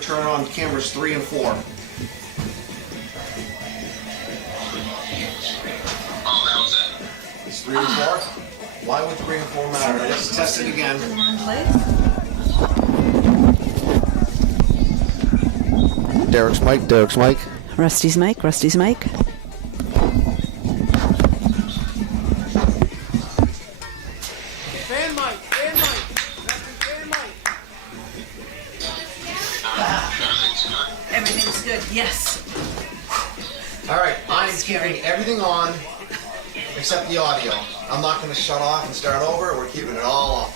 Turn on cameras 3 and 4. Oh, that was it. It's 3 and 4? Why would 3 and 4 matter? Let's test it again. In the wrong place? Derek's mic. Rusty's mic. Fan mic. Fan mic. Everything's good. Everything's good, yes. Alright, I'm Scary. keeping everything on except the audio. I'm not going to shut off and start over. We're keeping it all off.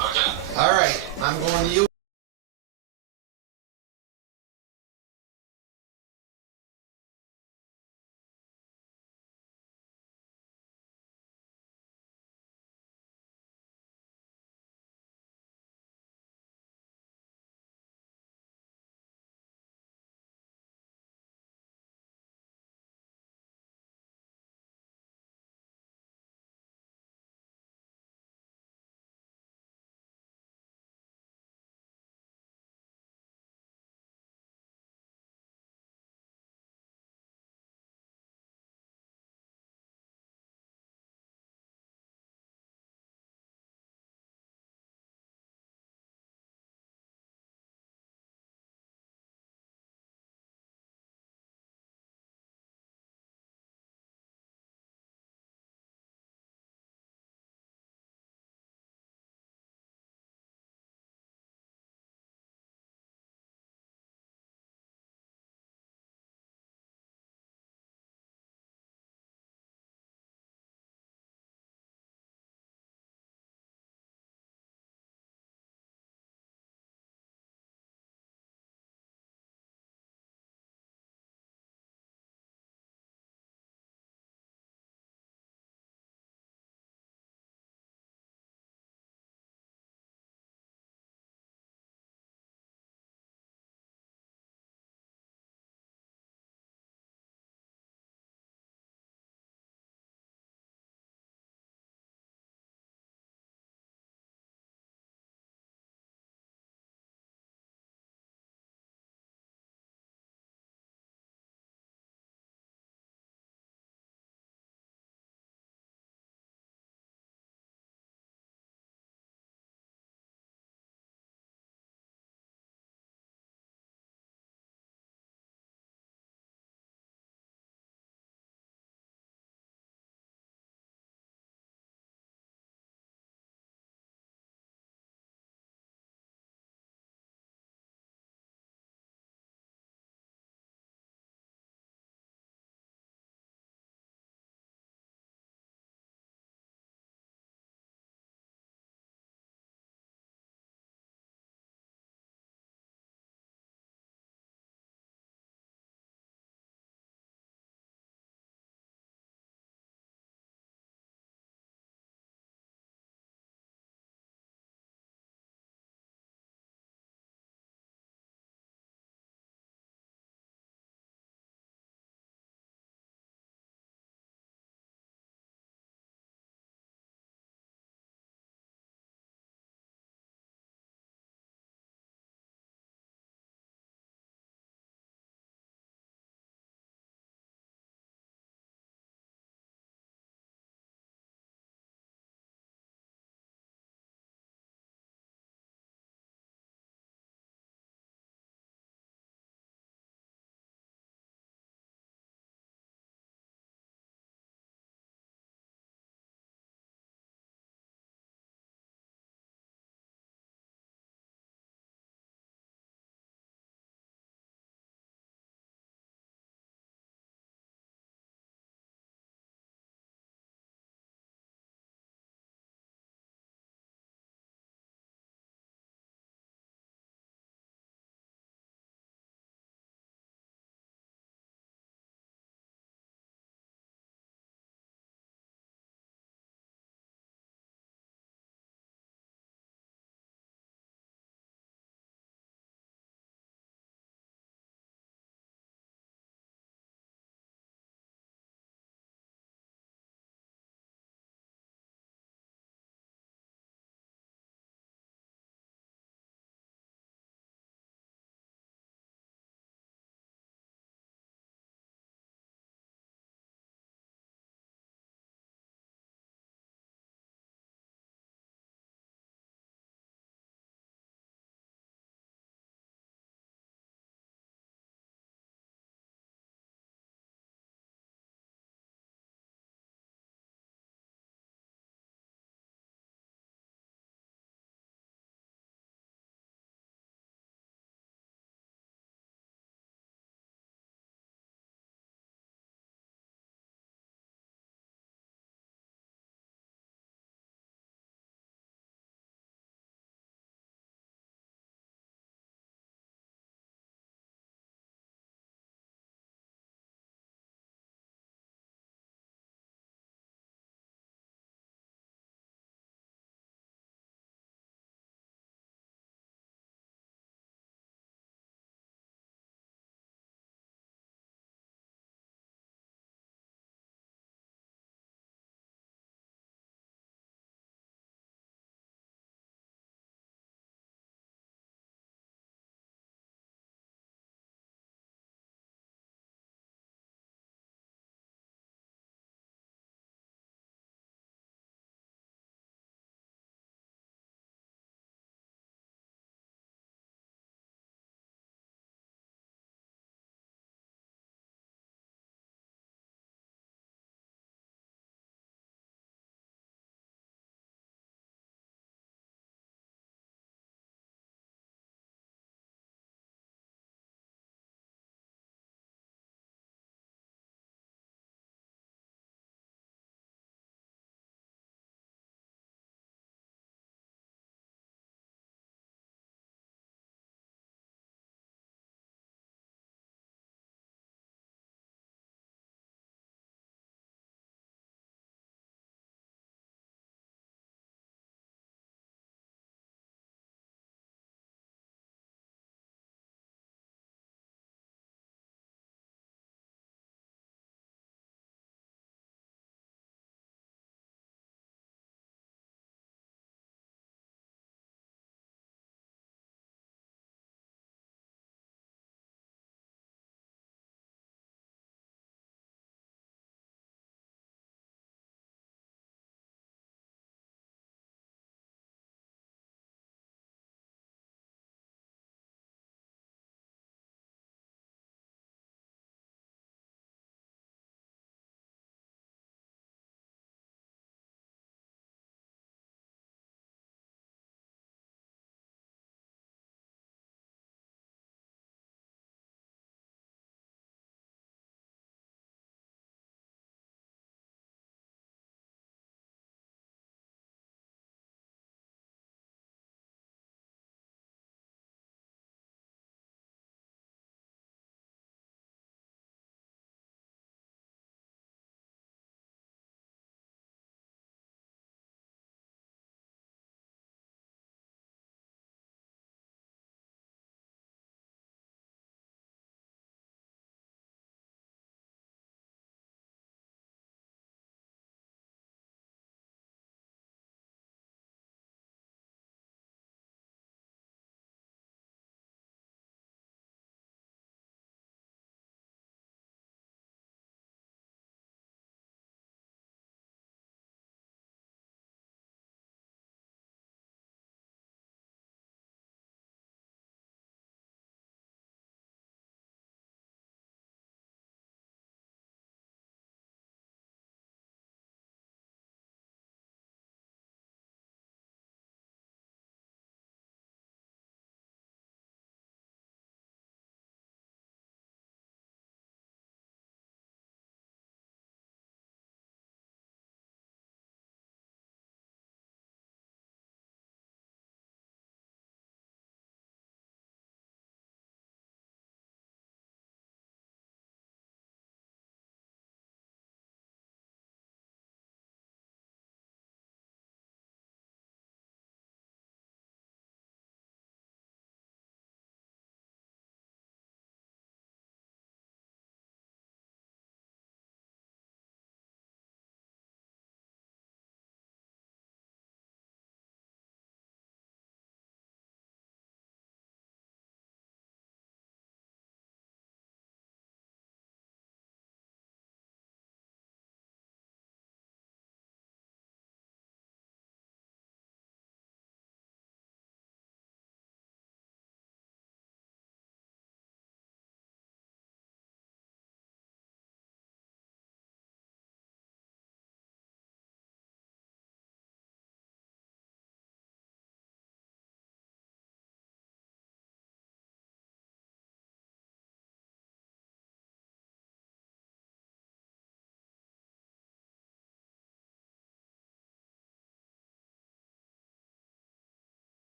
Okay. Alright, I'm going to you.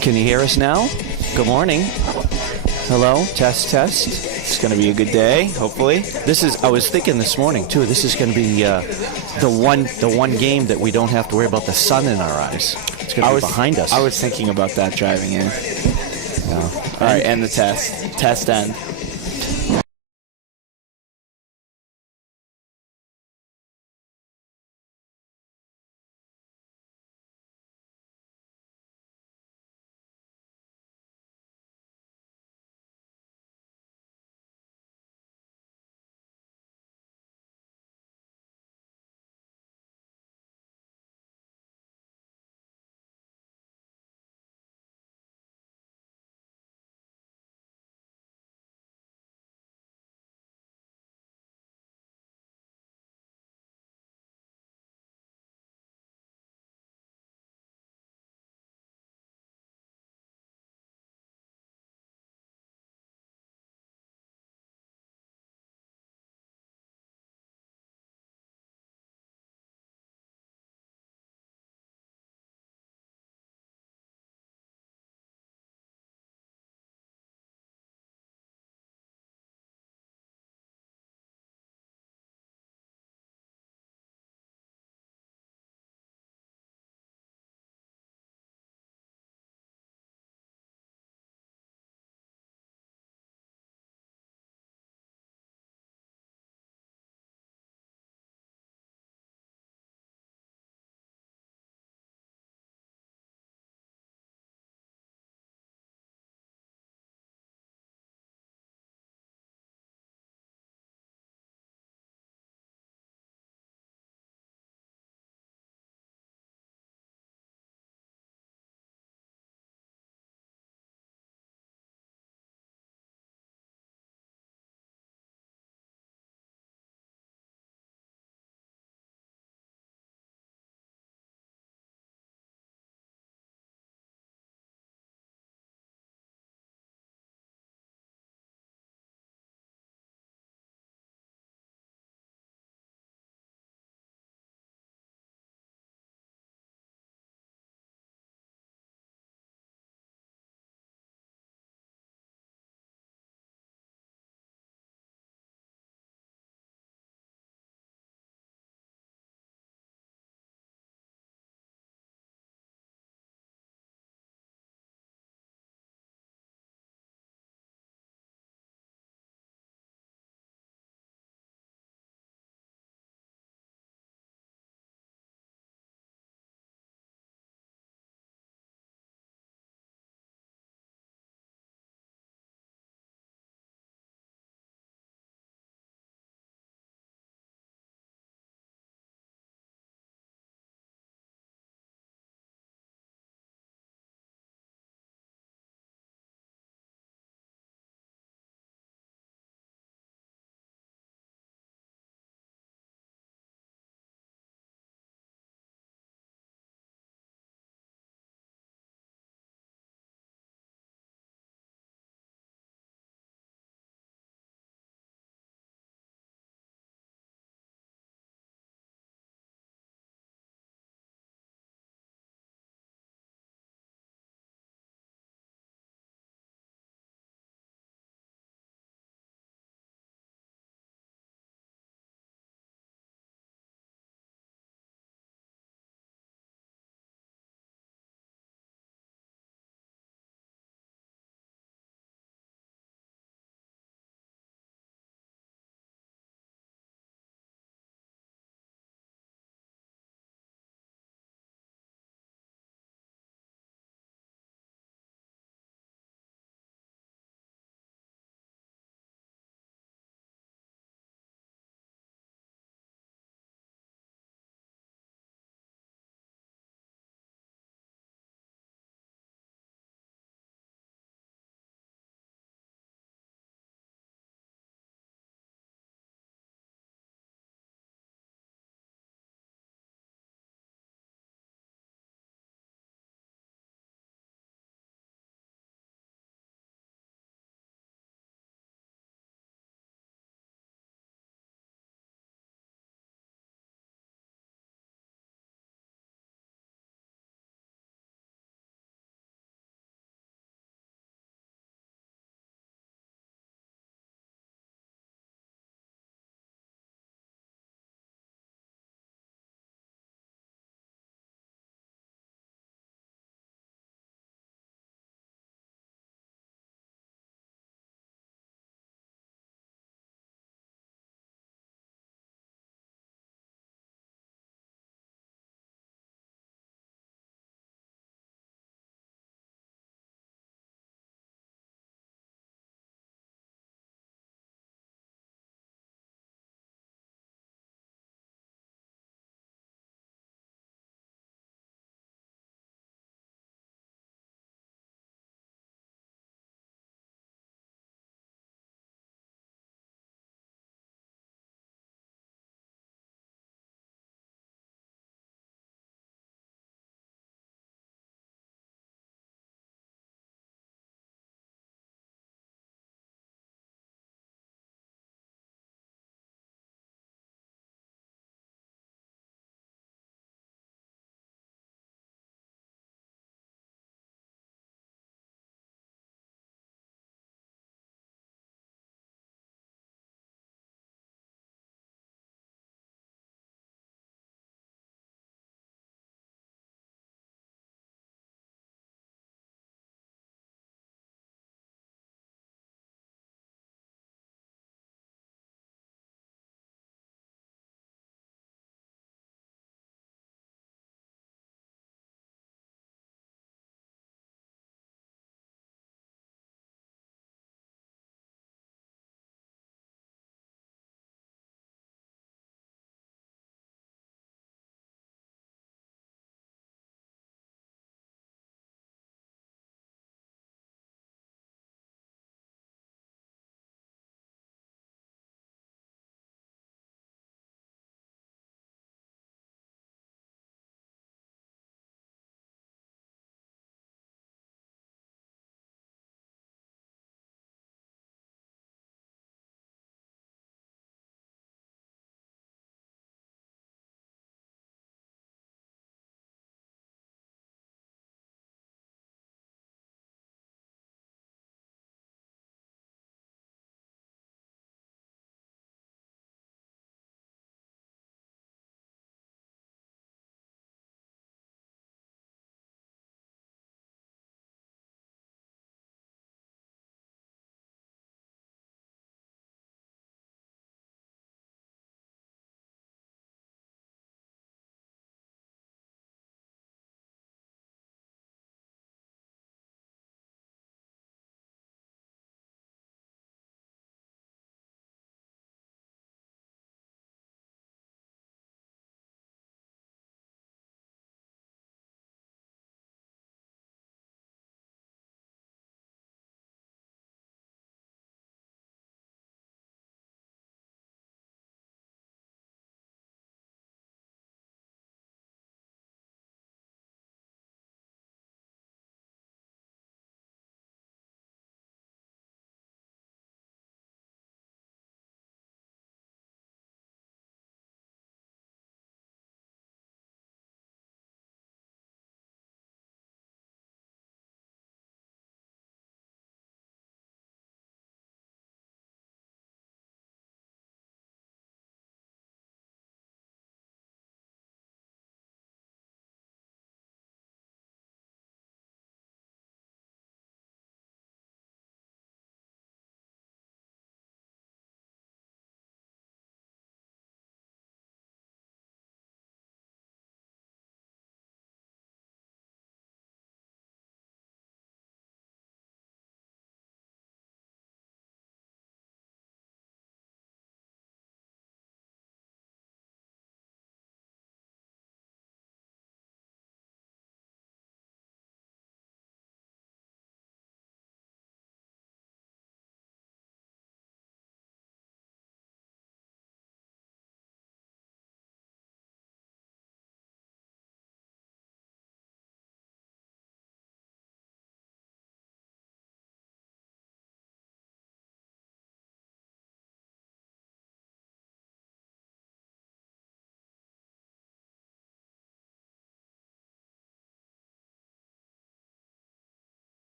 Can you hear us now? Good morning. Hello, test, test. It's going to be a good day, hopefully. I was thinking this morning, too, this is going to be the one game that we don't have to worry about the sun in our eyes. It's going to be behind us. I was thinking about that driving in. All right, end the test. Test end.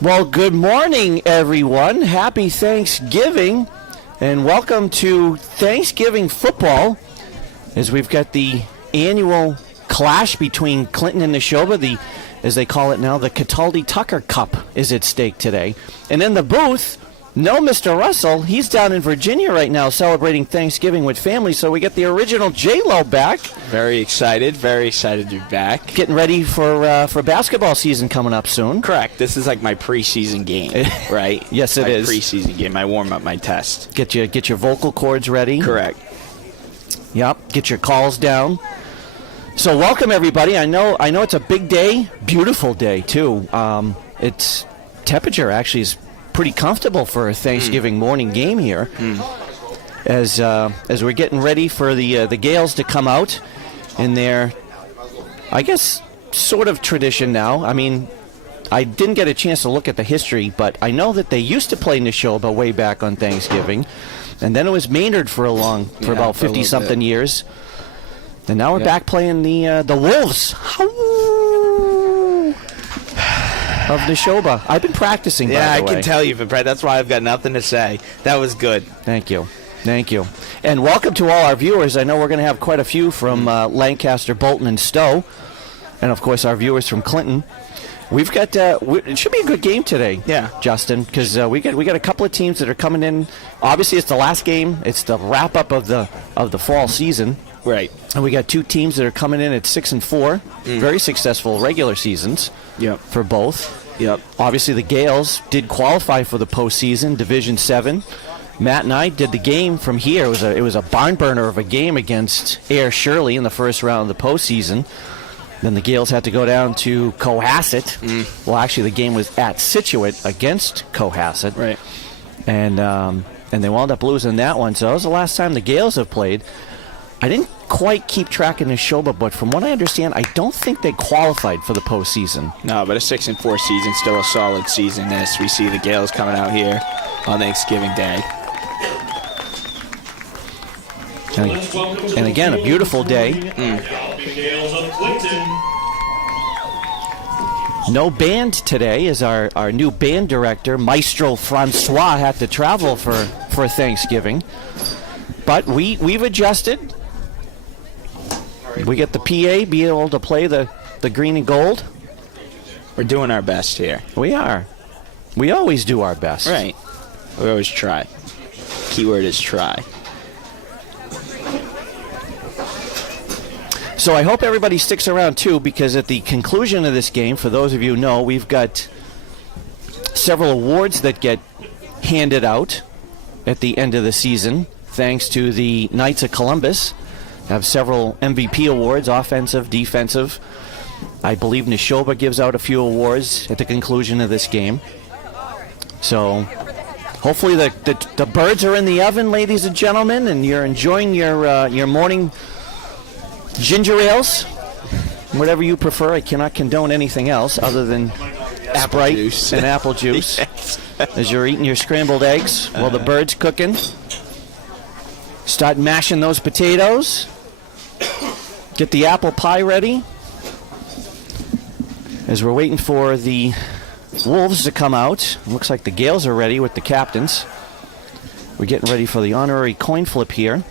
Well, good morning, everyone. Happy Thanksgiving, and welcome to Thanksgiving football, as we've got the annual clash between Clinton and Nashoba, as they call it now, the Cataldi Tucker Cup is at stake today. And in the booth, no Mr. Russell. He's down in Virginia right now celebrating Thanksgiving with family, so we get the original J-Lo back. Very excited to be back. Getting ready for basketball season coming up soon. Correct. This is like my preseason game, right? Yes, it is. My preseason game. I warm up my test. Get your vocal cords ready. Correct. Yep. Get your calls down. So welcome everybody. I know it's a big day, beautiful day too. It's temperature actually is pretty comfortable for a Thanksgiving morning game here. As we're getting ready for the Gales to come out in their, I guess, sort of tradition now. I mean, I didn't get a chance to look at the history, but I know that they used to play Nashoba way back on Thanksgiving, and then it was Maynard for about 50-something years, and now we're back playing the Wolves of Nashoba. I've been practicing, by the way. Yeah, I can tell you've been practicing. That's why I've got nothing to say. That was good. Thank you. And welcome to all our viewers. I know we're going to have quite a few from Lancaster, Bolton, and Stowe, and of course our viewers from Clinton. We've got it should be a good game today, Justin, because we got a couple of teams that are coming in. Obviously, it's the last game. It's the wrap up of the fall season, right? And we got two teams that are coming in at 6-4, very successful regular seasons. For both. Obviously, the Gales did qualify for the postseason, Division 7. Matt and I did the game from here. It was a barn burner of a game against Air Shirley in the first round of the postseason. Then the Gales had to go down to Cohasset. Well, actually, the game was at Scituate against Cohasset. Right. And they wound up losing that one. So that was the last time the Gales have played. I didn't quite keep track of Nashoba, but from what I understand, I don't think they qualified for the postseason. No, but a 6-4 season, still a solid season. This we see the Gales coming out here on Thanksgiving Day. And again, a beautiful day. No band today, as our new band director, Maestro Francois, had to travel for Thanksgiving. But we've adjusted. We get the PA be able to play the green and gold. We're doing our best here. We are. We always do our best. Right. We always try. Keyword is try. So I hope everybody sticks around too, because at the conclusion of this game, for those of you who know, we've got several awards that get handed out at the end of the season, thanks to the Knights of Columbus. Have several MVP awards, offensive, defensive. I believe Nashoba gives out a few awards at the conclusion of this game. So hopefully the birds are in the oven, ladies and gentlemen, and you're enjoying your morning ginger ales, whatever you prefer. I cannot condone anything else other than Sprite and apple juice. Yes. As you're eating your scrambled eggs while the bird's cooking. Start mashing those potatoes. Get the apple pie ready. As we're waiting for the Wolves to come out. Looks like the Gales are ready with the captains. We're getting ready for the honorary coin flip here.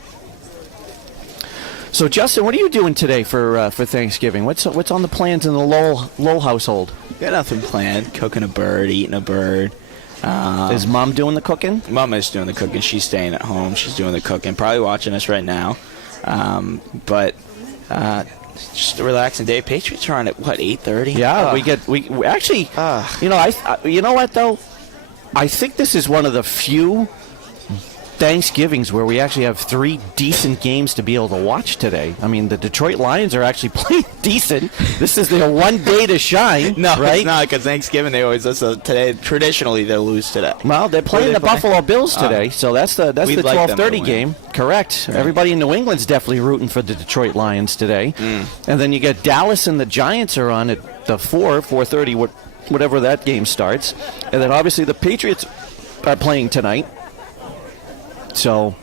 So, Justin, what are you doing today for Thanksgiving? What's on the plans in the Lowell household? Got nothing planned. Cooking a bird, eating a bird. Is Mom doing the cooking? Mom is doing the cooking. She's staying at home. She's doing the cooking. Probably watching us right now. But just a relaxing day. Patriots are on at what, 8:30? Yeah, we actually. You know what though? I think this is one of the few Thanksgivings where we actually have three decent games to be able to watch today. I mean, the Detroit Lions are actually playing decent. This is their one day to shine. No, right? It's not, because Thanksgiving they always lose today. Traditionally, they'll lose today. Well, they're playing the Buffalo Bills today, so that's the 12:30 game. Correct. Right. Everybody in New England's definitely rooting for the Detroit Lions today. And then you got Dallas and the Giants are on at the 4:30, whatever that game starts. And then obviously the Patriots are playing tonight. So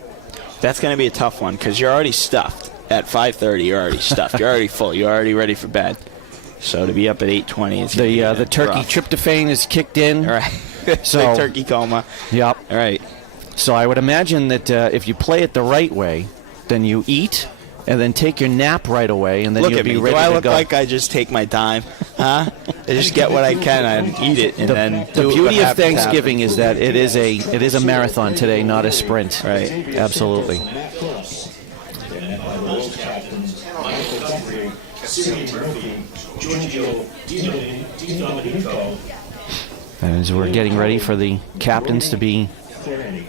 that's going to be a tough one because you're already stuffed. At 5:30, you're already stuffed. You're already full. You're already ready for bed. So to be up at 8:20 is The turkey rough. tryptophan is kicked in. All right. So- Big turkey coma. Yep. All right. So I would imagine that if you play it the right way, then you eat and then take your nap right away, and then Look you'll at be me. ready Do I to look go. like I just take my time? Huh? I just get what I can and eat it, and then The do beauty what of happens, Thanksgiving is that it is a marathon today, not a sprint. Right. Absolutely. As we're getting ready for the captains to be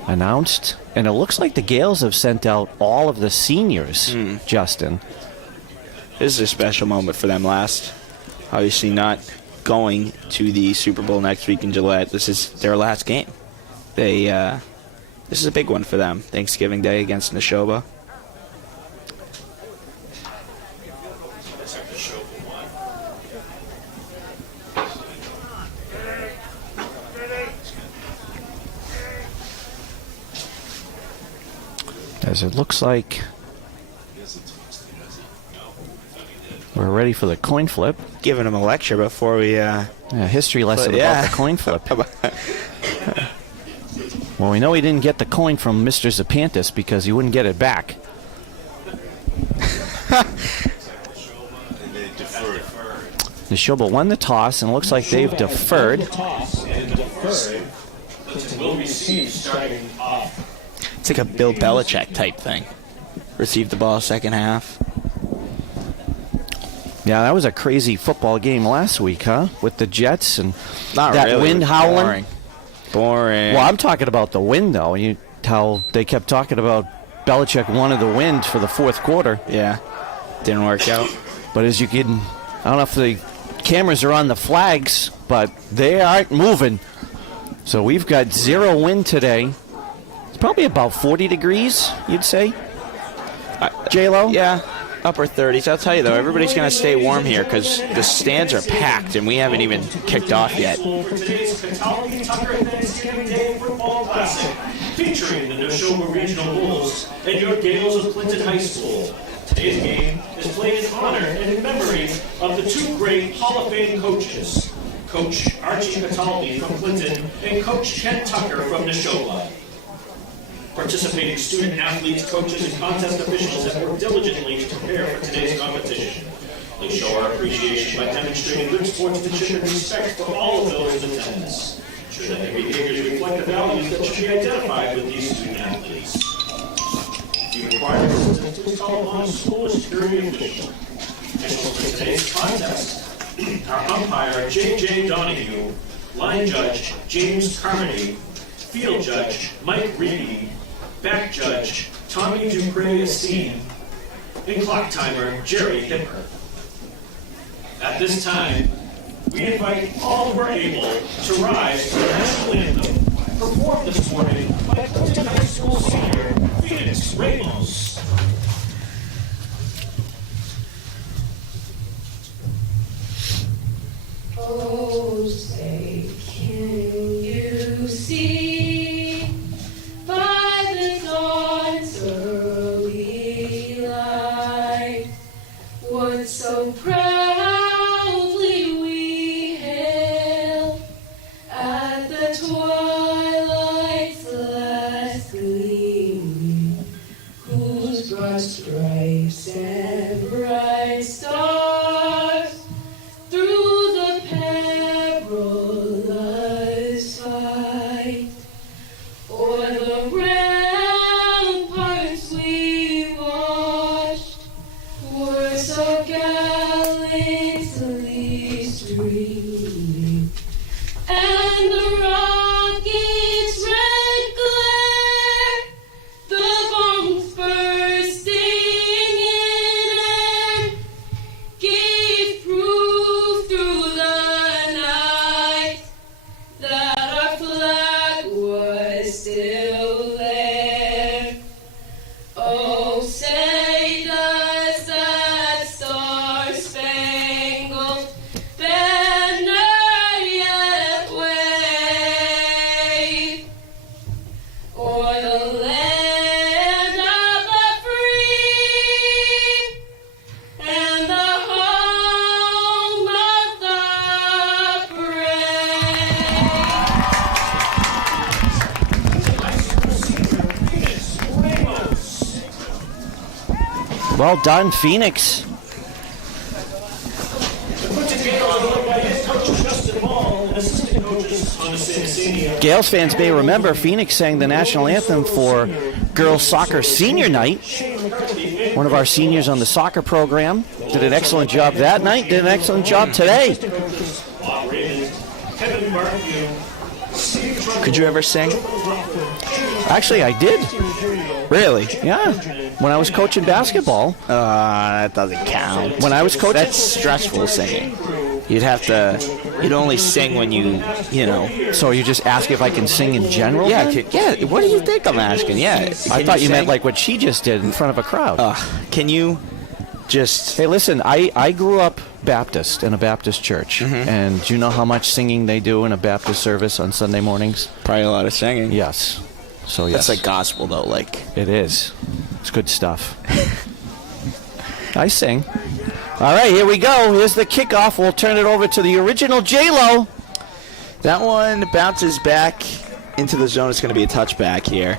announced, and it looks like the Gales have sent out all of the seniors, Justin. This is a special moment for them. Obviously not going to the Super Bowl next week in Gillette. This is their last game. This is a big one for them. Thanksgiving Day against Nashoba. As it looks like we're ready for the coin flip. Giving them a lecture before we. A history lesson yeah. about the coin flip. Well, we know he didn't get the coin from Mr. Zapantis because he wouldn't get it back. Nashoba won the toss, and it looks like they've deferred. It's like a Bill Belichick type thing. Received the ball second half. Yeah, that was a crazy football game last week, huh? With the Jets and Not that really. wind howling. Boring. Well, I'm talking about the wind, though. How they kept talking about Belichick wanted the wind for the fourth quarter. Yeah. Didn't work out. But as you can, I don't know if the cameras are on the flags, but they aren't moving. So we've got 0 wind today. It's probably about 40 degrees, you'd say, J-Lo? Yeah. Upper 30s. I'll tell you, though, everybody's going to stay warm here because the stands are packed and we haven't even kicked off yet. For today's Cataloghy Tucker Thanksgiving Day Football Classic, featuring the Nashoba Regional Bulls and your Gales of Clinton High School. Today's game is played in honor and in memory of the 2 great Hall of Fame coaches, Coach Archie Cataldi from Clinton and Coach Ken Tucker from Nashoba. Participating student athletes, coaches, and contest officials have worked diligently to prepare for today's competition. They show our appreciation by demonstrating good sportsmanship and respect for all of those in attendance. Ensure that their behaviors reflect the values that should be identified with these student athletes. If you require assistance, please call upon a school or security official. Officials for today's contest are umpire J.J. Donahue, line judge James Carmody, field judge Mike Reedy, back judge Tommy Dupree-Estine, and clock timer Jerry Hipper. At this time, we invite all who are able to rise to the national anthem, performed this morning by Clinton High School senior Phoenix Ramos. Oh, say, can you see by the dawn's early light what so proudly we hailed at the twilight's last gleaming, whose broad stripes and bright stars through the perilous Well done, Phoenix. The Clinton Gales are led by head coach Justin Ball and assistant coaches Thomas Sansini. Gales fans may remember Phoenix sang the national anthem for girls soccer senior night. One of our seniors on the soccer program did an excellent job that night, did an excellent job today. Could you ever sing? Actually, I did. Really? Yeah. When I was coaching basketball. That doesn't count. When I was coaching. That's stressful singing. You'd only sing when you know. So you just ask if I can sing in general? Yeah, then? yeah. What do you think I'm asking? Yeah. I thought you meant like what she just did in front of a crowd. Can you just... Hey, listen, I grew up Baptist in a Baptist church. And do you know how much singing they do in a Baptist service on Sunday mornings? Probably a lot of singing. Yes. So yes. That's like gospel, though. Like it is. It's good stuff. I sing. All right, here we go. Here's the kickoff. We'll turn it over to the original J-Lo. That one bounces back into the zone. It's going to be a touchback here.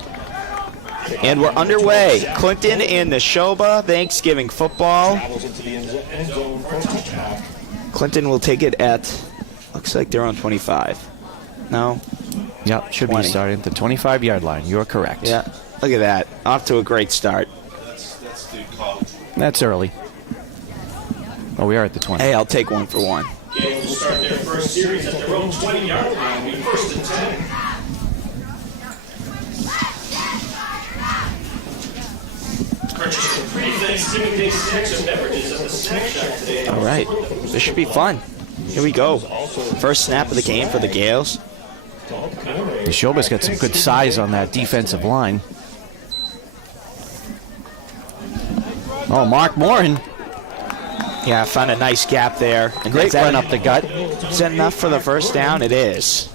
And we're underway. Clinton and Nashoba Thanksgiving football. Clinton will take it at, looks like they're on 25. No? Yep, should 20. be starting at the 25-yard line. You're correct. Yeah, look at that. Off to a great start. That's early. Oh, we are at the 20. Hey, I'll take one for one. Gales will start their first series at their own 20-yard line. Will be first and 10. Purchase some free Thanksgiving Day snacks and beverages at the snack shack today. All right, this should be fun. Here we go. First snap of the game for the Gales. Nashoba's got some good size on that defensive line. Oh, Mark Morin. Yeah, found a nice gap there. And Great run up the gut. Is that enough for the first down? It is.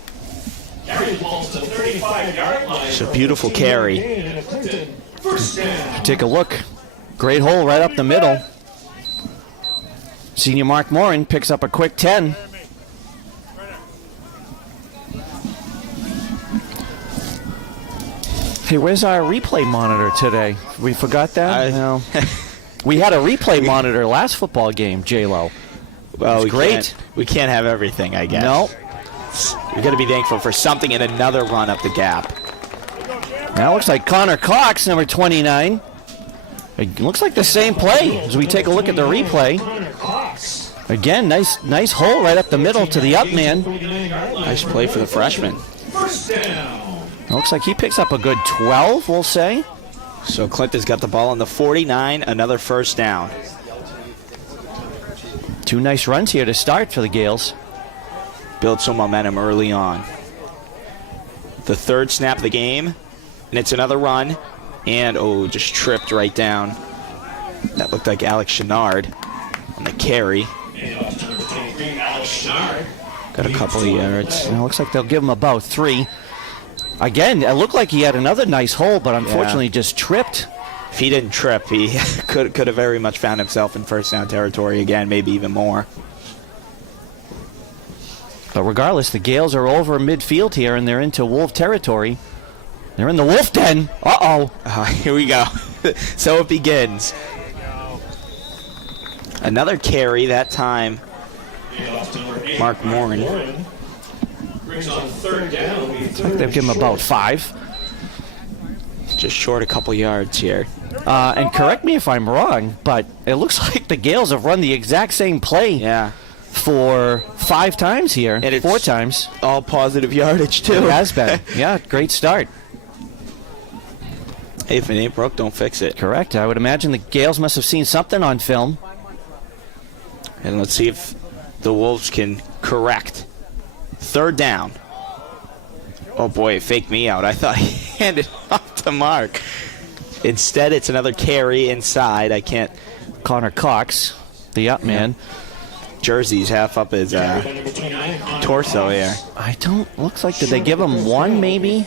Carry the ball to the 35-yard line. It's a beautiful carry. First down. Take a look. Great hole right up the middle. Senior Mark Morin picks up a quick 10. Hey, where's our replay monitor today? We forgot that? No. We had a replay monitor last football game, J-Lo. Well, great. We can't have everything, I guess. No. We've got to be thankful for something and another run up the gap. Now it looks like Connor Cox, number 29. It looks like the same play as we take a look at the replay. Again, nice hole right up the middle to the up man. Nice play for the freshman. First down. Looks like he picks up a good 12, we'll say. So Clinton's got the ball on the 49, another first down. Two nice runs here to start for the Gales. Build some momentum early on. The third snap of the game, and it's another run. And, just tripped right down. That looked like Alex Chenard on the carry. Got a couple of yards. And it looks like they'll give him about 3. Again, it looked like he had another nice hole, but unfortunately just tripped. If he didn't trip, he could have very much found himself in first down territory again, maybe even more. But regardless, the Gales are over midfield here, and they're into Wolf territory. They're in the Wolf Den. Uh-oh. Here we go. So it begins. Another carry, that time Mark Morin. Brings on third down. They've given him about 5. Just short a couple yards here. And correct me if I'm wrong, but it looks like the Gales have run the exact same play for 5 times here. And it's 4 times. All positive yardage, too. It has been. Yeah, great start. Hey, if it ain't broke, don't fix it. Correct. I would imagine the Gales must have seen something on film. And let's see if the Wolves can correct. Third down. Oh, boy, it faked me out. I thought he handed off to Mark. Instead, it's another carry inside. I can't. Connor Cox, the up man. Jersey's half up his torso here. I don't. Looks like, did they give him 1 maybe?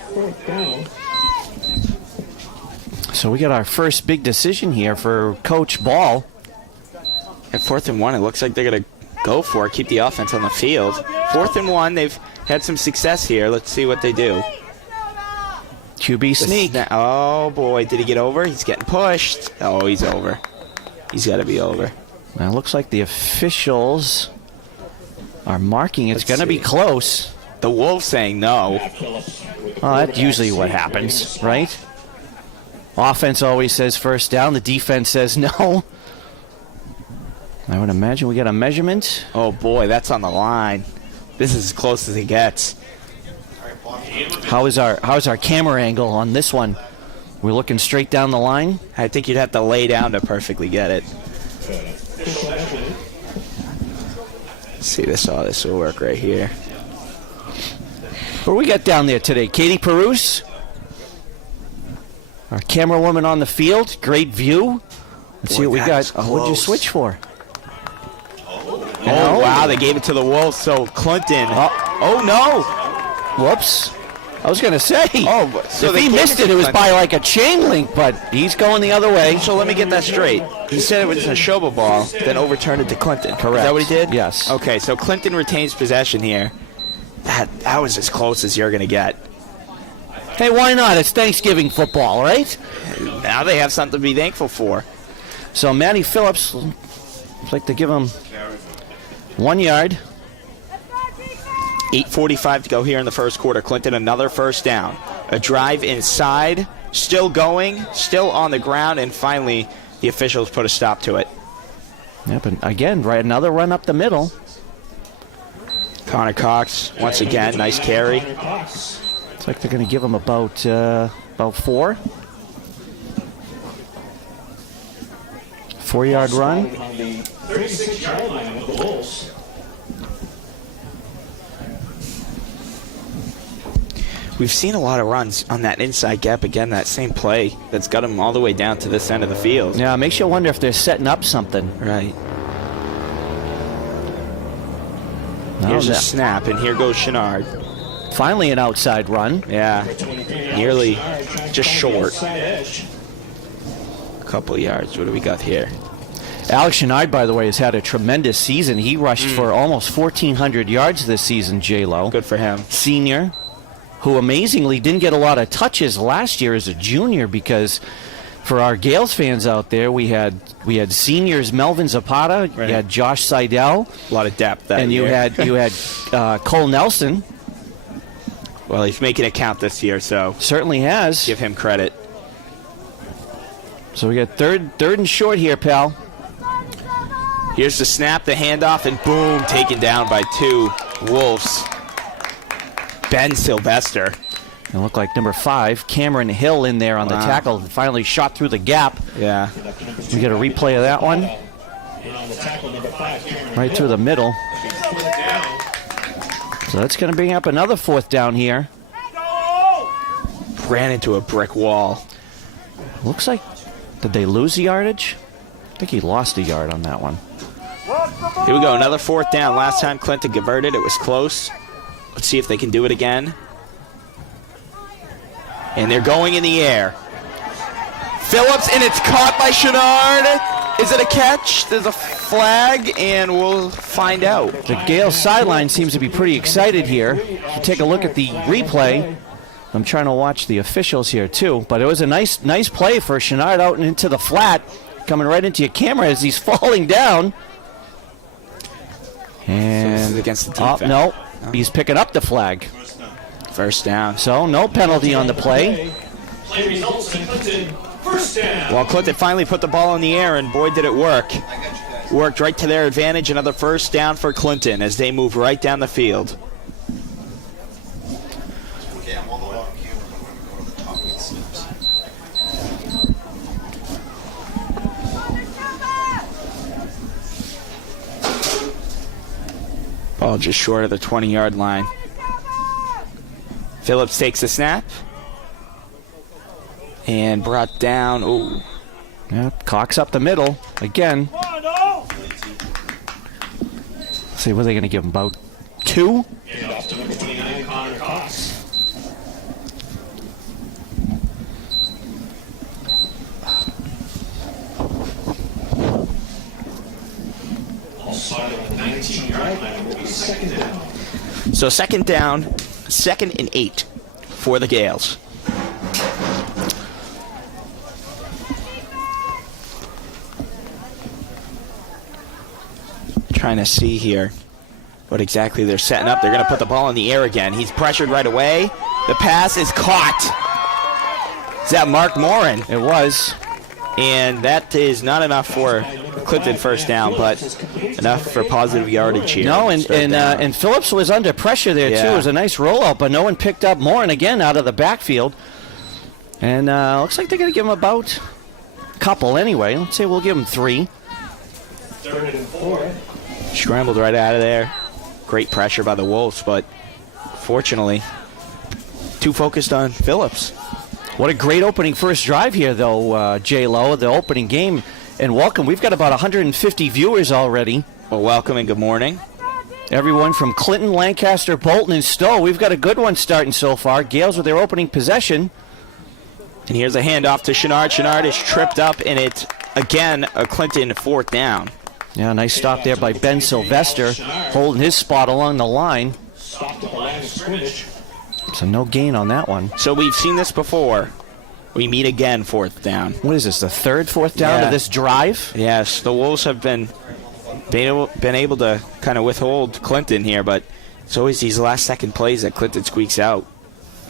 So we got our first big decision here for Coach Ball. At 4th and 1, it looks like they're going to go for it, keep the offense on the field. 4th and 1, they've had some success here. Let's see what they do. QB sneak. Oh, boy, did he get over? He's getting pushed. Oh, he's over. he's got to be over. Now it looks like the officials are marking it's going to be close. The Wolves saying no. Oh, that's usually what happens, right? Offense always says first down. The defense says no. I would imagine we get a measurement. Oh, boy, that's on the line. This is as close as it gets. How's our camera angle on this one? We're looking straight down the line. I think you'd have to lay down to perfectly get it. See, this will work right here. What do we got down there today? Katie Perouse, our camera woman on the field. Great view. Let's see what we got. Oh, what'd you switch for? Oh, wow, they gave it to the Wolves, so Clinton. Oh no. Whoops. I was going to say, so if he missed it, it was by like a chain link, but he's going the other way. So let me get that straight. He said it was a Nashoba ball, then overturned it to Clinton. Correct. Is that what he did? Yes. Okay, so Clinton retains possession here. That was as close as you're going to get. Hey, why not? It's Thanksgiving football, right? Now they have something to be thankful for. So Matty Phillips, looks like they give him 1 yard. 8:45 to go here in the first quarter. Clinton, another first down. A drive inside, still going, still on the ground, and finally the officials put a stop to it. Yep, and again, right, another run up the middle. Connor Cox, once again, nice carry. Looks like they're going to give him about 4. 4-yard run. 36-yard line of the Wolves. We've seen a lot of runs on that inside gap. Again, that same play that's got him all the way down to this end of the field. Yeah, it makes you wonder if they're setting up something. Right. Here's a snap, and here goes Chenard. Finally an outside run. Yeah, nearly just short. A couple of yards. What do we got here? Alex Chenard, by the way, has had a tremendous season. He rushed for almost 1,400 yards this season, J-Lo. Good for him. Senior, who amazingly didn't get a lot of touches last year as a junior, because for our Gales fans out there, we had seniors Melvin Zapata, right. You had Josh Seidel, A lot of depth that and you year. had Cole Nelson. Well, he's making it count this year, so Certainly has. give him credit. So we got third and short here, pal. Here's the snap, the handoff, and boom, taken down by 2 Wolves. Ben Sylvester. It looked like number 5, Cameron Hill, in there on the tackle. Finally shot through the gap. Yeah. We got a replay of that one. Right through the middle. So that's going to bring up another 4th down here. Ran into a brick wall. Looks like, did they lose the yardage? I think he lost a yard on that one. Here we go, another 4th down. Last time Clinton converted, it was close. Let's see if they can do it again. And they're going in the air. Phillips, and it's caught by Chenard. Is it a catch? There's a flag, and we'll find out. The Gale sideline seems to be pretty excited here. If you take a look at the replay, I'm trying to watch the officials here too, but it was a nice play for Chenard out and into the flat, coming right into your camera as he's falling down. And So this is against the defense. no, he's picking up the flag. First down. So no penalty on the play. Play results in Clinton. First down. Well, Clinton finally put the ball in the air, and boy, did it work. Worked right to their advantage. Another first down for Clinton as they move right down the field. Okay, I'm all the way on camera, but I'm going to go to the top of the steps. Ball just short of the 20-yard line. Phillips takes the snap. And brought down. Ooh. Yeah, Cox up the middle again. See, what are they going to give him? About 2? And off to number 29, Connor Cox. Also on the 19-yard line will be second down. So second down, 2nd and 8 for the Gales. Trying to see here what exactly they're setting up. They're going to put the ball in the air again. He's pressured right away. The pass is caught. Is that Mark Morin? It was. And that is not enough for Clinton first down, but enough for positive yardage here. No, and Phillips was under pressure there, too. It was a nice rollout, but no one picked up Morin again out of the backfield. And looks like they're going to give him about a couple anyway. Let's say we'll give him 3. 3rd and 4. Scrambled right out of there. Great pressure by the Wolves, but fortunately, too focused on Phillips. What a great opening first drive here, though, J-Lo, the opening game. And welcome. We've got about 150 viewers already. Well, welcome and good morning. Everyone from Clinton, Lancaster, Bolton, and Stowe. We've got a good one starting so far. Gales with their opening possession. And here's a handoff to Chenard. Chenard is tripped up, and it's, again, a Clinton 4th down. Yeah, nice stop there by Ben Sylvester, holding his spot along the line. Stopped at the line of scrimmage. So no gain on that one. So we've seen this before. We meet again, 4th down. What is this, the 3rd, 4th down of this drive? Yes, the Wolves have been able to kind of withhold Clinton here, but it's always these last-second plays that Clinton squeaks out.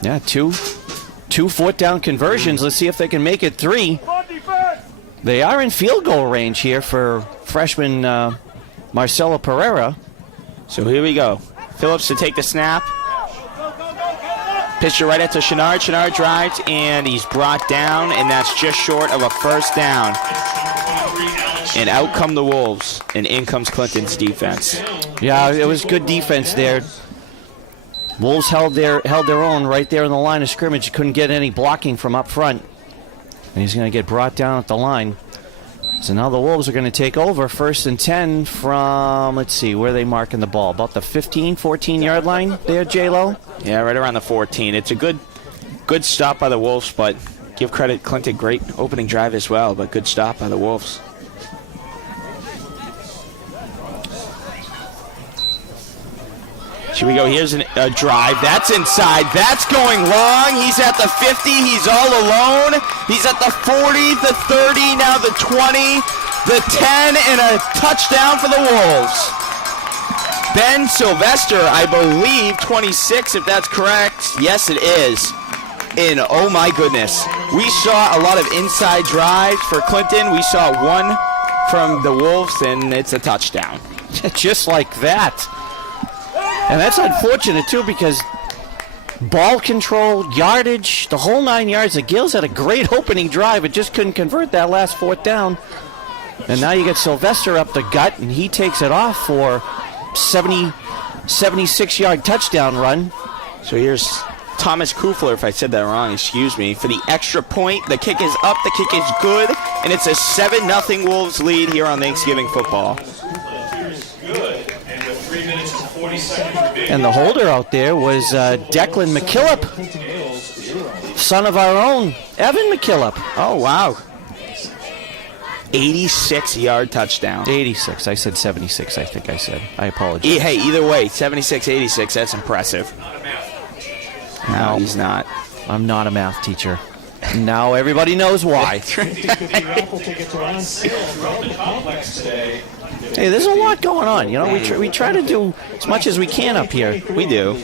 Yeah, two 4th down conversions. Let's see if they can make it 3. They are in field goal range here for freshman Marcelo Pereira. So here we go. Phillips to take the snap. Pitch it right out to Chenard. Chenard drives, and he's brought down, and that's just short of a first down. And out come the Wolves, and in comes Clinton's defense. Yeah, it was good defense there. Wolves held their own right there in the line of scrimmage. Couldn't get any blocking from up front. And he's going to get brought down at the line. So now the Wolves are going to take over 1st and 10 from, let's see, where are they marking the ball? About the 15, 14-yard line there, J-Lo? Yeah, right around the 14. It's a good stop by the Wolves, but give credit Clinton, great opening drive as well, but good stop by the Wolves. Here we go. Here's a drive. That's inside. That's going long. He's at the 50. He's all alone. He's at the 40, the 30, now the 20, the 10, and a touchdown for the Wolves. Ben Sylvester, I believe, 26, if that's correct. Yes, it is. And oh my goodness, we saw a lot of inside drives for Clinton. We saw one from the Wolves, and it's a touchdown. Just like that. And that's unfortunate, too, because ball control, yardage, the whole 9 yards. The Gales had a great opening drive. It just couldn't convert that last 4th down. And now you get Sylvester up the gut, and he takes it off for 76-yard touchdown run. So here's Thomas Kufler, if I said that wrong, excuse me, for the extra point. The kick is up, the kick is good, and it's a 7-0 Wolves lead here on Thanksgiving football. And the holder out there was Declan McKillop, son of our own Evan McKillop. Oh, wow. 86-yard touchdown. 86. I said 76, I think I said. I apologize. Hey, either way, 76-86, that's impressive. No, he's not. I'm not a math teacher. Now everybody knows why. Hey, there's a lot going on. You know, we try to do as much as we can up here. We do.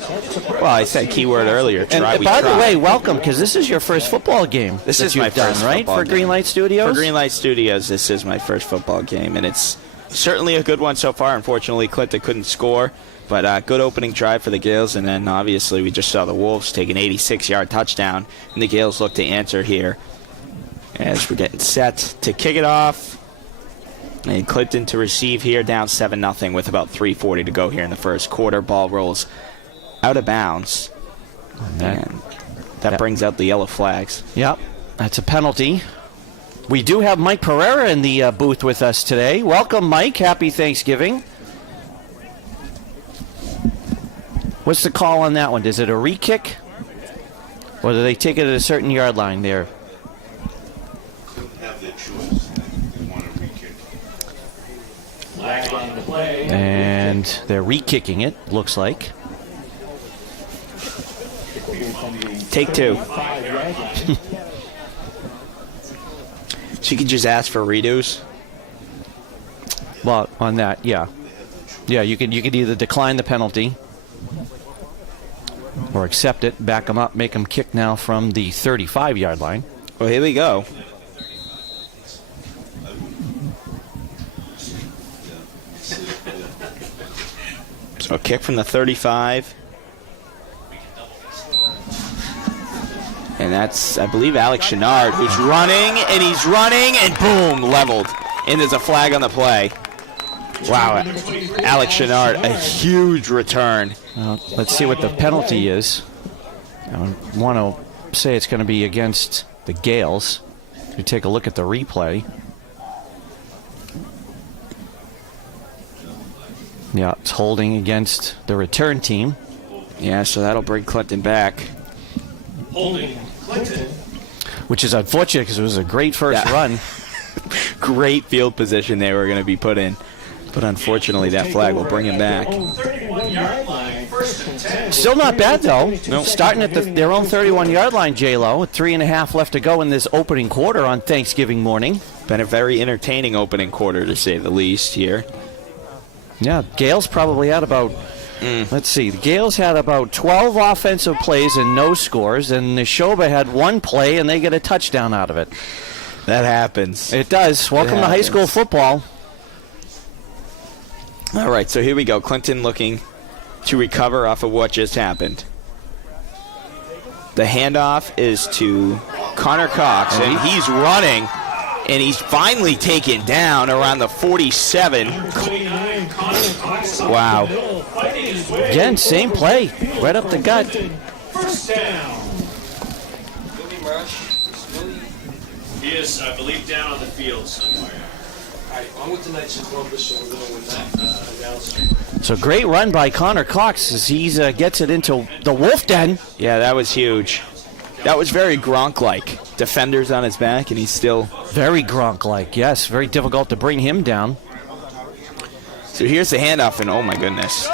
Well, I said keyword earlier. By the way, welcome, because this is your first football game. This is my first done, right? For Greenlight Studios? For Greenlight Studios, this is my first football game, and it's certainly a good one so far. Unfortunately, Clinton couldn't score, but good opening drive for the Gales, and then obviously we just saw the Wolves take an 86-yard touchdown, and the Gales look to answer here as we're getting set to kick it off. And Clinton to receive here, down 7-0 with about 3:40 to go here in the first quarter. Ball rolls out of bounds. And that brings out the yellow flags. Yep, that's a penalty. We do have Mike Pereira in the booth with us today. Welcome, Mike. Happy Thanksgiving. What's the call on that one? Is it a re-kick? Or do they take it at a certain yard line there? Have their choice. They want to re-kick. Flag on the play. And they're re-kicking it, looks like. Take 2. So you could just ask for redos? Well, on that, yeah. Yeah, you could either decline the penalty or accept it, back them up, make them kick now from the 35-yard line. Well, here we go. So a kick from the 35. And that's, I believe, Alex Chenard, who's running, and boom, leveled. And there's a flag on the play. Wow, Alex Chenard, a huge return. Let's see what the penalty is. I want to say it's going to be against the Gales. You take a look at the replay. Yeah, it's holding against the return team. Yeah, so that'll bring Clinton back. Holding Clinton. Which is unfortunate because it was a great first run. Great field position they were going to be put in. But unfortunately, that flag will bring him back. 31-yard line, 1st and 10. Still not bad, though. No. Starting at their own 31-yard line, J-Lo, with 3.5 left to go in this opening quarter on Thanksgiving morning. Been a very entertaining opening quarter, to say the least, here. Yeah, Gales probably had about, let's see, the Gales had about 12 offensive plays and no scores, and Nashoba had one play, and they get a touchdown out of it. That happens. It does. Welcome to high school football. All right, so here we go. Clinton looking to recover off of what just happened. The handoff is to Connor Cox, and he's running, and he's finally taken down around the 47. Wow. Again, same play. Right up the gut. First down. He is, I believe, down on the field somewhere. I'm with the Knights of Columbus, so we're going to win that announcement. So great run by Connor Cox as he gets it into the Wolf Den. Yeah, that was huge. That was very Gronk-like. Defenders on his back, and he's still... Very Gronk-like, yes. Very difficult to bring him down. So here's the handoff, and oh my goodness.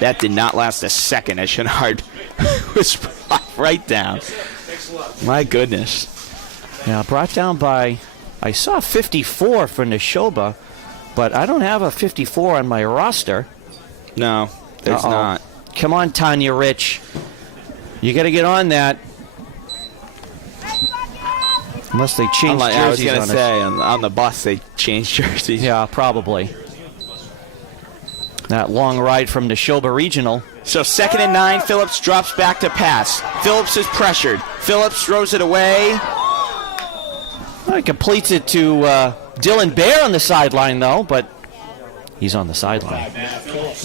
That did not last a second as Chenard was brought right down. My goodness. Yeah, brought down by... I saw 54 for Nashoba, but I don't have a 54 on my roster. No, there's not. Come on, Tanya Rich. You got to get on that. Unless they change jerseys. I was going on to say, on the bus they changed jerseys. Yeah, probably. That long ride from Nashoba Regional. So 2nd and 9, Phillips drops back to pass. Phillips is pressured. Phillips throws it away. He completes it to Dylan Bear on the sideline, though, but he's on the sideline.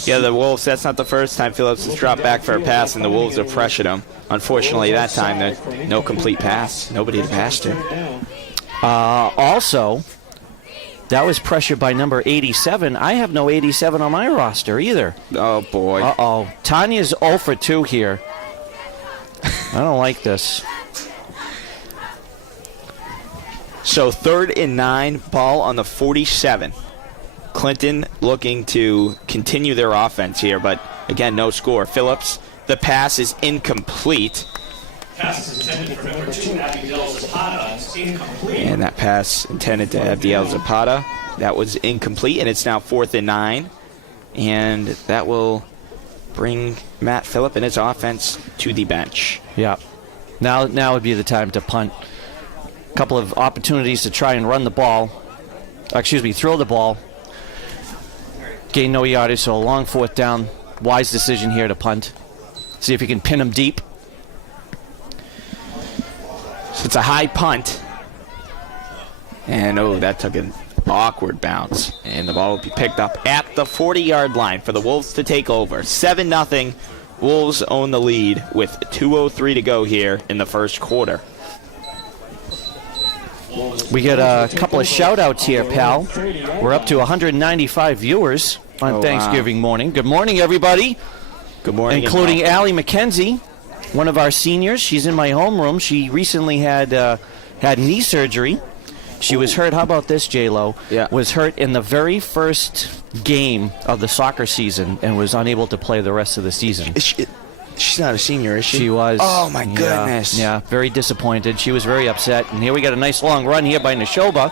Yeah, the Wolves, that's not the first time Phillips has dropped back for a pass, and the Wolves have pressured him. Unfortunately, that time, there's no complete pass. Nobody to pass to. Also, that was pressure by number 87. I have no 87 on my roster either. Oh, boy. Uh-oh. Tanya's 0 for 2 here. I don't like this. So 3rd and 9, ball on the 47. Clinton looking to continue their offense here, but again, no score. Phillips, the pass is incomplete. Pass is intended for number 2, Abigail Zapata. It's incomplete. And that pass intended to Abigail Zapata, that was incomplete, and it's now 4th and 9. And that will bring Matt Phillip and his offense to the bench. Yeah. Now would be the time to punt. Couple of opportunities to try and run the ball. Throw the ball. Gain no yardage, so a long 4th down. Wise decision here to punt. See if you can pin him deep. So it's a high punt. And, that took an awkward bounce. And the ball will be picked up at the 40-yard line for the Wolves to take over. 7-0. Wolves own the lead with 2:03 to go here in the first quarter. We get a couple of shout-outs here, pal. We're up to 195 viewers on Thanksgiving morning. Good morning, everybody. Good morning. Including Allie McKenzie, one of our seniors. She's in my homeroom. She recently had knee surgery. She was hurt. How about this, J-Lo? Yeah. Was hurt in the very first game of the soccer season and was unable to play the rest of the season. She's not a senior, is she? She was. Oh, my goodness. Yeah, very disappointed. She was very upset. And here we got a nice long run here by Nashoba.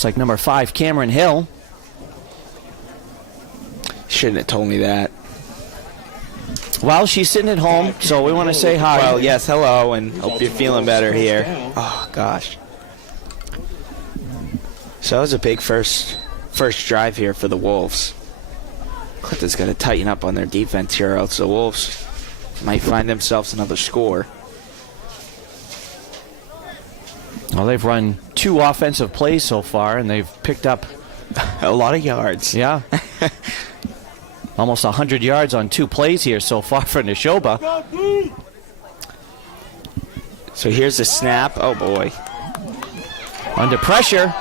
Looks like number 5, Cameron Hill. Shouldn't have told me that. Well, she's sitting at home, so we want to say hi. Well, yes, hello, and hope you're feeling better here. Oh, gosh. So that was a big first drive here for the Wolves. Clinton's got to tighten up on their defense here, else the Wolves might find themselves another score. Well, they've run 2 offensive plays so far, and they've picked up A lot of yards. Yeah. Almost 100 yards on 2 plays here so far for Nashoba. So here's the snap. Oh, boy. Under pressure.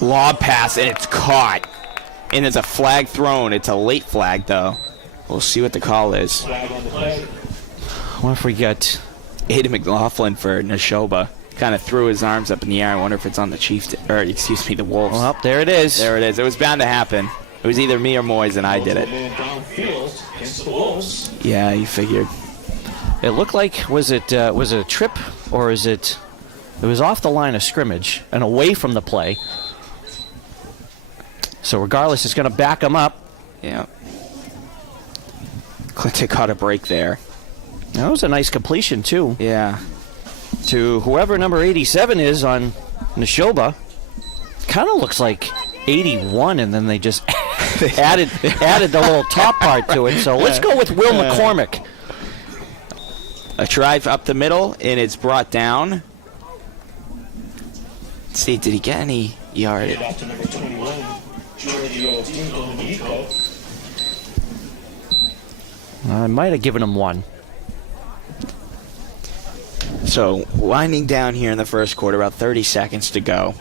Lob pass, and it's caught. And it's a flag thrown. It's a late flag, though. We'll see what the call is. What if we get Aiden McLaughlin for Nashoba. Kind of threw his arms up in the air. I wonder if it's on the Chiefs, or excuse me, the Wolves. Well, there it is. There it is. It was bound to happen. It was either me or Moyes, and I did it. Yeah, you figured. It looked like, was it a trip, or is it was off the line of scrimmage and away from the play. So regardless, it's going to back him up. Yeah. Clinton caught a break there. That was a nice completion, too. Yeah. To whoever number 87 is on Nashoba. Kind of looks like 81, and then they just added the little top part to it. So let's go with Will McCormick. A drive up the middle, and it's brought down. Let's see, did he get any yard? I might have given him 1. So, winding down here in the first quarter, about 30 seconds to go.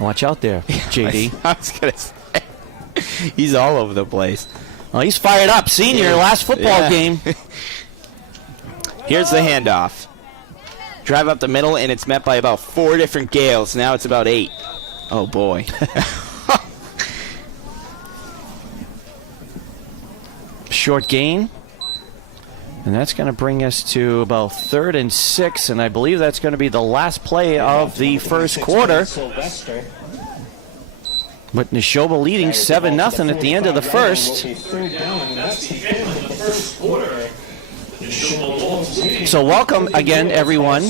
Watch out there, JD. I was going to say, he's all over the place. Well, he's fired up. Senior, last football game. Here's the handoff. Drive up the middle, and it's met by about 4 different Gales. Now it's about 8. Oh, boy. Short gain. And that's going to bring us to about 3rd and 6, and I believe that's going to be the last play of the first quarter. With Nashoba leading 7-0 at the end of the first. So welcome again, everyone,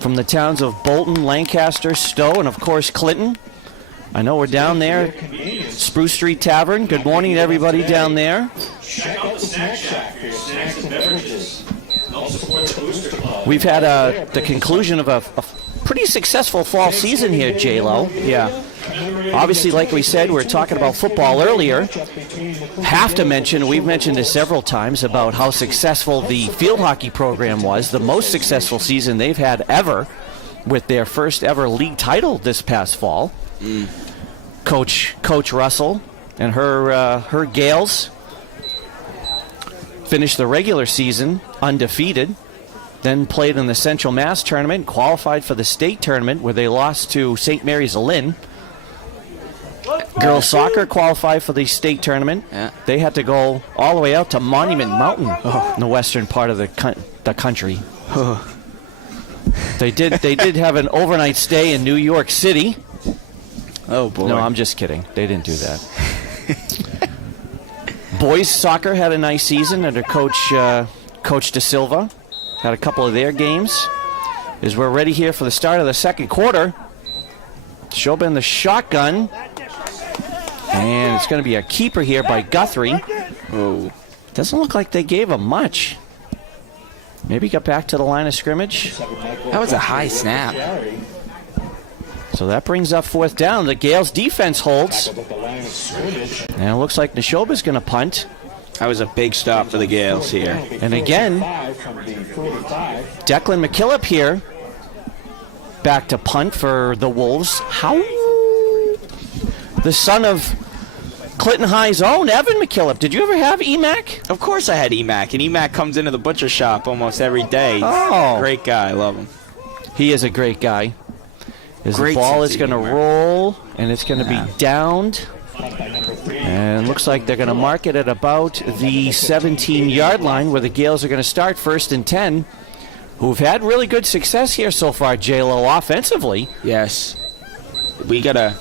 from the towns of Bolton, Lancaster, Stowe, and of course Clinton. I know we're down there, Spruce Street Tavern. Good morning to everybody down there. Check out the Snack Shack for your snacks and beverages. Help support the Booster Club. We've had the conclusion of a pretty successful fall season here, J-Lo. Yeah. Obviously, like we said, we were talking about football earlier. Have to mention, we've mentioned this several times, about how successful the field hockey program was. The most successful season they've had ever, with their first ever league title this past fall. Coach Russell and her Gales finished the regular season undefeated, then played in the Central Mass tournament, qualified for the state tournament where they lost to St. Mary's Lynn. Girls soccer qualified for the state tournament. Yeah. They had to go all the way out to Monument Mountain in the western part of the country. They did have an overnight stay in New York City. Oh, boy. No, I'm just kidding. They didn't do that. Boys soccer had a nice season under Coach De Silva. Had a couple of their games. As we're ready here for the start of the second quarter. Nashoba in the shotgun. And it's going to be a keeper here by Guthrie. Oh. Doesn't look like they gave him much. Maybe got back to the line of scrimmage. That was a high snap. So that brings up 4th down. The Gales defense holds. And it looks like Nashoba's going to punt. That was a big stop for the Gales here. And again, Declan McKillop here. Back to punt for the Wolves. How? The son of Clinton High's own Evan McKillop. Did you ever have EMAC? Of course I had EMAC, and EMAC comes into the butcher shop almost every day. Oh. Great guy. I love him. He is a great guy. As the Great ball sense is going to of humor. roll, and it's going to be downed. And it looks like they're going to mark it at about the 17-yard line where the Gales are going to start 1st and 10 who've had really good success here so far, J-Lo, offensively. Yes. We got to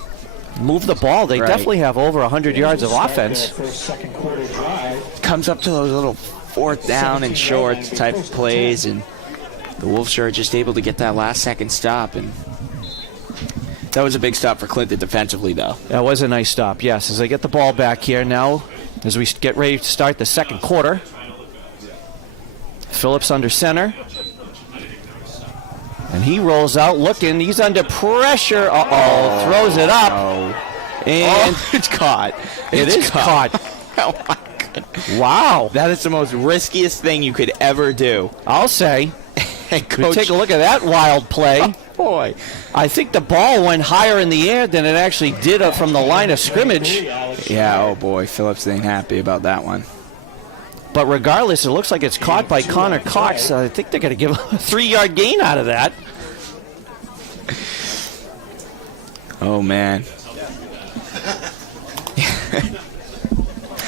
move the ball. They definitely have over 100 yards of offense. Comes up to those little fourth down and short type of plays, and the Wolves are just able to get that last second stop, and that was a big stop for Clinton defensively, though. That was a nice stop, yes. As they get the ball back here now, as we get ready to start the second quarter. Phillips under center. And he rolls out looking. He's under pressure. Uh-oh. Throws it up. And it's caught. It is caught. Oh, my goodness. Wow. That is the most riskiest thing you could ever do. I'll say. Coach, take a look at that wild play. Oh, boy. I think the ball went higher in the air than it actually did from the line of scrimmage. Yeah, oh, boy. Phillips ain't happy about that one. But regardless, it looks like it's caught by Connor Cox. I think they're going to give a 3-yard gain out of that. Oh, man.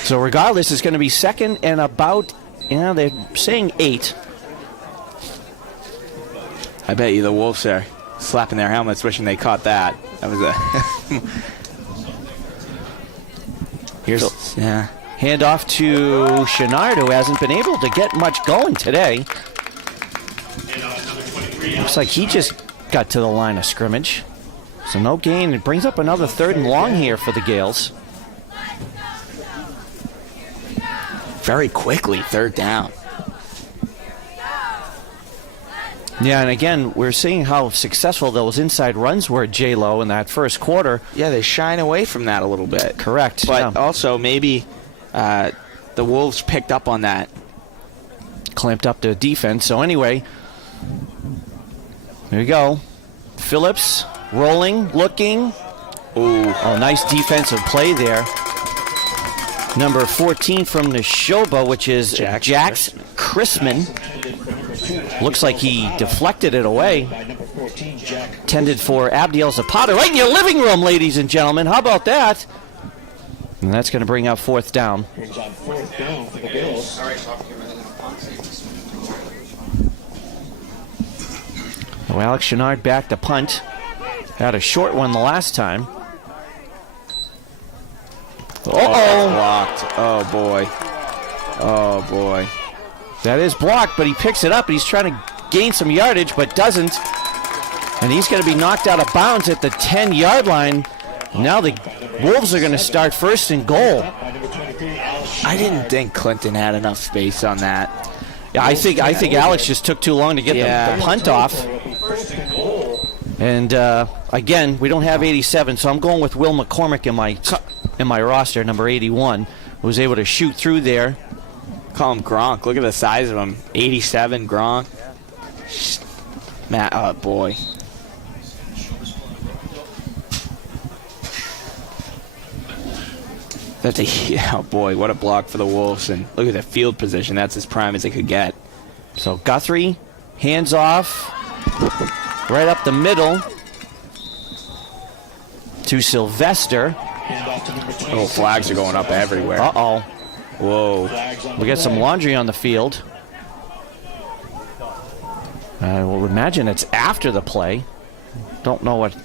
So regardless, it's going to be second and about, they're saying 8. I bet you the Wolves are slapping their helmets wishing they caught that. That was a... Here's... Yeah. Handoff to Chenard, who hasn't been able to get much going today. Looks like he just got to the line of scrimmage. So no gain. It brings up another 3rd and long here for the Gales. Very quickly, 3rd down. Yeah, and again, we're seeing how successful those inside runs were at J-Lo in that first quarter. Yeah, they shine away from that a little bit. Correct. But also maybe the Wolves picked up on that. Clamped up the defense. So anyway, there you go. Phillips rolling, looking. Ooh. Oh, nice defensive play there. Number 14 from Nashoba, which is Jax Chrisman. Looks like he deflected it away. Tended for Abdiel Zapata right in your living room, ladies and gentlemen. How about that? And that's going to bring up 4th down. Oh, Alex Chenard back to punt. Had a short one the last time. Uh-oh. Blocked. Oh, boy. Oh, boy. That is blocked, but he picks it up, and he's trying to gain some yardage, but doesn't. And he's going to be knocked out of bounds at the 10-yard line. Now the Wolves are going to start 1st and goal. I didn't think Clinton had enough space on that. Yeah, I think Alex just took too long to get the punt off. And again, we don't have 87, so I'm going with Will McCormick in my roster, number 81, who was able to shoot through there. Call him Gronk. Look at the size of him. 87 Gronk. Matt, oh boy. That's oh boy, what a block for the Wolves. And look at the field position. That's as prime as they could get. So Guthrie, hands off, right up the middle to Sylvester. Oh, flags are going up everywhere. Uh-oh. Whoa. We got some laundry on the field. I will imagine it's after the play. Don't know what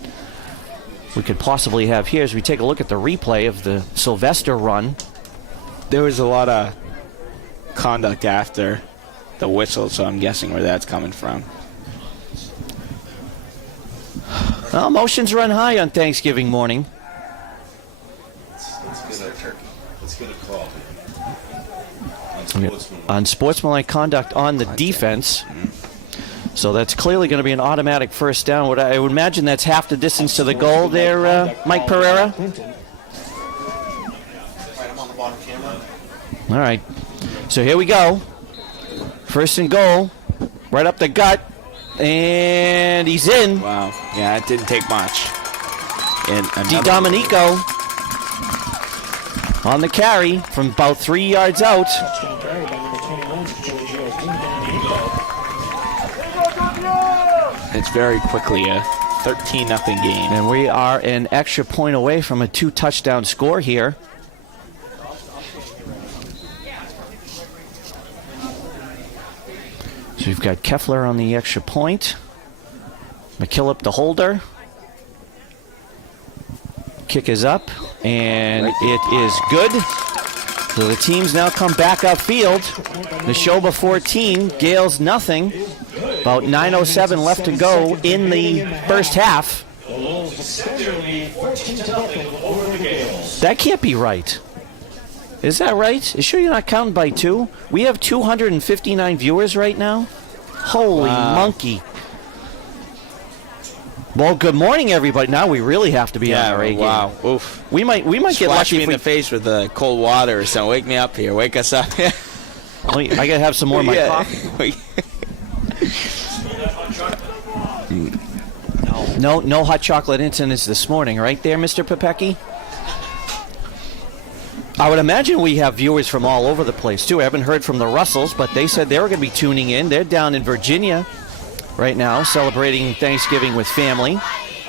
we could possibly have here as we take a look at the replay of the Sylvester run. There was a lot of conduct after the whistle, so I'm guessing where that's coming from. Well, emotions run high on Thanksgiving morning. Let's get a call. Unsportsmanlike conduct on the defense. So that's clearly going to be an automatic 1st down. I would imagine that's half the distance to the goal there, Mike Pereira. All right. So here we go. 1st and goal. Right up the gut. And he's in. Wow. Yeah, it didn't take much. And Di Domenico on the carry from about 3 yards out. It's very quickly a 13-0 game. And we are an extra point away from a 2-touchdown score here. So So we've got Keffler on the extra point. McKillop the holder. Kick is up, and it is good. So the teams now come back upfield. Nashoba 14, Gales nothing. About 9:07 left to go in the first half. That can't be right. Is that right? You sure you're not counting by two? We have 259 viewers right now? Holy monkey. Well, good morning, everybody. Now we really have to be on our A game. Wow. Oof. We might get Splash lucky me if in the face with cold water or something. Wake me up here. Wake us up. I gotta have some more of my coffee. No hot chocolate incidents this morning, right there, Mr. Popecki? I would imagine we have viewers from all over the place, too. I haven't heard from the Russells, but they said they were going to be tuning in. They're down in Virginia right now, celebrating Thanksgiving with family.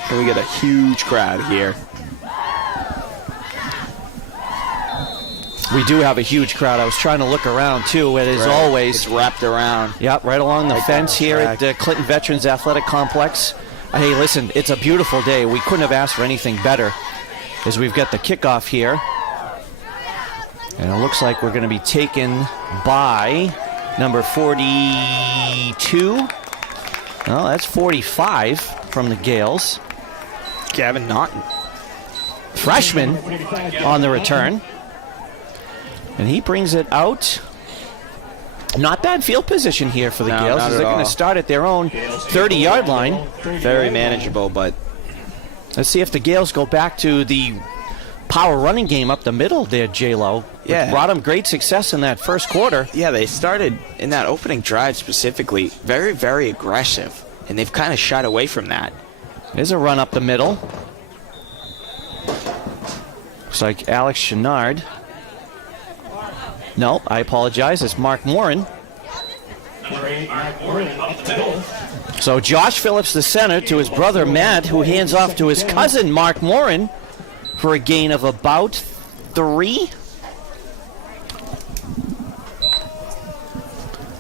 So we get a huge crowd here. We do have a huge crowd. I was trying to look around, too, and as always. It's wrapped around. Yep, right along the fence here at Clinton Veterans Athletic Complex. Hey, listen, it's a beautiful day. We couldn't have asked for anything better as we've got the kickoff here. And it looks like we're going to be taken by number 42. Well, that's 45 from the Gales. Gavin Naughton. Freshman on the return. And he brings it out. Not bad field position here for the Gales as they're going to start at their own 30-yard line. Very manageable, but let's see if the Gales go back to the power running game up the middle there, J-Lo. Yeah. Brought them great success in that first quarter. yeah, they started in that opening drive specifically very, very aggressive, and they've kind of shied away from that. There's a run up the middle. Looks like Alex Chenard. No, I apologize. It's Mark Morin. So Josh Phillips, the center, to his brother Matt, who hands off to his cousin Mark Morin for a gain of about 3.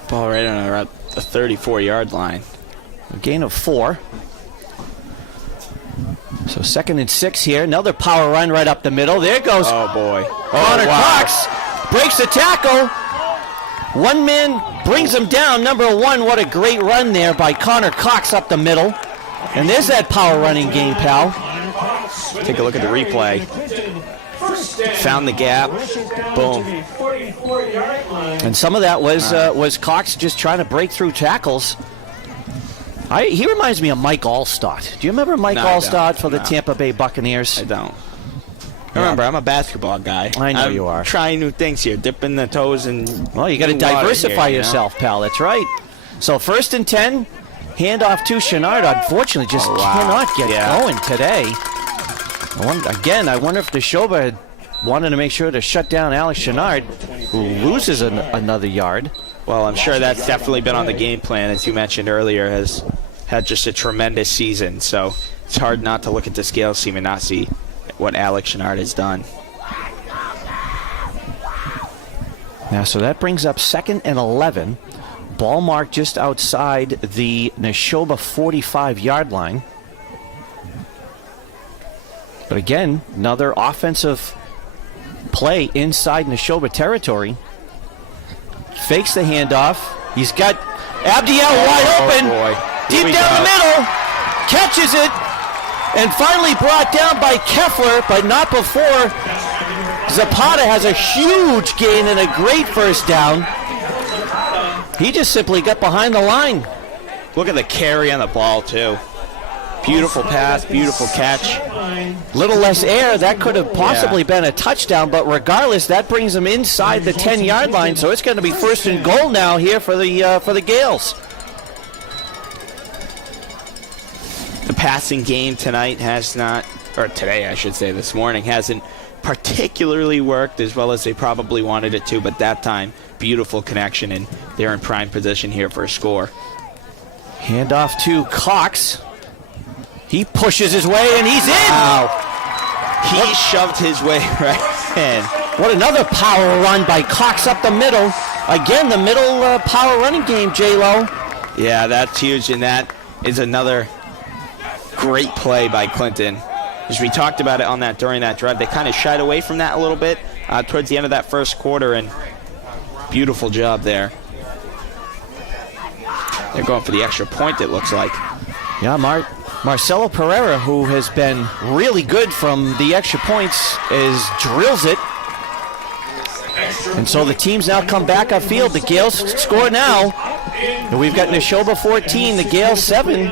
Ball right on around the 34-yard line. A gain of 4. So 2nd and 6 here. Another power run right up the middle. There goes Oh, boy. Connor Cox. Breaks the tackle. One man brings him down. Number 1, what a great run there by Connor Cox up the middle. And there's that power running game, pal. Take a look at the replay. Found the gap. Boom. And some of that was Cox just trying to break through tackles. He reminds me of Mike Allstott. Do you remember Mike Allstott for the Tampa Bay Buccaneers? I don't. Remember, I'm a basketball guy. I know you are. Trying new things here, dipping the toes in. Well, you got to diversify yourself, pal. That's right. So 1st and 10, handoff to Chenard. Unfortunately, just cannot get going today. I wonder if Nashoba had wanted to make sure to shut down Alex Chenard, who loses another yard. Well, I'm sure that's definitely been on the game plan, as you mentioned earlier, has had just a tremendous season. So it's hard not to look at the Scales team and not see what Alex Chenard has done. Now, so that brings up 2nd and 11. Ball marked just outside the Nashoba 45-yard line. But again, another offensive play inside Nashoba territory. Fakes the handoff. He's got Abdiel wide open. Deep down the middle. Catches it. And finally brought down by Keffler, but not before Zapata has a huge gain and a great first down. He just simply got behind the line. Look at the carry on the ball, too. Beautiful pass, beautiful catch. Little less air, that could have possibly been a touchdown, but regardless, that brings them inside the 10-yard line, so it's going to be 1st and goal now here for the Gales. The passing game tonight has not, or today I should say, this morning, hasn't particularly worked as well as they probably wanted it to, but that time, beautiful connection, and they're in prime position here for a score. Handoff to Cox. He pushes his way, and he's in. Wow. He shoved his way right in. What another power run by Cox up the middle. Again, the middle power running game, J-Lo. Yeah, that's huge, and that is another great play by Clinton. As we talked about it during that drive, they kind of shied away from that a little bit towards the end of that first quarter, and beautiful job there. They're going for the extra point, it looks like. Yeah, Marcelo Pereira, who has been really good from the extra points, drills it. And so the teams now come back upfield. The Gales score now. And we've got Nashoba 14, the Gales 7.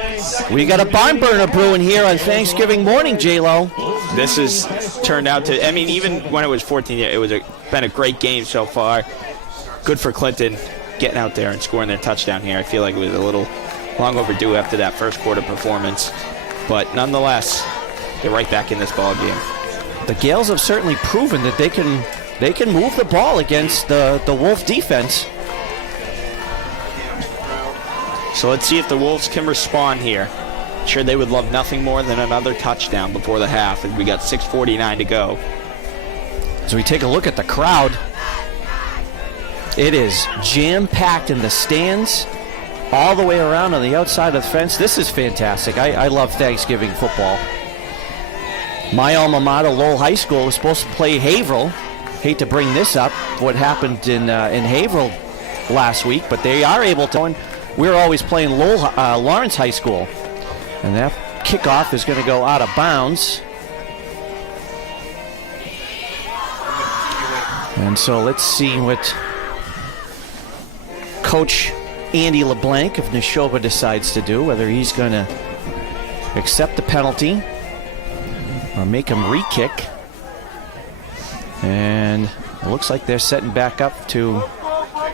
We got a barn burner brewing here on Thanksgiving morning, J-Lo. This has turned out to, I mean, even when it was 14, it was been a great game so far. Good for Clinton getting out there and scoring their touchdown here. I feel like it was a little long overdue after that first quarter performance. But nonetheless, they're right back in this ball game. The Gales have certainly proven that they can move the ball against the Wolf defense. So let's see if the Wolves can respond here. Sure, they would love nothing more than another touchdown before the half, and we got 6:49 to go. As we take a look at the crowd, it is jam-packed in the stands, all the way around on the outside of the fence. This is fantastic. I love Thanksgiving football. My alma mater, Lowell High School, was supposed to play Haverhill. Hate to bring this up, what happened in Haverhill last week, but they are able to. We're always playing Lawrence High School, and that kickoff is going to go out of bounds. And so let's see what Coach Andy LeBlanc of Nashoba decides to do, whether he's going to accept the penalty or make him re-kick. And it looks like they're setting back up to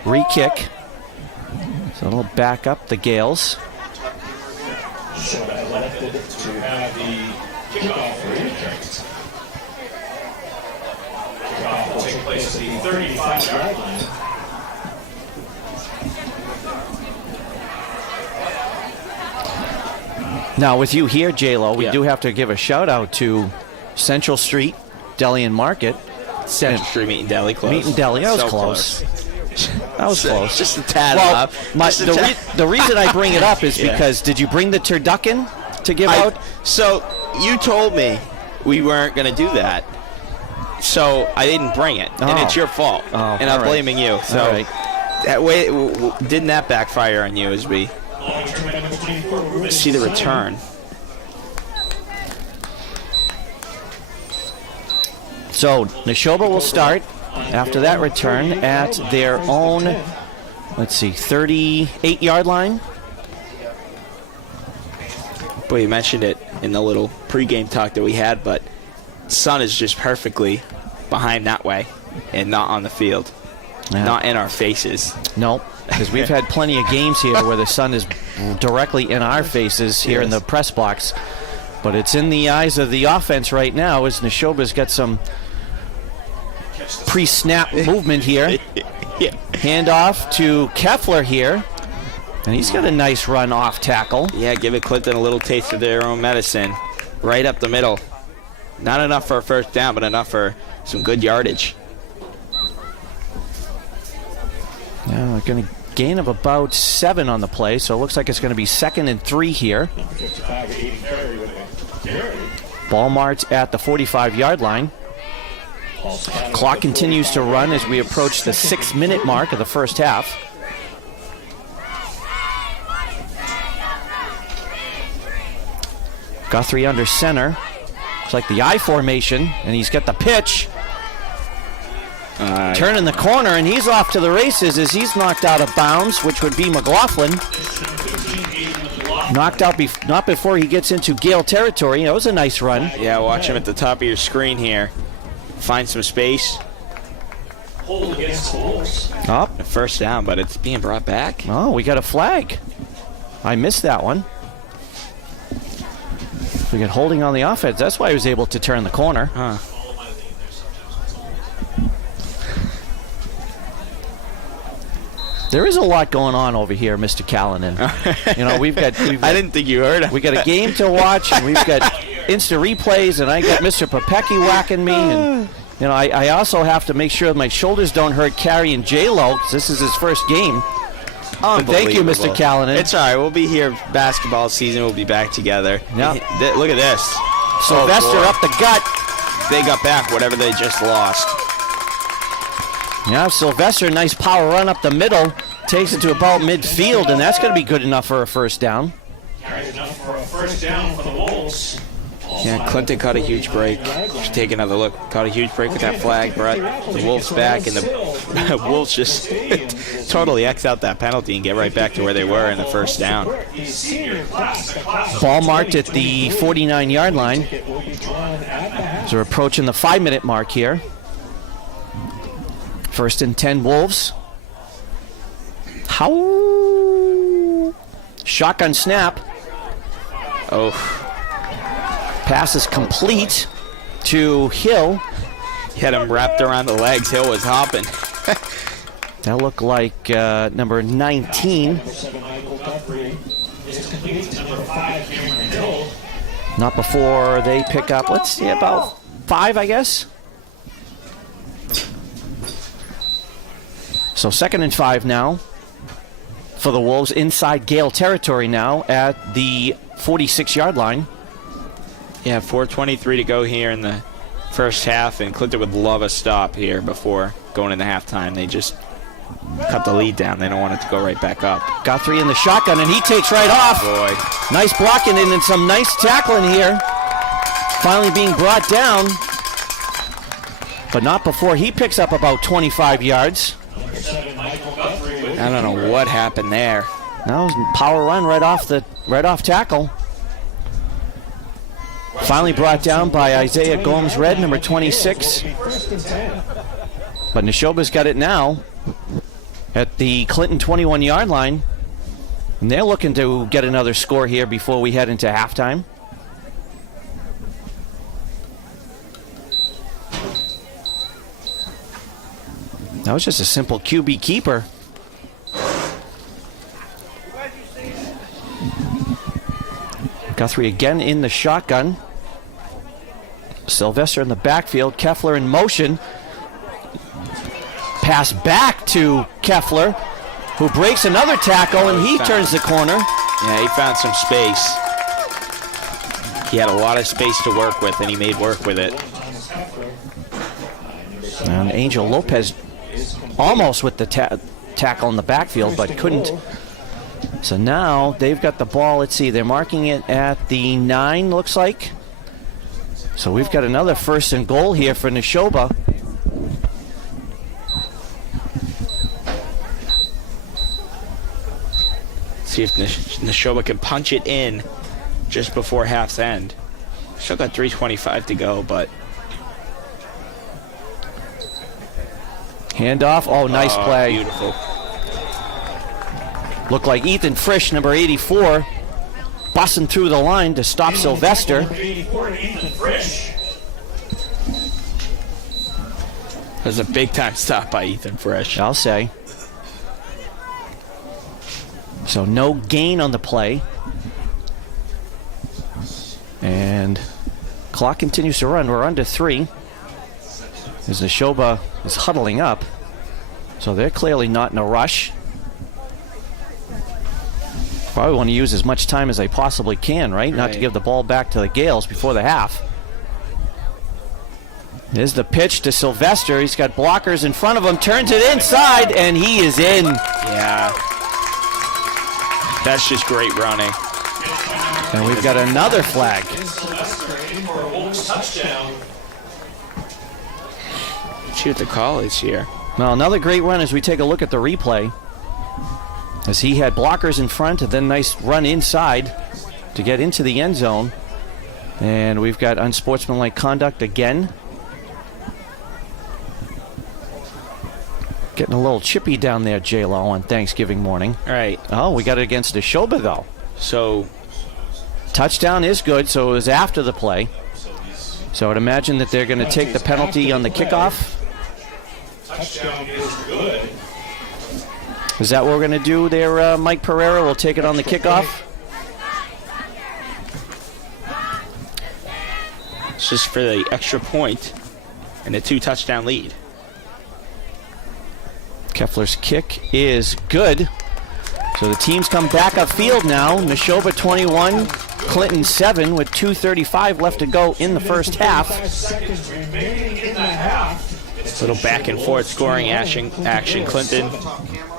re-kick. So it'll back up the Gales. Should have elected to have the kickoff re-kicked. Kickoff will take place at the 35-yard line. Now with you here, J-Lo, we do have to give a shout out to Central Street Deli and Market. Central Street Meat and Deli close. Meat and Deli, that was So close. That was close. Just a tad Well, off. the reason I bring it up is because did you bring the turducken to give out? So you told me we weren't going to do that. So I didn't bring it, and it's your fault, and I'm blaming you. So that way, didn't that backfire on you as we see the return? So Nashoba will start after that return at their own, 38-yard line. Boy, you mentioned it in the little pregame talk that we had, but sun is just perfectly behind that way and not on the field, not in our faces. No, because we've had plenty of games here where the sun is directly in our faces here in the press box, but it's in the eyes of the offense right now as Nashoba's got some pre-snap movement here. Handoff to Keffler here, and he's got a nice run off tackle. Yeah, give it Clinton a little taste of their own medicine. Right up the middle. Not enough for a first down, but enough for some good yardage. Yeah, we're going to gain of about 7 on the play, so it looks like it's going to be 2nd and 3 here. Ball marked at the 45-yard line. Clock continues to run as we approach the 6-minute mark of the first half. Guthrie under center. Looks like the I formation, and he's got the pitch. Turning the corner, and he's off to the races as he's knocked out of bounds, which would be McLaughlin. Knocked out not before he gets into Gale territory. That was a nice run. Yeah, watch him at the top of your screen here. Find some space. Hold against the Wolves. Oh, First down, but it's being brought back. oh, we got a flag. I missed that one. We got holding on the offense. That's why he was able to turn the corner. Huh. There is a lot going on over here, Mr. Callanan. You know, we've got I didn't think you heard him. we got a game to watch, and we've got instant replays, and I got Mr. Popecki whacking me, and you know, I also have to make sure my shoulders don't hurt carrying J-Lo, because this is his first game. Thank you, Mr. Callanan. It's all right. We'll be here basketball season. We'll be back together. Yep. Look at this. Sylvester boy. up the gut. They got back whatever they just lost. Yeah, Sylvester, nice power run up the middle. Takes it to about midfield, and that's going to be good enough for a first down. Carries enough for a first down for the Wolves. Yeah, Clinton caught a huge break. Should take another look. Caught a huge break with that flag. Brought the Wolves back, and the Wolves just totally X out that penalty and get right back to where they were in the first down. Ball marked at the 49-yard line. So we're approaching the 5-minute mark here. First and 10 Wolves. How? Shotgun snap. Oh, Pass is complete to Hill. he had him wrapped around the legs. Hill was hopping. That looked like number 19. Not before they pick up, let's see, about 5, I guess. So 2nd and 5 now for the Wolves inside Gale territory now at the 46-yard line. Yeah, 4:23 to go here in the first half, and Clinton would love a stop here before going into halftime. They just cut the lead down. They don't want it to go right back up. Guthrie in the shotgun, and he takes right off. Boy. Nice blocking and then some nice tackling here. Finally being brought down, but not before he picks up about 25 yards. I don't know what happened there. That was a power run right off tackle. Finally brought down by Isaiah Gomes-Red, number 26. But Nashoba's got it now at the Clinton 21-yard line. And they're looking to get another score here before we head into halftime. That was just a simple QB keeper. Guthrie again in the shotgun. Sylvester in the backfield. Keffler in motion. Pass back to Keffler, who breaks another tackle, and he turns the corner. Yeah, he found some space. He had a lot of space to work with, and he made work with it. And Angel Lopez almost with the tackle in the backfield, but couldn't. So now they've got the ball. Let's see, they're marking it at the 9, looks like. So we've got another 1st and goal here for Nashoba. See if Nashoba can punch it in just before half's end. Still got 3:25 to go, but... Handoff. Oh, nice play. Beautiful. Looked like Ethan Frisch, number 84, busting through the line to stop Sylvester. That was a big-time stop by Ethan Frisch. I'll say. So no gain on the play. And clock continues to run. We're under 3. As Nashoba is huddling up. So they're clearly not in a rush. Probably want to use as much time as they possibly can, right? Not to give the ball back to the Gales before the half. There's the pitch to Sylvester. He's got blockers in front of him. Turns it inside, and he is in. Yeah. That's just great running. And we've got another flag. See what the call is here. Now another great run as we take a look at the replay. As he had blockers in front and then nice run inside to get into the end zone. And we've got unsportsmanlike conduct again. Getting a little chippy down there, J-Lo, on Thanksgiving morning. All right. Oh, we got it against Nashoba, though. So, touchdown is good, so it was after the play. So I'd imagine that they're going to take the penalty on the kickoff. Touchdown is good. Is that what we're going to do there, Mike Pereira? We'll take it on the kickoff? it's just for the extra point and a 2-touchdown lead. Keffler's kick is good. So the teams come back upfield now. Nashoba 21, Clinton 7 with 2:35 left to go in the first half. Little back and forth scoring action. Clinton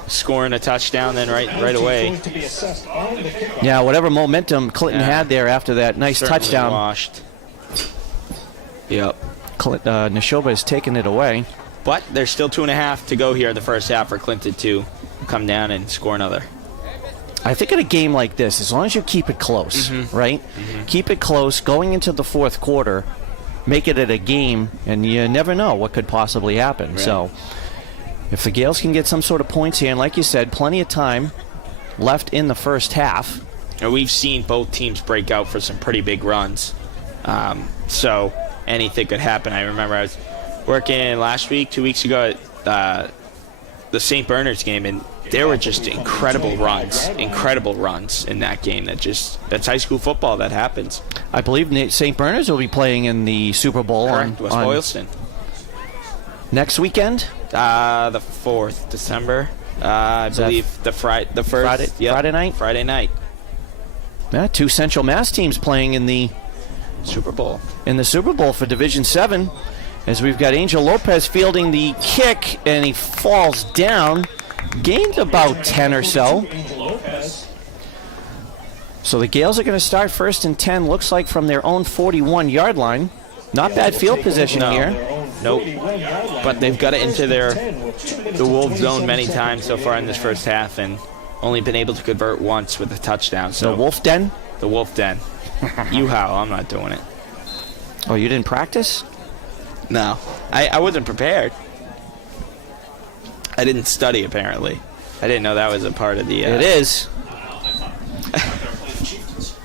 scoring a touchdown then right away. Yeah, whatever momentum Clinton had there after that nice Certainly touchdown. Washed. Yep. Nashoba has taken it away. But there's still 2.5 to go here in the first half for Clinton to come down and score another. I think in a game like this, as long as you keep it close, right? Keep it close going into the fourth quarter, make it at a game, and you never know what could possibly happen. Right. So if the Gales can get some sort of points here, and like you said, plenty of time left in the first half. And we've seen both teams break out for some pretty big runs. So anything could happen. I remember I was working last week, 2 weeks ago at the St. Bernard's game, and there were just incredible runs in that game. That's high school football. That happens. I believe St. Bernard's will be playing in the Super Bowl Correct, West Boylston. Next weekend. The 4th December. I believe the first Friday night. Friday night. Yeah, 2 Central Mass teams playing in the Super Bowl. In the Super Bowl for Division 7, as we've got Angel Lopez fielding the kick, and he falls down. Gained about 10 or so. So the Gales are going to start 1st and 10, looks like from their own 41-yard line. Not bad field position here. Nope. But they've got it into the Wolves zone many times so far in this first half, and only been able to convert once with a touchdown. So the Wolf Den? The Wolf Den. You how? I'm not doing it. Oh, you didn't practice? No. I wasn't prepared. I didn't study, apparently. I didn't know that was a part of the... It is.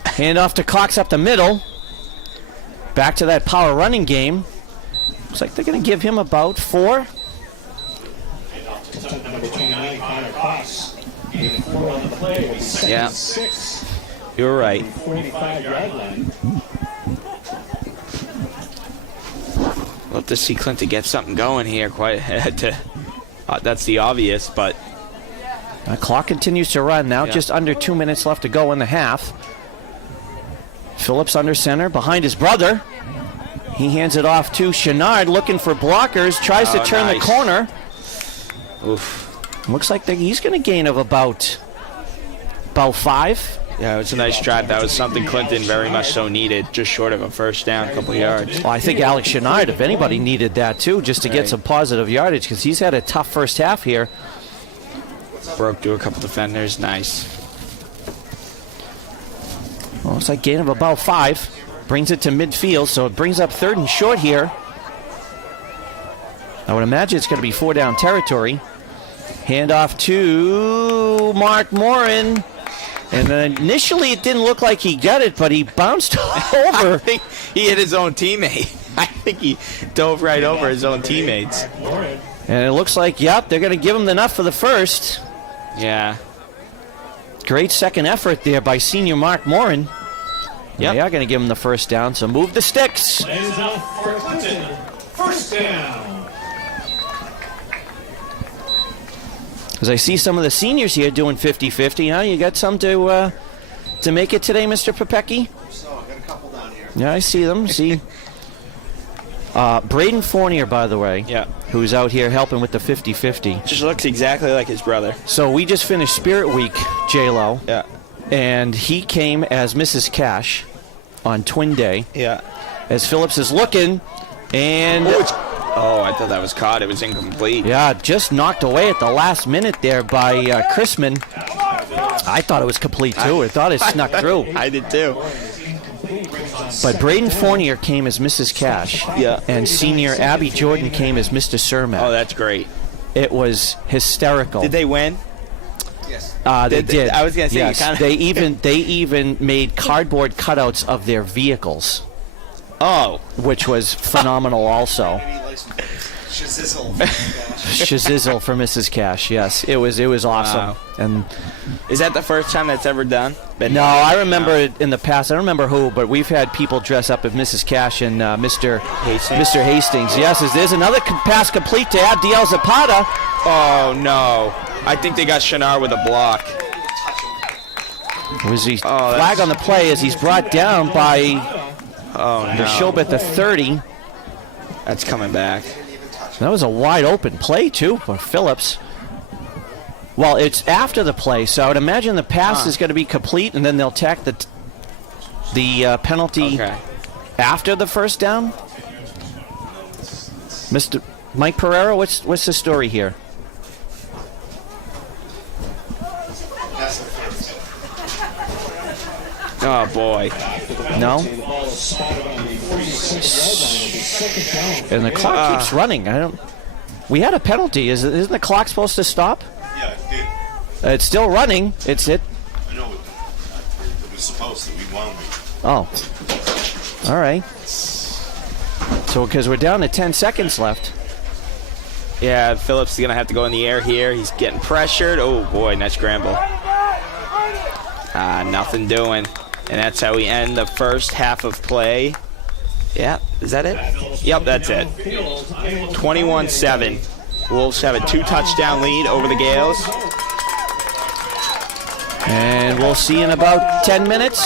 Hand off to Cox up the middle. Back to that power running game. Looks like they're going to give him about 4. Yeah. You're right. Love to see Clinton get something going here. That's the obvious, but... The clock continues to run now. Just under 2 minutes left to go in the half. Phillips under center behind his brother. He hands it off to Chenard, looking for blockers. Tries to turn the corner. Oof. Looks like he's going to gain of about 5. Yeah, it was a nice drive. That was something Clinton very much so needed. Just short of a first down, a couple yards. Well, I think Alex Chenard, if anybody, needed that too, just to get some positive yardage, because he's had a tough first half here. Broke through a couple defenders. Nice. Well, it's like gain of about 5. Brings it to midfield, so it brings up 3rd and short here. I would imagine it's going to be 4 down territory. Handoff to Mark Morin. And then initially it didn't look like he got it, but he bounced over. I think he hit his own teammate. I think he dove right over his own teammates. And it looks like, yep, they're going to give him enough for the first. Yeah. Great second effort there by senior Mark Morin. Yep. They are going to give him the first down, so move the sticks. Lays down for Clinton. First down. As I see some of the seniors here doing 50-50, huh? You got some to make it today, Mr. Popecki? So, I got a couple down here. Yeah, I see them. See, Braden Fournier, by the way, who's out here helping with the 50-50. Just looks exactly like his brother. So we just finished Spirit Week, J-Lo. Yeah. And he came as Mrs. Cash on Twin Day. Yeah. As Phillips is looking, and... Oh, I thought that was caught. It was incomplete. Yeah, just knocked away at the last minute there by Chrisman. I thought it was complete, too. I thought it snuck through. I did, too. But Braden Fournier came as Mrs. Cash. Yeah. And senior Abby Jordan came as Mr. Surmac. Oh, that's great. It was hysterical. Did they win? Yes. They did. I was going to say, yes. They even made cardboard cutouts of their vehicles. Oh. Which was phenomenal also. Shazizzle for Mrs. Cash, yes. It was awesome. Wow. And is that the first time that's ever done? No, I remember it in the past. I don't remember who, but we've had people dress up as Mrs. Cash and Mr. Hastings. Yes, there's another pass complete to Abdiel Zapata. Oh, no. I think they got Chenard with a block. Was he flag on the play as he's brought down by Nashoba at the 30. That's coming back. That was a wide open play, too, for Phillips. Well, it's after the play, so I would imagine the pass is going to be complete, and then they'll tack the penalty after the first down. Mr. Mike Pereira, what's the story here? Oh, boy. No? And the clock keeps running. We had a penalty. Isn't the clock supposed to stop? Yeah, it did. It's still running. It's it. I know it was supposed to. We wound it. Oh. All right. So, because we're down to 10 seconds left. Yeah, Phillips is going to have to go in the air here. He's getting pressured. Oh, boy, nice scramble. Nothing doing. And that's how we end the first half of play. Yeah, is that it? Yep, that's it. 21-7. Wolves have a 2-touchdown lead over the Gales. And we'll see in about 10 minutes.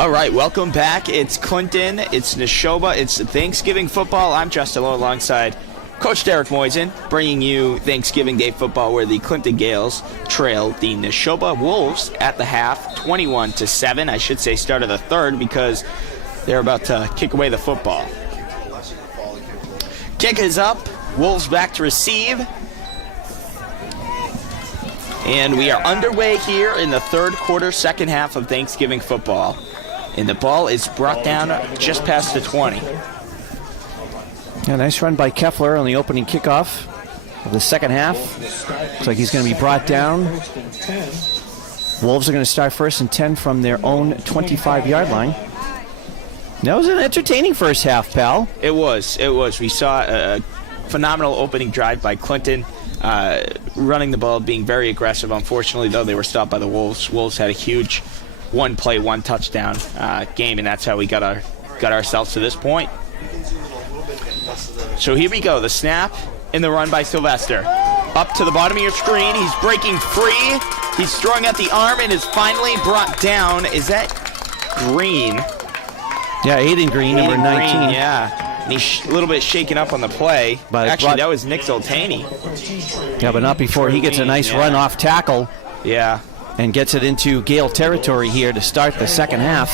All right, welcome back. It's Clinton, it's Nashoba, it's Thanksgiving football. I'm Justin Lowe alongside Coach Derek Moisen, bringing you Thanksgiving Day football where the Clinton Gales trailed the Nashoba Wolves at the half, 21-7. I should say start of the third because they're about to kick away the football. Kick is up, Wolves back to receive. And we are underway here in the third quarter, second half of Thanksgiving football. And the ball is brought down just past the 20. Yeah, nice run by Keffler on the opening kickoff of the second half. Looks like he's going to be brought down. Wolves are going to start 1st and 10 from their own 25-yard line. That was an entertaining first half, pal. It was. We saw a phenomenal opening drive by Clinton, running the ball, being very aggressive. Unfortunately, though, they were stopped by the Wolves. Wolves had a huge one-play, one-touchdown game, and that's how we got ourselves to this point. So here we go. The snap and the run by Sylvester. Up to the bottom of your screen. He's breaking free. He's throwing at the arm and is finally brought down. Is that Green? Yeah, Aiden Green, number 19. Green, yeah. And he's a little bit shaken up on the play. But actually, that was Nick Zoltani. Yeah, but not before he gets a nice run off tackle. Yeah. And gets it into Gale territory here to start the second half.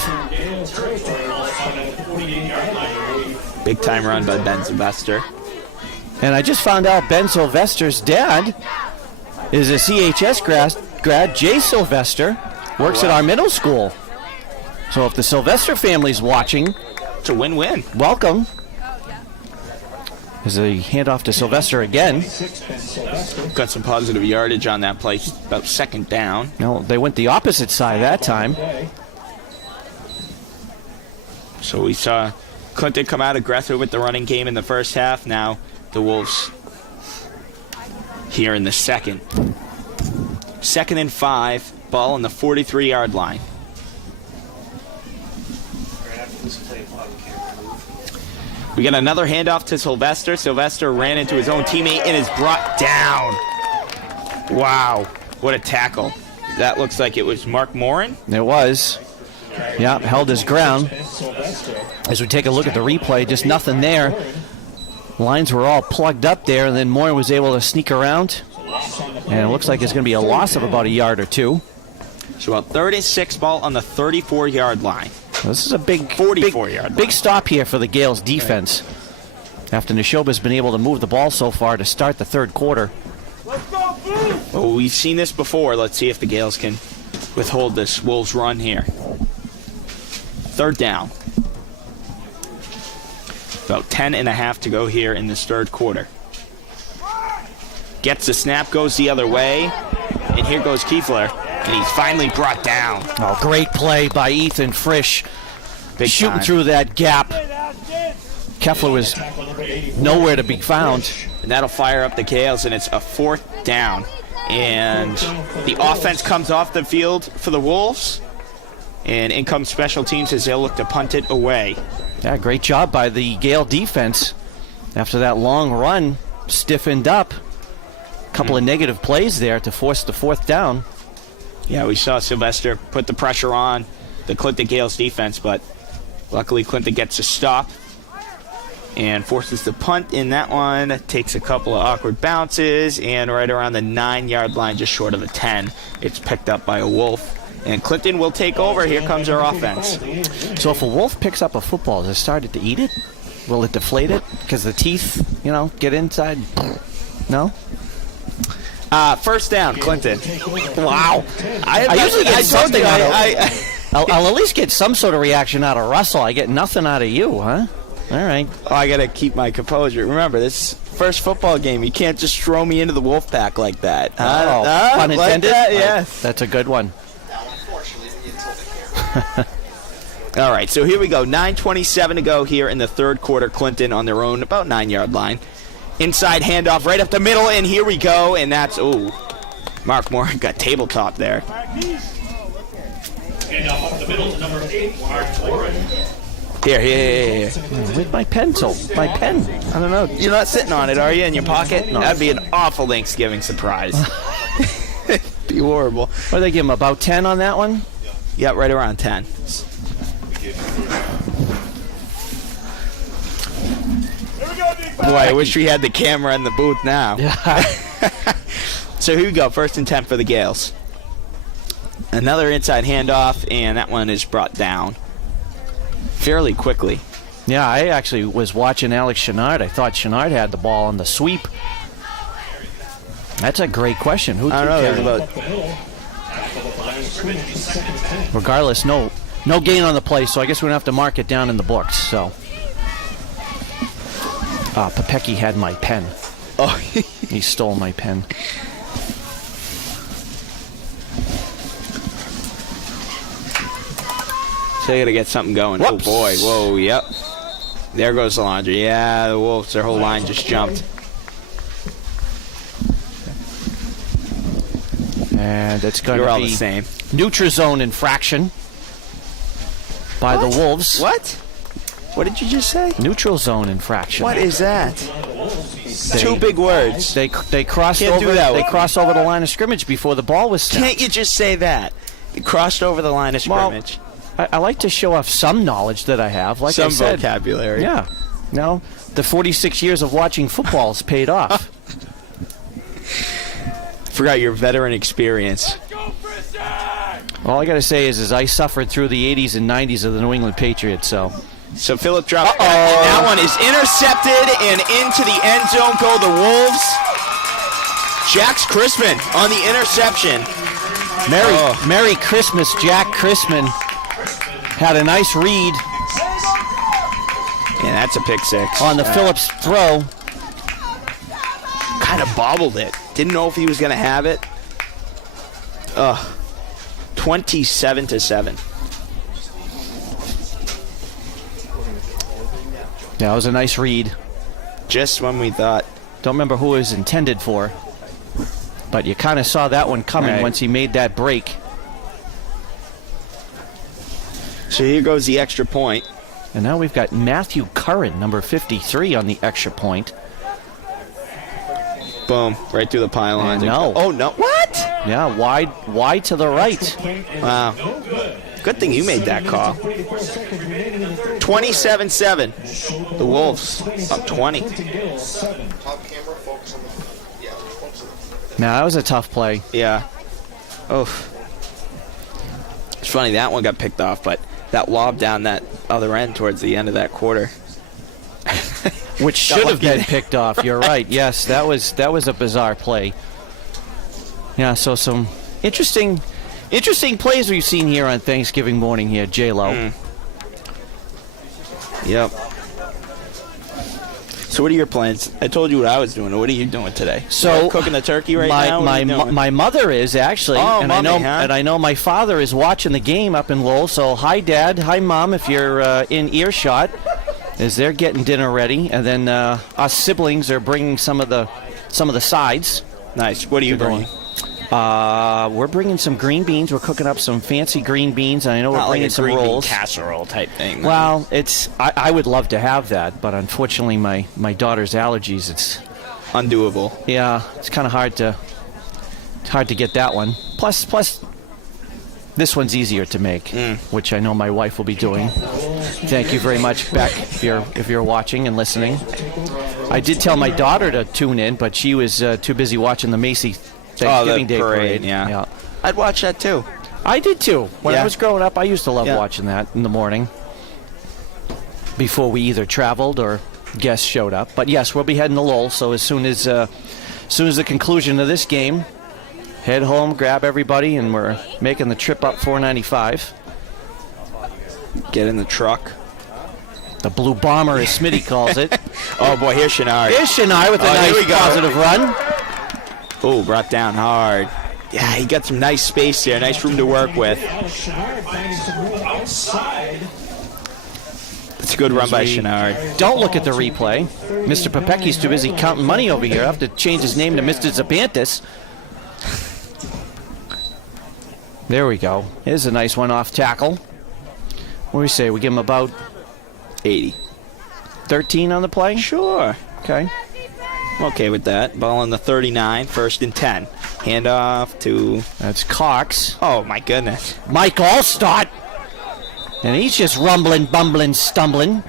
Big time run by Ben Sylvester. And I just found out Ben Sylvester's dad is a CHS grad. Jay Sylvester works at our middle school. So if the Sylvester family's watching, it's a win-win. Welcome. As a handoff to Sylvester again. Got some positive yardage on that play. About second down. No, they went the opposite side that time. So we saw Clinton come out aggressive with the running game in the first half. Now the Wolves here in the second. 2nd and 5. Ball on the 43-yard line. We got another handoff to Sylvester. Sylvester ran into his own teammate and is brought down. Wow, what a tackle. That looks like it was Mark Morin. It was. Yeah, held his ground. As we take a look at the replay, just nothing there. Lines were all plugged up there, and then Morin was able to sneak around. And it looks like it's going to be a loss of about a yard or two. So about 36, ball on the 34-yard line. This is a big 44-yard line. Big stop here for the Gales defense. After Nashoba's been able to move the ball so far to start the third quarter. Well, we've seen this before. Let's see if the Gales can withhold this Wolves run here. 3rd down. About 10 and a half to go here in this third quarter. Gets the snap, goes the other way. And here goes Kiefler. And he's finally brought down. Oh, great play by Ethan Frisch. Big shooting time. Through that gap. Keffler was nowhere to be found. And that'll fire up the Gales, and it's a 4th down. And the offense comes off the field for the Wolves. And in comes special teams as they'll look to punt it away. Yeah, great job by the Gale defense. After that long run, stiffened up. A couple of negative plays there to force the 4th down. Yeah, we saw Sylvester put the pressure on the Clinton Gales defense, but luckily Clinton gets a stop and forces the punt in that one. Takes a couple of awkward bounces, and right around the 9-yard line, just short of the 10, it's picked up by a Wolf. And Clinton will take over. Here comes our offense. So if a Wolf picks up a football, does it start to eat it? Will it deflate it? Because the teeth, get inside? No? First down, Clinton. Wow. I usually get something out of I'll at least get some sort of reaction out of Russell. I get nothing out of you, huh? All right. Oh, I got to keep my composure. Remember, this first football game. You can't just throw me into the Wolf pack like that. Pun intended? Like that? Yes. That's a good one. All right, so here we go. 9:27 to go here in the third quarter. Clinton on their own, about 9-yard line. Inside handoff right up the middle, and here we go. And that's, Mark Moore got tabletop there. Handoff up the middle to number 8, Mark Morin. Here. With my pencil. My pen. I don't know. You're not sitting on it, are you, in your pocket? No. That'd be an awful Thanksgiving surprise. It'd be horrible. What did they give him, about 10 on that one? Yeah, right around 10. Boy, I wish we had the camera in the booth now. Yeah. So here we go, 1st and 10 for the Gales. Another inside handoff, and that one is brought down fairly quickly. Yeah, I actually was watching Alex Chenard. I thought Chenard had the ball on the sweep. That's a great question. Who I don't know. carry There's it? Regardless, no gain on the play, so I guess we're going to have to mark it down in the books. So, Popecki had my pen. Oh, He stole my pen. so they got to get something going. Whoops. Oh, boy. Whoa, yep. There goes the laundry. Yeah, the Wolves, their whole line just jumped. And it's going You're to all be the same. neutral zone infraction by the Wolves. What? What did you just say? Neutral zone infraction. What is that? Two big words. They crossed Can't over. do that. They crossed over the line of scrimmage before the ball was snapped. Can't you just say that? It crossed over the line of scrimmage. I like to show off some knowledge that I have. Like Some I said, vocabulary. yeah. No, the 46 years of watching football has paid off. Forgot your veteran experience. All I got to say is I suffered through the 80s and 90s of the New England Patriots. So Phillip dropped back, and that one is intercepted, and into the end zone go the Wolves. Jax Crispin on the interception. Merry Christmas, Jack Christman. Had a nice read And that's a pick six. on the Phillips throw. Kind of bobbled it. Didn't know if he was going to have it. 27-7. Yeah, it was a nice read. Just when we thought. Don't remember who it was intended for, but you kind of saw that one coming Right. once he made that break. So here goes the extra point. And now we've got Matthew Curran, number 53, on the extra point. Boom. Right through the pylon. No. Oh, no. What? Yeah, wide to the right. Wow. Good thing you made that call. 27-7. The Wolves up 20. Top camera, focus on the. Yeah, focus on the. Now, that was a tough play. Yeah. Oh. It's funny, that one got picked off, but that lob down that other end towards the end of that quarter. Which should have lucky. been picked off. You're right. Yes, that was a bizarre play. Yeah, so some interesting plays we've seen here on Thanksgiving morning here, J-Lo. Yep. So what are your plans? I told you what I was doing. What are you doing today? So You're cooking the turkey right now? What are you doing? my mother is actually, Oh, and mommy, I know huh? and I know my father is watching the game up in Lowell. So hi, Dad, hi, Mom, if you're in earshot, as they're getting dinner ready, and then us siblings are bringing some of the sides. Nice. What are you bringing? We're bringing some green beans. We're cooking up some fancy green beans, and I know we're Not like bringing a some green bean rolls. casserole type thing. Well, I would love to have that, but unfortunately, my daughter's allergies. It's undoable. yeah, it's kind of hard to get that one. Plus, this one's easier to make, which I know my wife will be doing. Thank you very much, Beck, if you're watching and listening. I did tell my daughter to tune in, but she was too busy watching the Macy Thanksgiving Day parade. Yeah. I'd watch that too. I did too. When I Yeah. was growing up, I used to love Yeah. watching that in the morning before we either traveled or guests showed up. But yes, we'll be heading to Lowell. So as soon as the conclusion of this game, head home, grab everybody, and we're making the trip up 495. Get in the truck. The Blue Bomber, as Smitty calls it. Oh boy, here's Chenard. Here's Chennai with a Here we nice go. positive run. Oh, brought down hard. Yeah, he got some nice space there, nice room to work with. It's a good run by Chenard. Don't look at the replay. Mr. Popecki's too busy counting money over here. I have to change his name to Mr. Zabantis. There we go. Here's a nice one off tackle. What do we say? We give him about 80. 13 on the play? Sure. Okay. I'm okay with that. Ball on the 39, 1st and 10. Handoff to... That's Cox. Oh, my goodness. Mike Allstott. And he's just rumbling, bumbling, stumbling.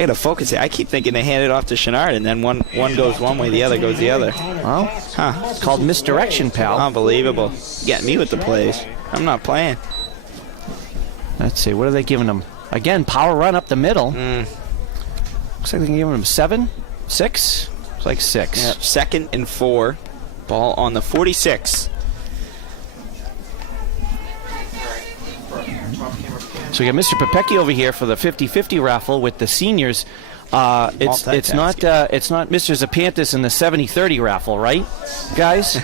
I gotta focus it. I keep thinking they hand it off to Chenard, and then one goes one way, the other goes the other. Well, Huh. it's called misdirection, pal. Unbelievable. Get me with the plays. I'm not playing. Let's see, what are they giving them? Again, power run up the middle. Mm. Looks like they're giving them 7, 6. It's like 6. Yep. 2nd and 4. Ball on the 46. So we got Mr. Popecki over here for the 50-50 raffle with the seniors. It's not Mr. Zapantis in the 70-30 raffle, right, guys?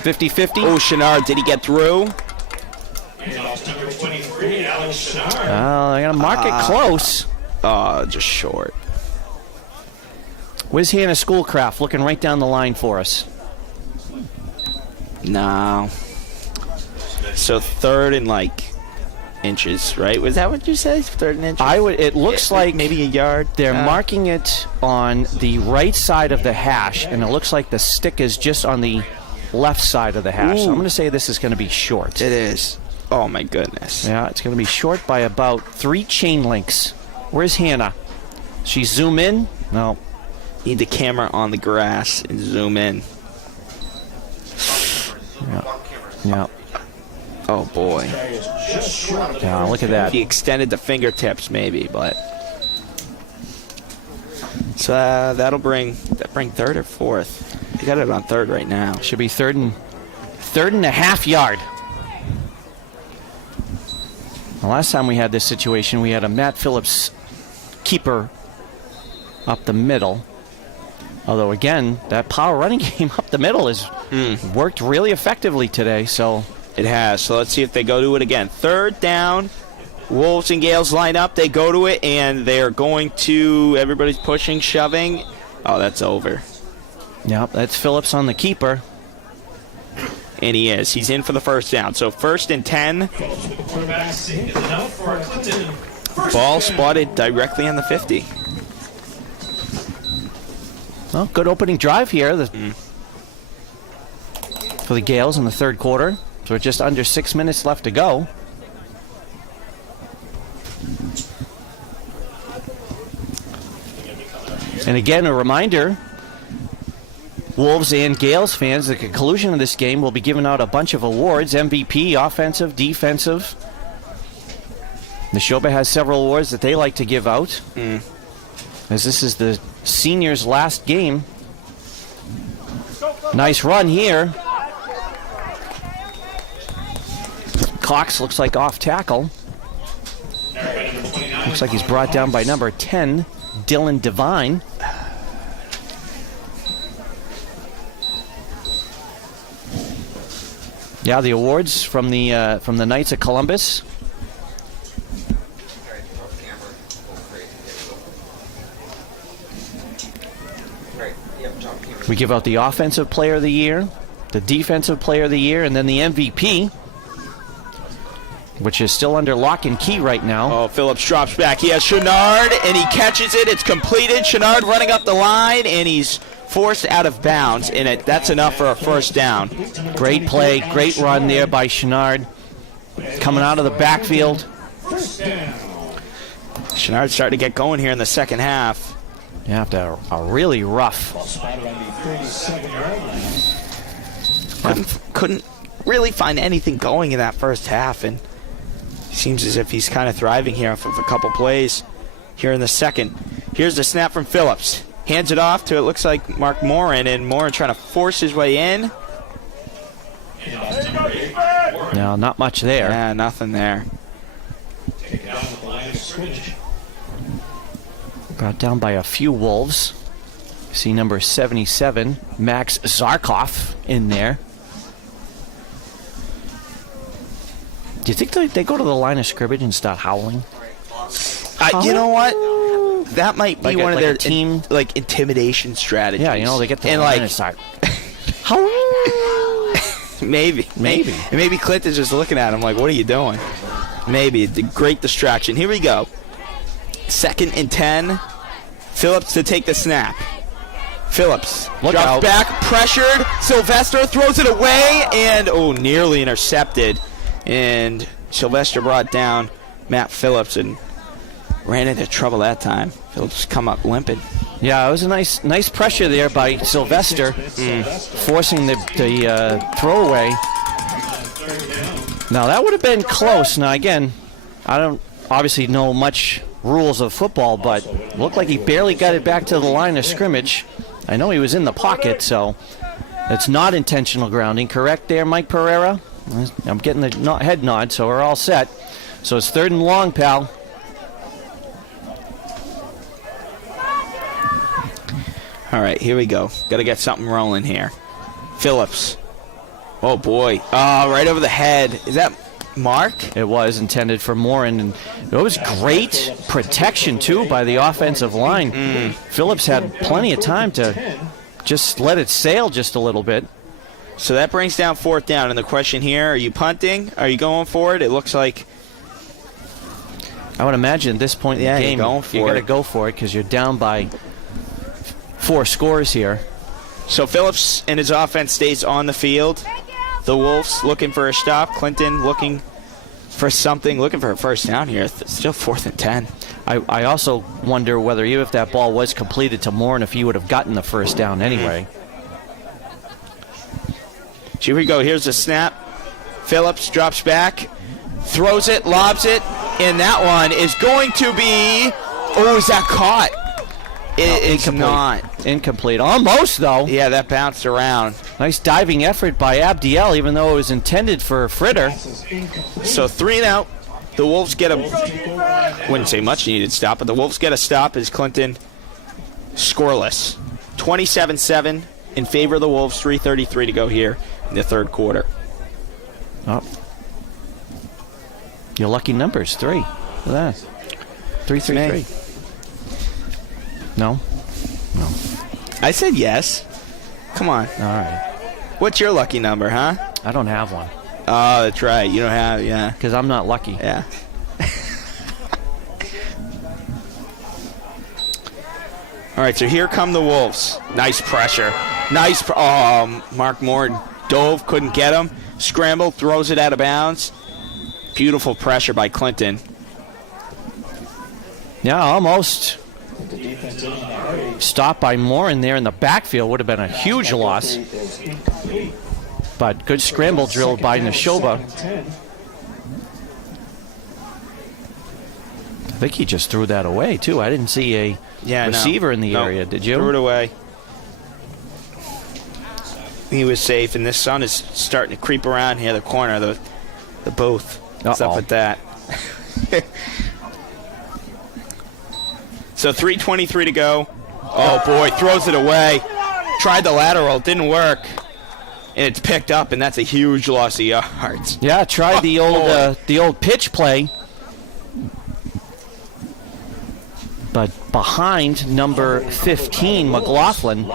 50-50. Oh, Chenard, did he get through? Number 23, Alex Chenard. I gotta mark it close. Just short. Where's Hannah Schoolcraft looking right down the line for us? No. So 3rd and inches, right? Was that what you said? 3rd and inches? It looks like maybe a yard. they're marking it on the right side of the hash, and it looks like the stick is just on the left side of the hash. So I'm going to say this is going to be short. It is. Oh my goodness. Yeah, it's going to be short by about 3 chain links. Where's Hannah? She zoom in? No. Need the camera on the grass and zoom in. Yeah. Oh boy. Yeah, look at that. He extended the fingertips maybe, but so that'll bring 3rd or 4th. You got it on 3rd right now. Should be third and a half yard. The last time we had this situation, we had a Matt Phillips keeper up the middle. Although, again, that power running game up the middle has worked really effectively today. So it has. So let's see if they go to it again. 3rd down. Wolves and Gales line up. They go to it, and they're going to. Everybody's pushing, shoving. Oh, that's over. Yep, that's Phillips on the keeper. And he is. He's in for the 1st down. So 1st and 10. Ball spotted directly on the 50. Well, good opening drive here for the Gales in the 3rd quarter. So we're just under 6 minutes left to go. And again, a reminder, Wolves and Gales fans, the conclusion of this game will be giving out a bunch of awards, MVP, offensive, defensive. Nashoba has several awards that they like to give out. As this is the seniors' last game. Nice run here. Cox looks like off tackle. Looks like he's brought down by number 10, Dylan Devine. Yeah, the awards from the Knights of Columbus. We give out the Offensive Player of the Year, the Defensive Player of the Year, and then the MVP, which is still under lock and key right now. Oh, Phillips drops back. He has Chenard, and he catches it. It's completed. Chenard running up the line, and he's forced out of bounds, and that's enough for a 1st down. Great play, great run there by Chenard. Coming out of the backfield. Chenard's starting to get going here in the 2nd half. You have to a really rough. Couldn't really find anything going in that 1st half, and seems as if he's kind of thriving here off of a couple plays here in the 2nd. Here's the snap from Phillips. Hands it off to, it looks like, Mark Morin, and Morin trying to force his way in. No, not much there. Yeah, nothing there. Brought down by a few Wolves. See number 77, Max Zarkov, in there. Do you think they go to the line of scrimmage and start howling? You know what? That might be one of their team intimidation strategies. Yeah, they get to the line and start. Maybe. And maybe Clinton's just looking at him like, what are you doing? Maybe. The great distraction. Here we go. 2nd and 10. Phillips to take the snap. Phillips drops back, pressured. Sylvester throws it away, and nearly intercepted. And Sylvester brought down Matt Phillips, and ran into trouble that time. Phillips come up limping. Yeah, it was a nice pressure there by Sylvester, forcing the throwaway. Now, that would have been close. Now, again, I don't obviously know much rules of football, but looked like he barely got it back to the line of scrimmage. I know he was in the pocket, so it's not intentional grounding. Correct there, Mike Pereira? I'm getting the head nod, so we're all set. So it's 3rd and long, pal. All right, here we go. Got to get something rolling here. Phillips. Oh, boy. Oh, right over the head. Is that Mark? It was intended for Morin, and it was great protection, too, by the offensive line. Phillips had plenty of time to just let it sail just a little bit. So that brings down 4th down. And the question here, are you punting? Are you going for it? It looks like... I would imagine at this point in the game, you got to go for it because you're down by 4 scores here. So Phillips and his offense stays on the field. The Wolves looking for a stop. Clinton looking for something, looking for a first down here. Still 4th and 10. I also wonder whether even if that ball was completed to Morin, if he would have gotten the first down anyway. Here we go. Here's the snap. Phillips drops back, throws it, lobs it, and that one is going to be... Oh, is that caught? It's not. Incomplete. Almost, though. Yeah, that bounced around. Nice diving effort by Abdiel, even though it was intended for Fritter. So 3 and out. The Wolves get a... Wouldn't say much needed stop, but the Wolves get a stop as Clinton scoreless. 27-7 in favor of the Wolves. 3:33 to go here in the 3rd quarter. Oh. Your lucky numbers, 3. Look at that. 3-3-3. No? No. I said yes. Come on. All right. What's your lucky number, huh? I don't have one. Oh, that's right. You don't have, yeah. Because I'm not lucky. Yeah. All right, so here come the Wolves. Nice pressure. Mark Moore dove, couldn't get him. Scrambled, throws it out of bounds. Beautiful pressure by Clinton. Yeah, almost stopped by Morin there in the backfield. Would have been a huge loss. But good scramble drill by Nashoba. I think he just threw that away, too. I didn't see a receiver in the area, did you? Threw it away. He was safe, and this sun is starting to creep around here, the corner, the booth. What's up with that? So 3:23 to go. Oh, boy, throws it away. Tried the lateral, didn't work. And it's picked up, and that's a huge loss of yards. Yeah, tried the old pitch play. But behind number 15, McLaughlin.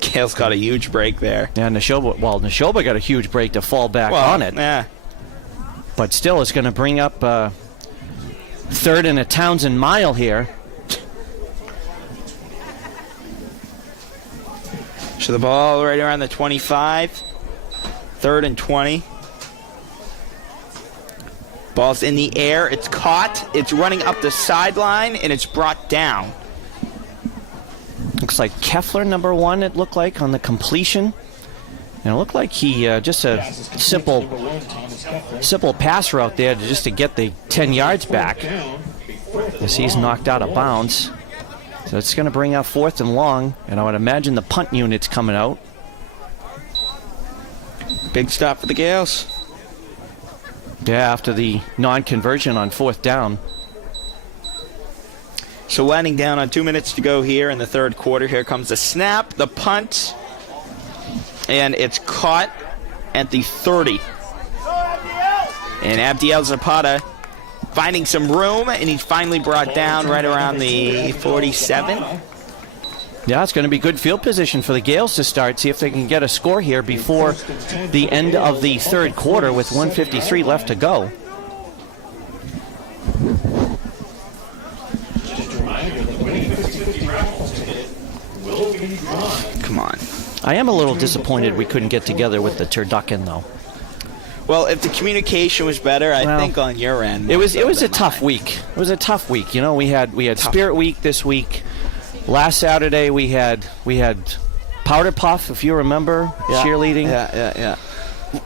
Gale's got a huge break there. Yeah, Nashoba got a huge break to fall back on it. Yeah. But still, it's going to bring up 3rd and a Townsend mile here. So the ball right around the 25. 3rd and 20. Ball's in the air. It's caught. It's running up the sideline, and it's brought down. Looks like Keffler, number 1, it looked like, on the completion. And it looked like he just a simple pass route there just to get the 10 yards back. As he's knocked out of bounds. So it's going to bring out 4th and long, and I would imagine the punt unit's coming out. Big stop for the Gales. Yeah, after the non-conversion on 4th down. So landing down on 2 minutes to go here in the 3rd quarter. Here comes the snap, the punt, and it's caught at the 30. And Abdiel Zapata finding some room, and he's finally brought down right around the 47. Yeah, it's going to be good field position for the Gales to start. See if they can get a score here before the end of the 3rd quarter with 1:53 left to go. Come on. I am a little disappointed we couldn't get together with the turducken, though. Well, if the communication was better, I Well, think on your end. It was more so a than tough mine. week. It was a tough week. You know, we had Spirit Week this week. Last Saturday we had Powder Puff, if you remember, cheerleading. Yeah.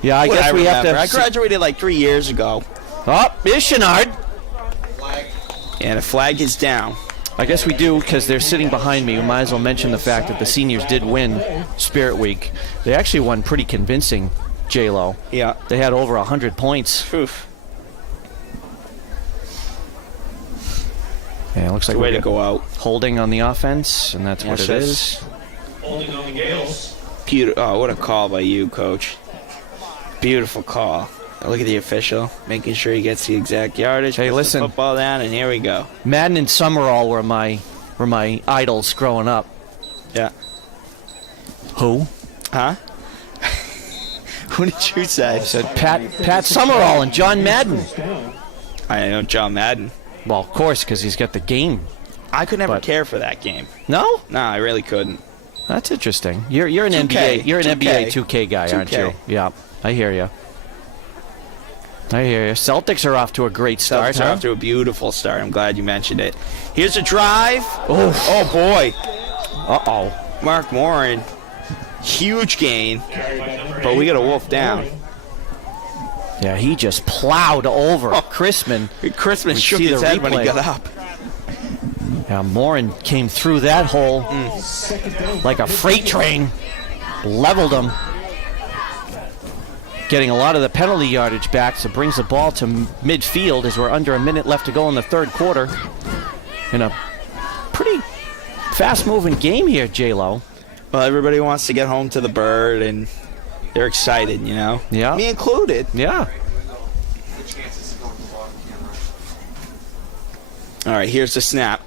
Yeah, I guess we have to. I graduated like 3 years ago. Oh, here's Chenard. And the flag is down. I guess we do, because they're sitting behind me. We might as well mention the fact that the seniors did win Spirit Week. They actually won pretty convincing, J-Lo. Yeah. They had over 100 points. Oof. Yeah, it looks like Way we're to go out. holding on the offense, and that's what Yes, it yes. is. Holding on the Gales. Oh, what a call by you, Coach. Beautiful call. Look at the official, making sure he gets the exact yardage. Hey, puts the listen. football down, and here we go. Madden and Summerall were my idols growing up. Yeah. Who? Huh? Who did you say? Said Pat Summerall and John Madden. I know John Madden. Well, of course, because he's got the game. I could never But- care for that game. No? No, I really couldn't. That's interesting. You're an 2K. NBA. You're an 2K. NBA 2K guy, aren't 2K. you? Yeah, I hear you. Celtics are off to a great start. Celtics are Huh? off to a beautiful start. I'm glad you mentioned it. Here's a drive. Oh. Oh boy. Uh-oh. Mark Warren. Huge gain. But we got a wolf down. Yeah, he just plowed over Chrisman. Christmas We shook see his the head when he replay. got up. Yeah, Morin came through that hole like a freight train. Leveled him. Getting a lot of the penalty yardage back, so brings the ball to midfield as we're under a minute left to go in the third quarter. In a pretty fast-moving game here, J-Lo. Well, everybody wants to get home to the bird, and they're excited, you know? Yeah. Me included. Yeah. All right, here's the snap.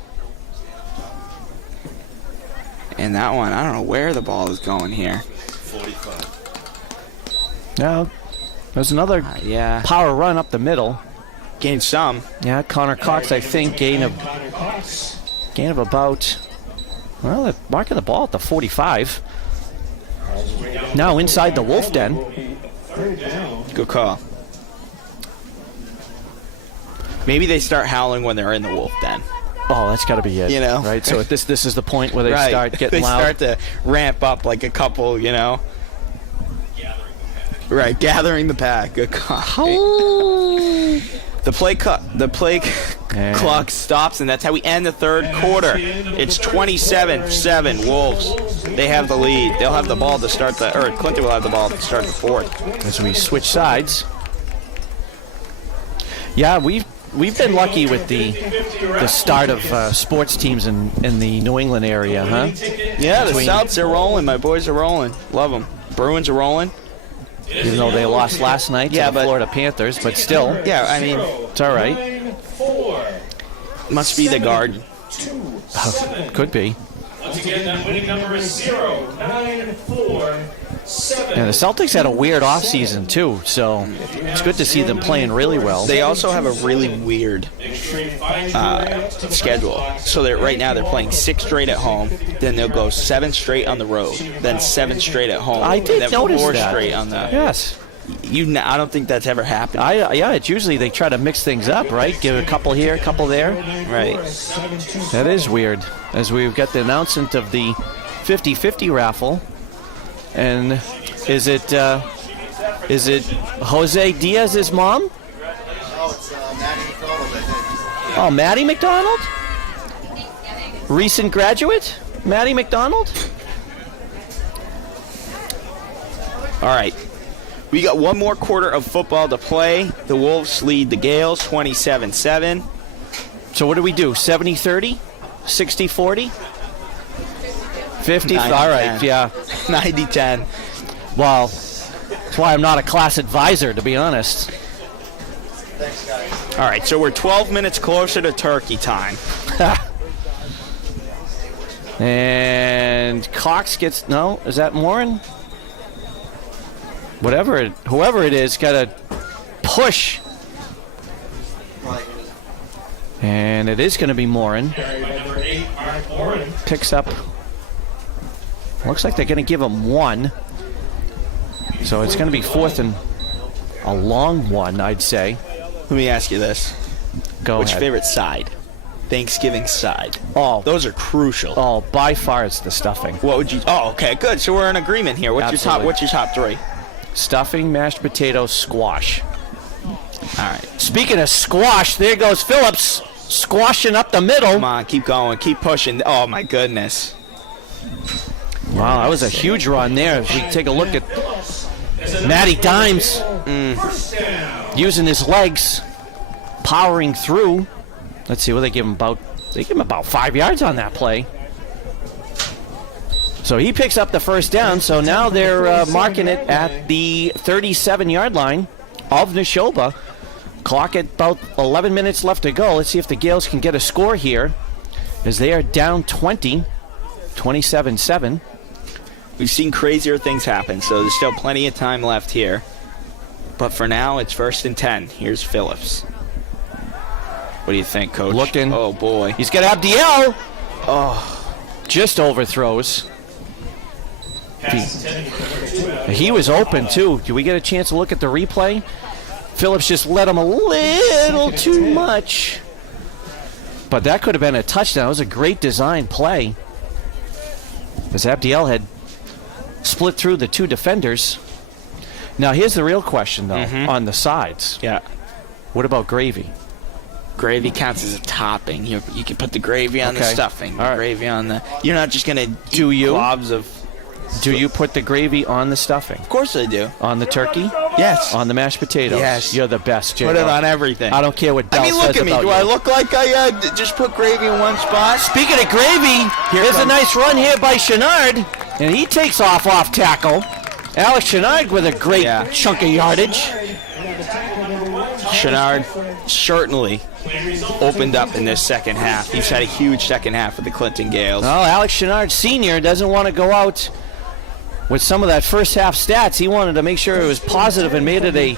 And that one, I don't know where the ball is going here. 45. Now, there's another Yeah, power run up the middle. gained some. Yeah, Connor Cox, I think, gain of about, well, they're marking the ball at the 45. Now inside the Wolf Den. Good call. Maybe they start howling when they're in the wolf den. Oh, that's got to be it. You know. Right? So this is the point where they Right. start getting they loud. start to ramp up like a couple, you know. Right, gathering the pack. Good call. The play And- clock stops, and that's how we end the third quarter. It's 27-7 Wolves. They have the lead. They'll have the ball to start Clinton will have the ball to start the fourth. As we switch sides. Yeah, we've been lucky with the start of sports teams in the New England area, huh? Yeah, the Between- Souths are rolling. My boys are rolling. Love them. Bruins are rolling. Even though they lost last night to Yeah, the but- Florida Panthers, but still, Yeah, I mean, it's all right. 4. must be the Garden. Could be. Once again, that winning number is 0-9-4-7. And the Celtics had a weird offseason, too, so it's good to see them playing really well. They also have a really weird schedule. So right now they're playing 6 straight at home, then they'll go 7 straight on the road, then 7 straight at home. I and did then notice 4 that. straight on the. Yes. I don't think that's ever happened. It's usually they try to mix things up, right? Give a couple here, a couple there. Right. That is weird. As we've got the announcement of the 50-50 raffle. And is it Jose Diaz's mom? Oh, it's Maddie McDonald, I think. Oh, Maddie McDonald? Recent graduate? Maddie McDonald? All right. We got one more quarter of football to play. The Wolves lead the Gales 27-7. So what do we do? 70-30? 60-40? 50? 90-10. All right, yeah. 90-10. Well, that's why I'm not a class advisor, to be honest. Thanks, guys. All right, so we're 12 minutes closer to turkey time. And Cox gets, no, is that Morin? Whoever it is, got to push. And it is going to be Morin. Carried by number 8, Mark Warren. Picks up. Looks like they're going to give him 1. So it's going to be fourth and a long one, I'd say. Let me ask you this. Go What's ahead. your favorite side? Thanksgiving side. Oh, Those are crucial. oh, by far it's the stuffing. What would you... Oh, okay, good. So we're in agreement here. Absolutely. What's your top three? Stuffing, mashed potatoes, squash. All right. Speaking of squash, there goes Phillips squashing up the middle. Come on, keep going. Keep pushing. Oh, my goodness. Wow, that was a huge run there. If we take a look at Matty Dimes using his legs, powering through. Let's see what they give him about. They give him about 5 yards on that play. So he picks up the first down. So now they're marking it at the 37-yard line of Nashoba. Clock at about 11 minutes left to go. Let's see if the Gales can get a score here, as they are down 20, 27-7. We've seen crazier things happen, so there's still plenty of time left here. But for now, it's 1st and 10. Here's Phillips. What do you think, Coach? Looking. Oh, boy. He's got Abdiel. Oh, just overthrows. He was open, too. Do we get a chance to look at the replay? Phillips just let him a little too much. But that could have been a touchdown. It was a great design play, as Abdiel had split through the two defenders. Now, here's the real question, though, on the sides. Yeah. What about gravy? Gravy counts as a topping. You can put the gravy on the Okay. stuffing. All right. Gravy on the... You're not just going to Do you? globs of... Do you put the gravy on the stuffing? Of course I do. On the turkey? Yes. On the mashed potatoes? Yes. You're the best, Jay. Put it on everything. I don't care what Del I mean, look says at me. about Do you. I look like I just put gravy in one spot? Speaking of gravy, here's a nice run here by Chenard, and he takes off tackle. Alex Chenard with a great chunk of yardage. Chenard certainly opened up in this second half. He's had a huge second half with the Clinton Gales. Well, Alex Chenard Sr. doesn't want to go out with some of that first half stats. He wanted to make sure it was positive and made it a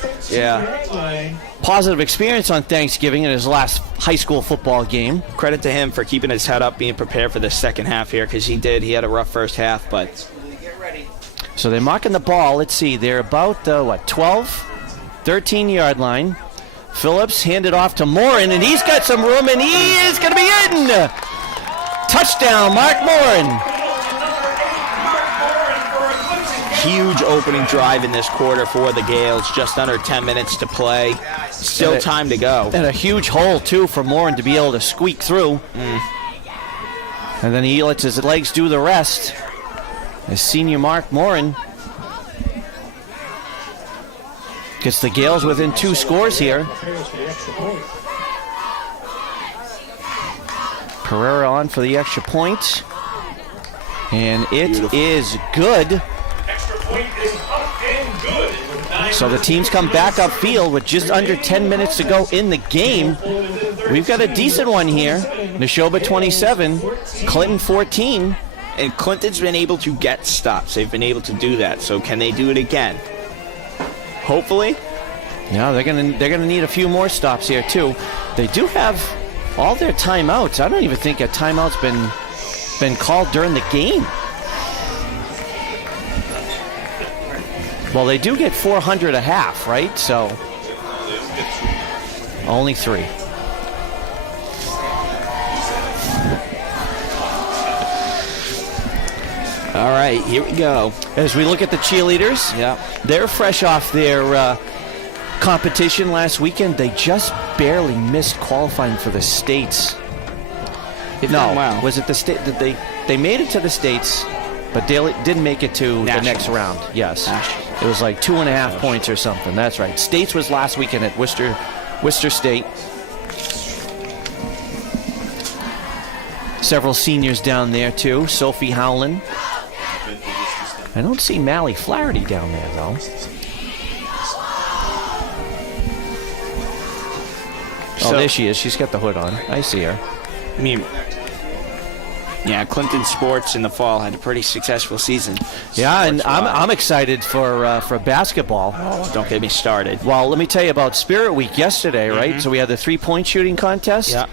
positive experience on Thanksgiving in his last high school football game. Credit to him for keeping his head up, being prepared for the second half here, because he did. He had a rough first half, but... So they're marking the ball. Let's see. They're about, 12, 13-yard line. Phillips handed off to Morin, and he's got some room, and he is going to be in. Touchdown, Mark Morin. Huge opening drive in this quarter for the Gales. Just under 10 minutes to play. Still time to go. And a huge hole, too, for Morin to be able to squeak through. And then he lets his legs do the rest. As senior Mark Morin gets the Gales within 2 scores here. Pereira on for the extra point. And it is good. Extra point is up and good. So the teams come back upfield with just under 10 minutes to go in the game. We've got a decent one here. Nashoba 27, Clinton 14. And Clinton's been able to get stops. They've been able to do that. So can they do it again? Hopefully. Yeah, they're gonna need a few more stops here too. They do have all their timeouts. I don't even think a timeout's been called during the game. Well, they do get 400 a half, right? So only 3. All right, here we go. As we look at the cheerleaders, they're fresh off their competition last weekend. They just barely missed qualifying for the States. They've done well. Was it the state that they made it to the States, but they didn't make it to the next round? Yes, it was like 2.5 points or something. That's right. States was last weekend at Worcester State. Several seniors down there too. Sophie Howland. I don't see Mally Flaherty down there, though. Oh, there she is. She's got the hood on. I see her. I mean, yeah, Clinton sports in the fall had a pretty successful season. Yeah, and I'm excited for basketball. Oh, don't get me started. Well, let me tell you about Spirit Week yesterday, right? So we had the 3-point shooting contest. Yeah.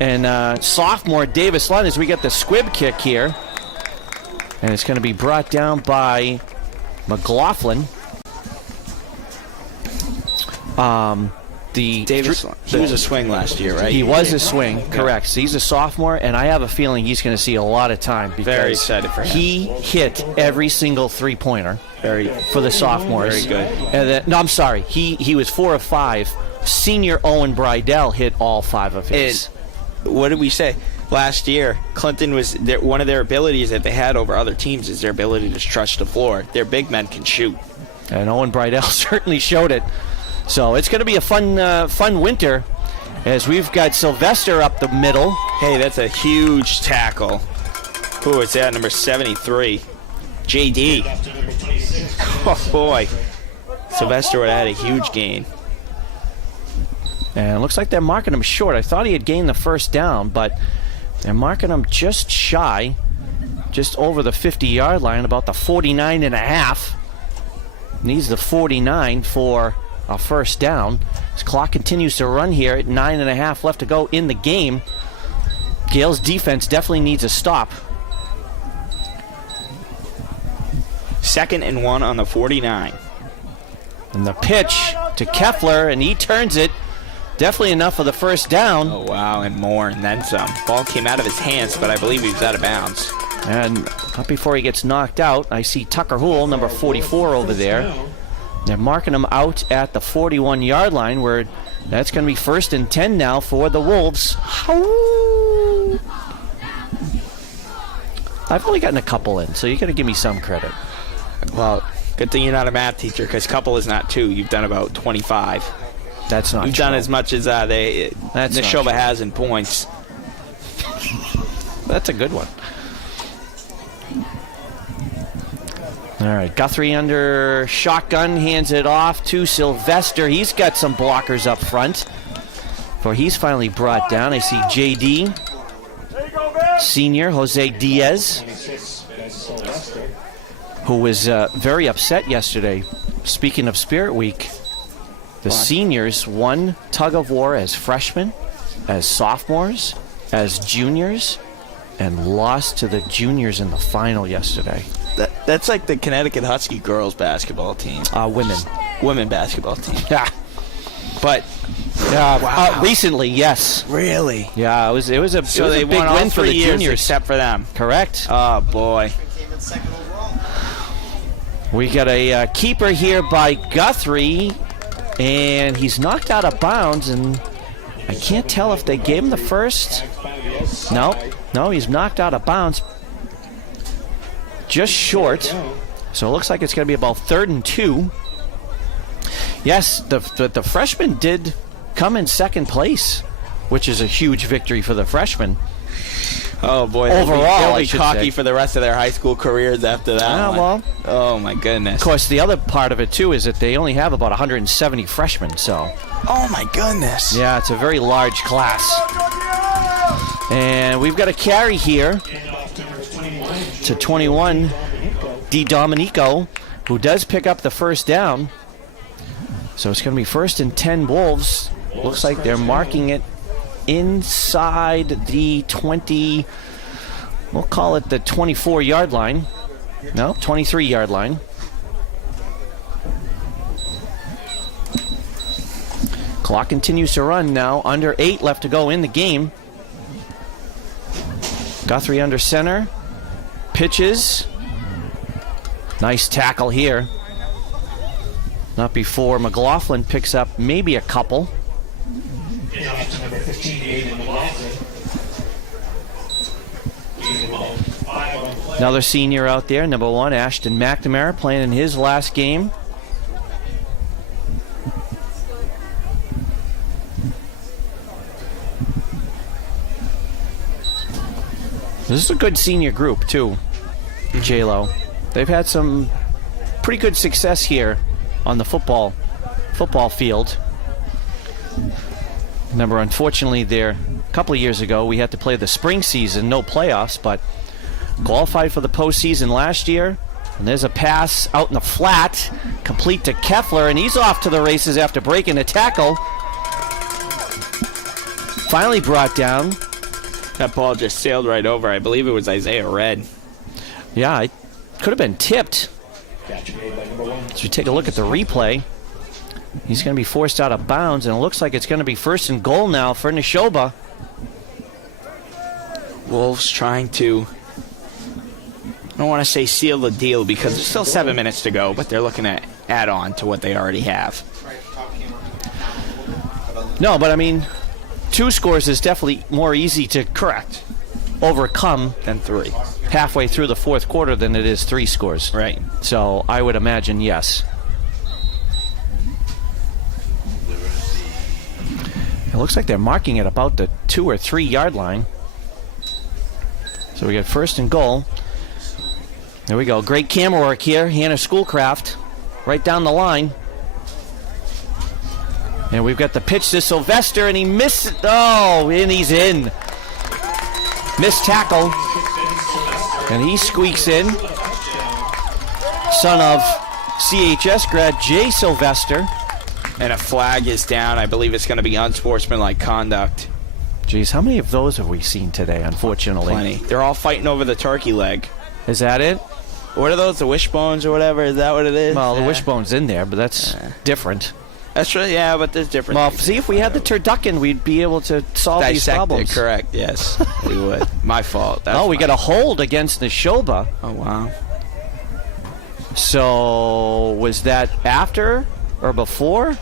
And sophomore Davis Lund, as we get the squib kick here. And it's going to be brought down by McLaughlin. Davis, he was a swing last year, right? He was a swing, correct. So he's a sophomore, and I have a feeling he's going to see a lot of time because Very excited for him. He hit every single three-pointer for the sophomores. Very good. And then, no, I'm sorry. He was 4 of 5. Senior Owen Brydell hit all 5 of his. What did we say? Last year, Clinton was one of their abilities that they had over other teams is their ability to stretch the floor. Their big men can shoot. And Owen Brydell certainly showed it. So it's going to be a fun winter as we've got Sylvester up the middle. Hey, that's a huge tackle. Who is that? Number 73. JD. Oh, boy. Sylvester would have had a huge gain. And it looks like they're marking him short. I thought he had gained the first down, but they're marking him just shy, just over the 50-yard line, about the 49 and a half. Needs the 49 for a first down. His clock continues to run here at 9.5 left to go in the game. Gale's defense definitely needs a stop. 2nd and 1 on the 49. And the pitch to Keffler, and he turns it. Definitely enough for the first down. Oh, wow, and more, and then some. Ball came out of his hands, but I believe he was out of bounds. And not before he gets knocked out, I see Tucker Hoole, number 44, over there. They're marking him out at the 41-yard line, where that's going to be 1st and 10 now for the Wolves. I've only gotten a couple in, so you got to give me some credit. Well, good thing you're not a math teacher, because couple is not 2. You've done about 25. That's not You've true. done as much as Nashoba has in points. That's a good one. All right, Guthrie under shotgun, hands it off to Sylvester. He's got some blockers up front. For he's finally brought down. I see JD, senior Jose Diaz, who was very upset yesterday. Speaking of Spirit Week, the seniors won tug of war as freshmen, as sophomores, as juniors, and lost to the juniors in the final yesterday. That's like the Connecticut Husky girls basketball team. Women basketball team. Yeah. But recently, yes. Really? Yeah, it was a So they big won all win for 3 the years juniors. except for them. Correct. Oh, boy. Came in 2nd overall. We got a keeper here by Guthrie, and he's knocked out of bounds, and I can't tell if they gave him the first. No, he's knocked out of bounds. Just short. So it looks like it's going to be about 3rd and 2. Yes, the freshman did come in 2nd place, which is a huge victory for the freshmen. Oh, boy. Overall, they'll I be should cocky say. for the rest of their high school careers after that one. Well, oh, my goodness. of course, the other part of it, too, is that they only have about 170 freshmen, so... Oh, my goodness. Yeah, it's a very large class. And we've got a carry here to 21, Di Domenico, who does pick up the first down. So it's going to be 1st and 10 Wolves. Looks like they're marking it inside the 20, we'll call it the 24-yard line. No, 23-yard line. Clock continues to run now. Under 8 left to go in the game. Guthrie under center. Pitches. Nice tackle here. Not before McLaughlin picks up maybe a couple. Another senior out there, number 1, Ashton McNamara, playing in his last game. This is a good senior group, too, J-Lo. They've had some pretty good success here on the football field. Remember, unfortunately, a couple of years ago, we had to play the spring season, no playoffs, but qualified for the postseason last year. And there's a pass out in the flat, complete to Keffler, and he's off to the races after breaking a tackle. Finally brought down. That ball just sailed right over. I believe it was Isaiah Red. Yeah, it could have been tipped. As we take a look at the replay, He's going to be forced out of bounds, and it looks like it's going to be first and goal now for Nashoba. Wolves trying to, I don't want to say seal the deal because there's still 7 minutes to go, but they're looking to add on to what they already have. No, but I mean, 2 scores is definitely more easy to overcome Then 3. halfway through the fourth quarter than it is 3 scores. Right. So I would imagine yes. It looks like they're marking it about the 2 or 3 yard line. So we get first and goal. There we go. Great camera work here. Hannah Schoolcraft right down the line. And we've got the pitch to Sylvester, and he missed it. Oh, and he's in. Missed tackle. And he squeaks in. Son of CHS grad Jay Sylvester. And a flag is down. I believe it's going to be unsportsmanlike conduct. Geez, how many of those have we seen today, unfortunately? Plenty. They're all fighting over the turkey leg. Is that it? What are those, the wishbones or whatever? Is that what it is? Well, the Yeah. wishbone's in there, but that's different. That's right, yeah, but there's different Well, things. see, if we had the turducken, we'd be able to solve these Dissect problems. it, correct, yes. We would. My fault. That's Oh, we my- got a hold against Nashoba. Oh, wow. So, was that after or before?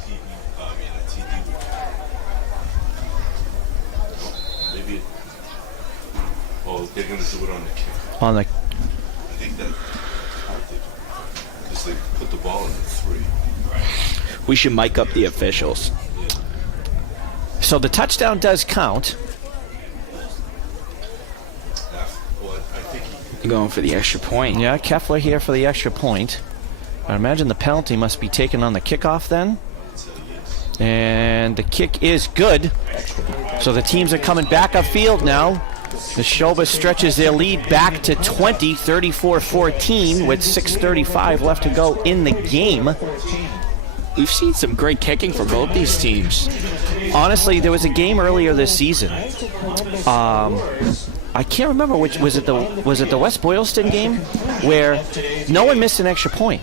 Maybe. Oh, they're going to do it on the kick. On the I think that. Because they put the ball in the 3. We should mic up the officials. So the touchdown does count. Well, I think You're going for the extra point. Yeah, Keffler here for the extra point. I imagine the penalty must be taken on the kickoff then. And the kick is good. So the teams are coming back upfield now. Nashoba stretches their lead back to 20, 34-14 with 6:35 left to go in the game. We've seen some great kicking for both these teams. Honestly, there was a game earlier this season. I can't remember which was it the West Boylston game where no one missed an extra point.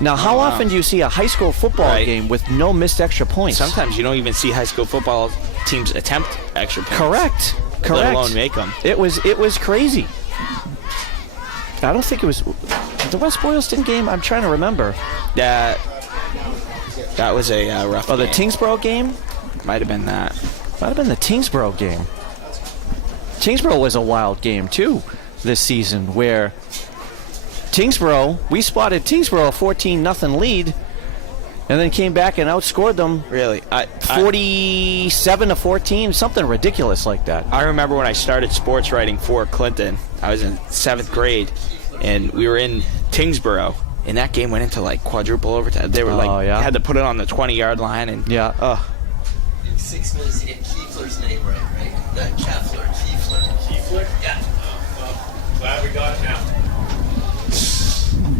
Now, how often do you see a high school football game with no missed extra points? Sometimes you don't even see high school football teams attempt extra points. Correct. Let alone make them. It was crazy. I don't think it was the West Boylston game. I'm trying to remember. That was a rough Oh, the game. Tingsboro game? Might have been that. Might have been the Tingsboro game. Tingsboro was a wild game, too, this season, where we spotted Tingsboro a 14-0 lead, and then came back and outscored them Really? 47-14, something ridiculous like that. I remember when I started sports writing for Clinton. I was in 7th grade, and we were in Tingsboro, and that game went into like quadruple overtime. They were had to put it on the 20-yard line, and Yeah. In 6 minutes to get Kiefler's name right? Not Keffler, Kiefler. Kiefler? Yeah. Glad we got it now.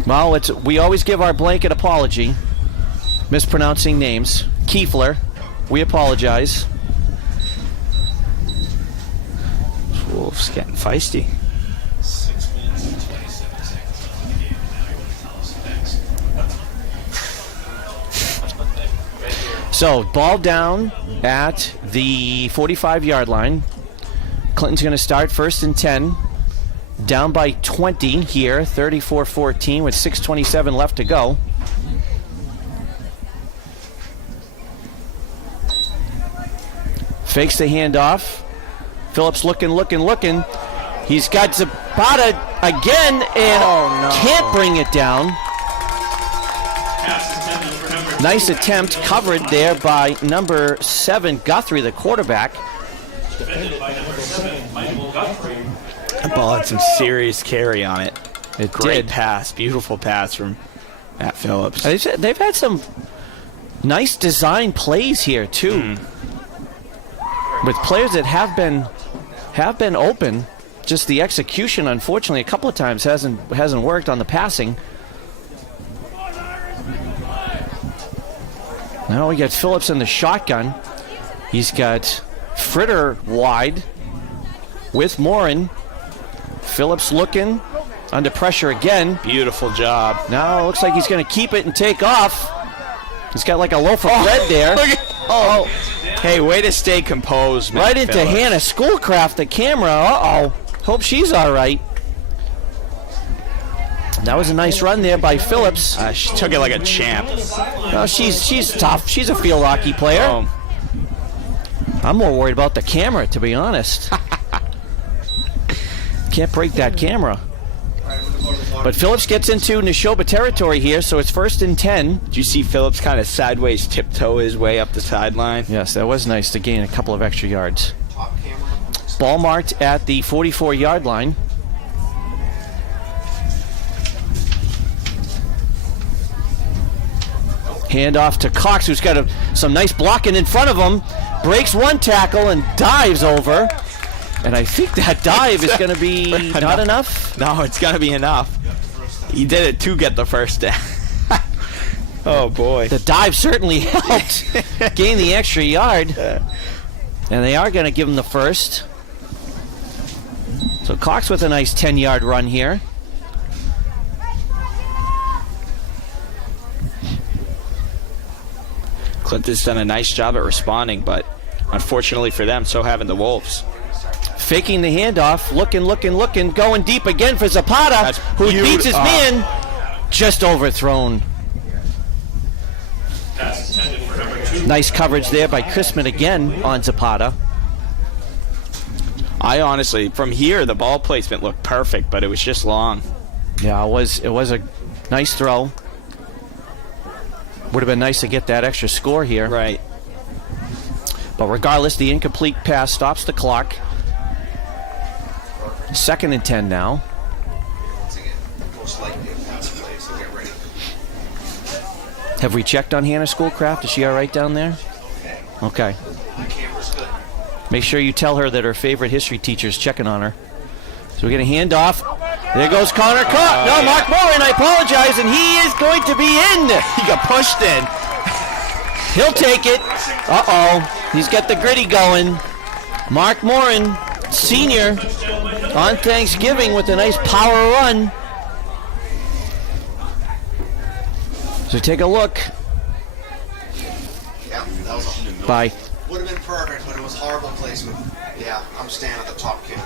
Well, we always give our blanket apology, mispronouncing names. Kiefler, we apologize. Wolves getting feisty. 6 minutes and 27 seconds left in the game, and now you're going to tell us next. So, ball down at the 45-yard line. Clinton's going to start first and 10. Down by 20 here, 34-14 with 6:27 left to go. Fakes the handoff. Phillips looking. He's got Zapata again and can't bring it down. Pass intended for number Nice attempt, covered there by number 7, Guthrie, the quarterback. defended by number 7, Michael Guthrie. That ball had some serious carry on it. It Great did. pass. Beautiful pass from Matt Phillips. They've had some nice design plays here too, with players that have been open. Just the execution, unfortunately, a couple of times hasn't worked on the passing. Now we got Phillips in the shotgun. He's got Fritter wide with Morin. Phillips looking under pressure again. Beautiful job. Now it looks like he's going to keep it and take off. He's got like a loaf of bread there. Look at, hey, way to stay composed, man. Right into Hannah Schoolcraft, the camera. Uh-oh. Hope she's all right. That was a nice run there by Phillips. She took it like a champ. Well, she's tough. She's a field hockey player. Oh. I'm more worried about the camera, to be honest. Can't break that camera. But Phillips gets into Nashoba territory here, so it's 1st and 10. Did you see Phillips kind of sideways tiptoe his way up the sideline? Yes, that was nice to gain a couple of extra yards. Ball marked at the 44-yard line. Hand off to Cox, who's got some nice blocking in front of him. Breaks one tackle and dives over. And I think that dive is going to be not enough. No, it's going to be enough. He did it to get the first down. Oh, boy. The dive certainly helped gain the extra yard. And they are going to give him the first. So Cox with a nice 10-yard run here. Clinton's done a nice job at responding, but unfortunately for them, so haven't the Wolves. Faking the handoff, looking, going deep again for Zapata, who beats his man. Just overthrown. Nice coverage there by Chrisman again on Zapata. I honestly, from here, the ball placement looked perfect, but it was just long. Yeah, it was a nice throw. Would have been nice to get that extra score here. Right. But regardless, the incomplete pass stops the clock. 2nd and 10 now. Have we checked on Hannah Schoolcraft? Is she all right down there? Okay. Make sure you tell her that her favorite history teacher is checking on her. So we get a handoff. There goes Connor Cook. No, Mark Morin, I apologize, and he is going to be in. He got pushed in. He'll take it. Uh-oh. He's got the gritty going. Mark Morin, senior, on Thanksgiving with a nice power run. So take a look. Yeah, that was By would have been perfect, but it was horrible placement. Yeah, I'm standing at the top camera.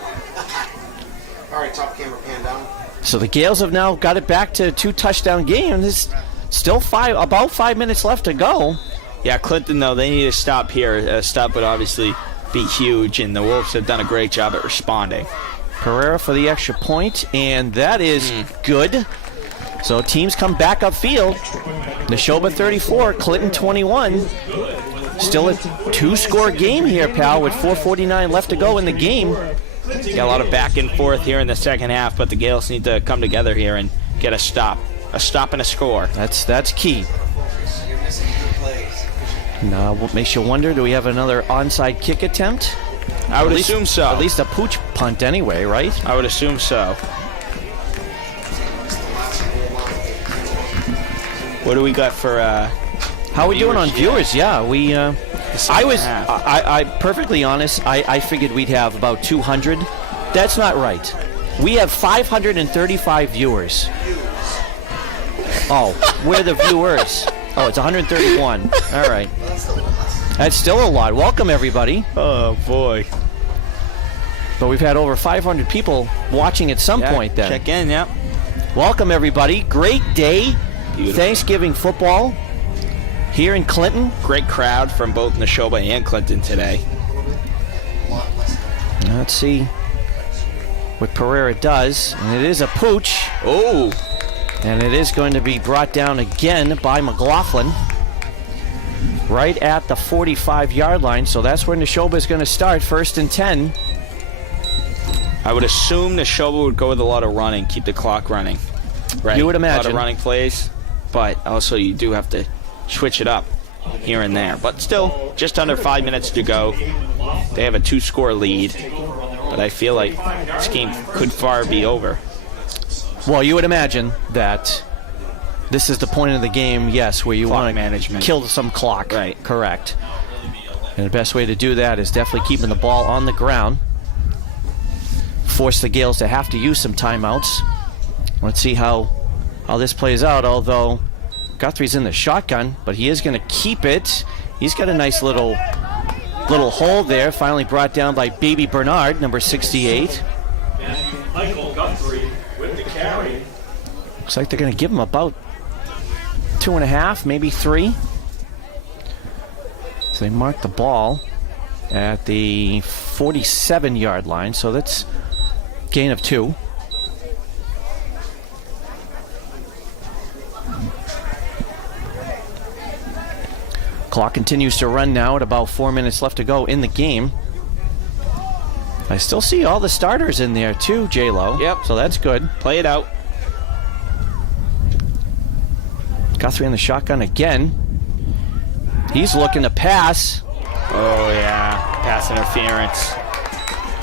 All right, top camera pan down. So the Gales have now got it back to a 2-touchdown game. There's still about 5 minutes left to go. Yeah, Clinton, though, they need to stop here. A stop would obviously be huge, and the Wolves have done a great job at responding. Pereira for the extra point, and that is good. So teams come back upfield. Nashoba 34, Clinton 21. Still a 2-score game here, pal, with 4:49 left to go in the game. Got a lot of back and forth here in the second half, but the Gales need to come together here and get a stop. A stop and a score. That's key. You're missing good plays. Now, what makes you wonder, do we have another onside kick attempt? I would assume so. At least a pooch punt anyway, right? I would assume so. What do we got for how are we doing on viewers? Yeah, we I perfectly honest, I figured we'd have about 200. That's not right. We have 535 viewers. Oh, we're the viewers. Oh, it's 131. All right. That's still a lot. Welcome, everybody. Oh, boy. But we've had over 500 people watching at some point then. Check in, yep. Welcome, everybody. Great day. Beautiful. Thanksgiving football here in Clinton. Great crowd from both Nashoba and Clinton today. Let's see what Pereira does. And it is a pooch. Oh. And it is going to be brought down again by McLaughlin. Right at the 45-yard line. So that's where Nashoba is going to start, 1st and 10. I would assume Nashoba would go with a lot of running, keep the clock running. Right? You would imagine. A lot of running plays, but also you do have to switch it up here and there. But still, just under 5 minutes to go. They have a 2-score lead, but I feel like this game could far be over. Well, you would imagine that this is the point of the game, yes, where you want to kill some clock. Right. Correct. And the best way to do that is definitely keeping the ball on the ground. Force the Gales to have to use some timeouts. Let's see how this plays out, although Guthrie's in the shotgun, but he is going to keep it. He's got a nice little hold there. Finally brought down by Baby Bernard, number 68. Michael Guthrie with the carry. Looks like they're going to give him about 2.5, maybe 3. So they mark the ball at the 47-yard line, so that's gain of 2. Clock continues to run now at about 4 minutes left to go in the game. I still see all the starters in there too, J-Lo. Yep. So that's good. Play it out. Guthrie in the shotgun again. He's looking to pass. Oh, yeah. Pass interference.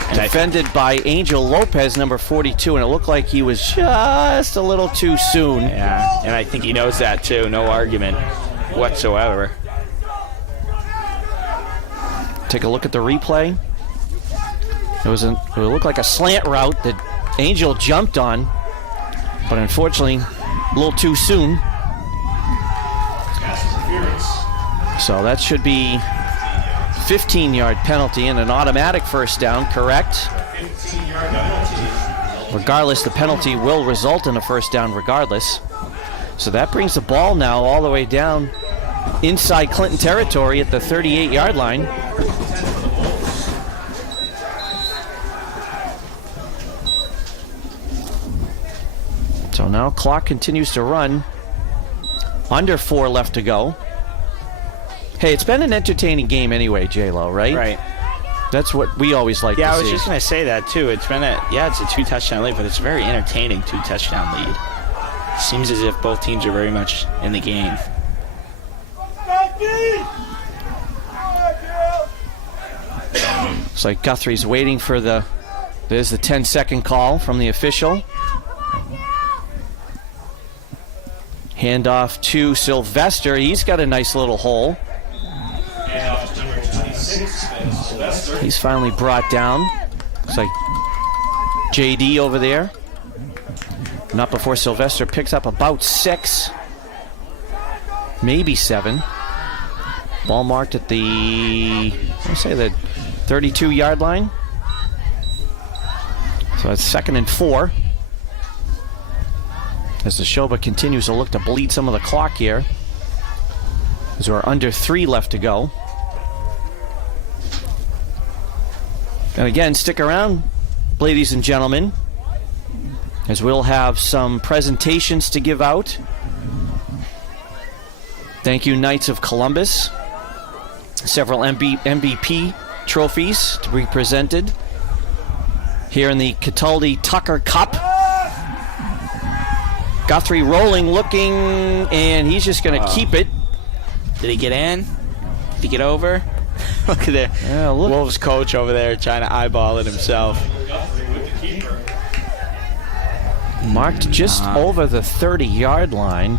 And Defended by Angel Lopez, number 42, and it looked like he was just a little too soon. Yeah, and I think he knows that too. No argument whatsoever. Take a look at the replay. It looked like a slant route that Angel jumped on, but unfortunately, a little too soon. So that should be 15-yard penalty and an automatic first down, correct? Regardless, the penalty will result in a first down regardless. So that brings the ball now all the way down inside Clinton territory at the 38-yard line. So now clock continues to run. Under 4 left to go. Hey, it's been an entertaining game anyway, J-Lo, right? Right. That's what we always like to see. Yeah, I was just going to say that too. It's been it's a 2-touchdown lead, but it's a very entertaining 2-touchdown lead. Seems as if both teams are very much in the game. Looks like Guthrie's waiting for there's the 10-second call from the official. Handoff to Sylvester. He's got a nice little hole. He's finally brought down. Looks like JD over there. Not before Sylvester picks up about 6. Maybe 7. Ball marked at the 32-yard line. So that's 2nd and 4. As Nashoba continues to look to bleed some of the clock here. As we're under 3 left to go. And again, stick around, ladies and gentlemen, as we'll have some presentations to give out. Thank you, Knights of Columbus. Several MVP trophies to be presented here in the Cataldi Tucker Cup. Guthrie rolling, looking, and he's just going to keep it. Did he get in? Did he get over? Look at that. Yeah, look. Wolves coach over there trying to eyeball it himself. Marked just over the 30-yard line.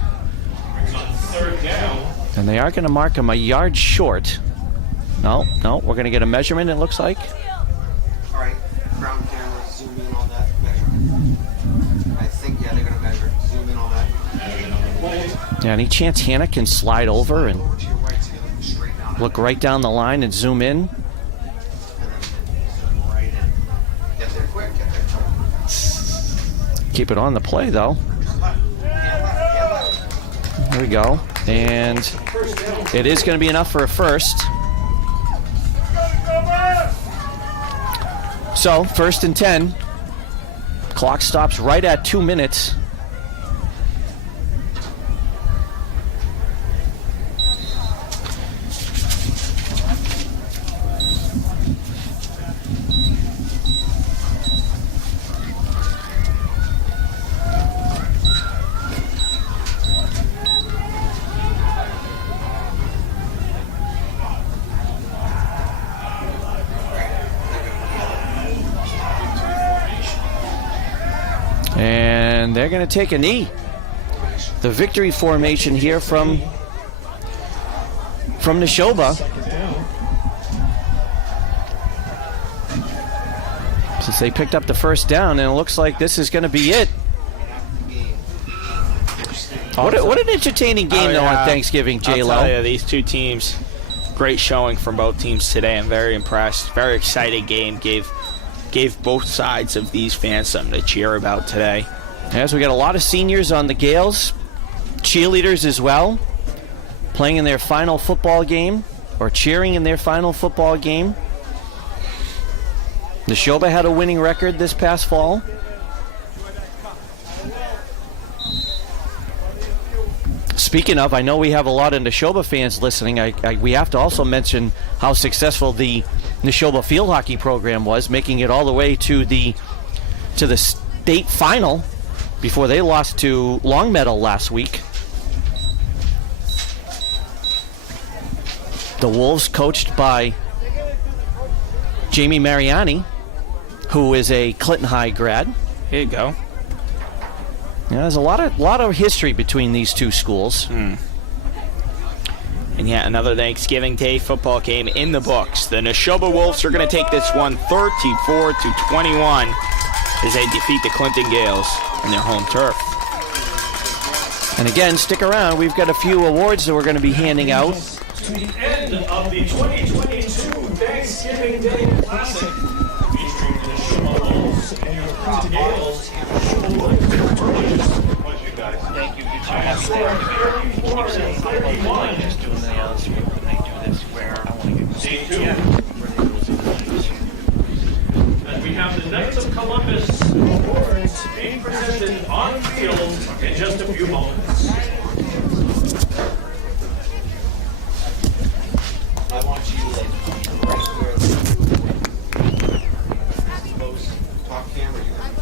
And they are going to mark him a yard short. No, we're going to get a measurement, it looks like. All right, ground camera, zoom in on that measurement. I think, they're going to measure. Zoom in on that. Yeah, any chance Hannah can slide over and Over to your right, so you're looking straight down. look right down the line and zoom in? And then zoom right in. Get there quick, get there quick. Keep it on the play, though. There we go. And it is going to be enough for a first. So, 1st and 10. Clock stops right at 2 minutes. And they're going to take a knee. The victory formation here from Nashoba. Since they picked up the first down, and it looks like this is going to be it. What an entertaining game, though, on Thanksgiving, I'll J-Lo. tell you, these two teams, great showing from both teams today. I'm very impressed. Very exciting game. Gave both sides of these fans something to cheer about today. Yes, we got a lot of seniors on the Gales, cheerleaders as well, playing in their final football game, or cheering in their final football game. Nashoba had a winning record this past fall. Speaking of, I know we have a lot of Nashoba fans listening. We have to also mention how successful the Nashoba field hockey program was, making it all the way to the state final before they lost to Longmeadow last week. The Wolves, coached by Jamie Mariani, who is a Clinton High grad. Here you go. Yeah, there's a lot of history between these two schools. And yet another Thanksgiving Day football game in the books. The Nashoba Wolves are going to take this one 34-21 as they defeat the Clinton Gales in their home turf. And again, stick around. We've got a few awards that we're going to be handing out. To the end of the 2022 Thanksgiving Day Classic, featuring the Nashoba Wolves and your Clinton Gales. Thank you. High score 34-31. Just doing the when they do this where I want to get Stay tuned. And we have the Knights of Columbus awards being presented on field in just a few moments. I want you like right where the most top camera you have.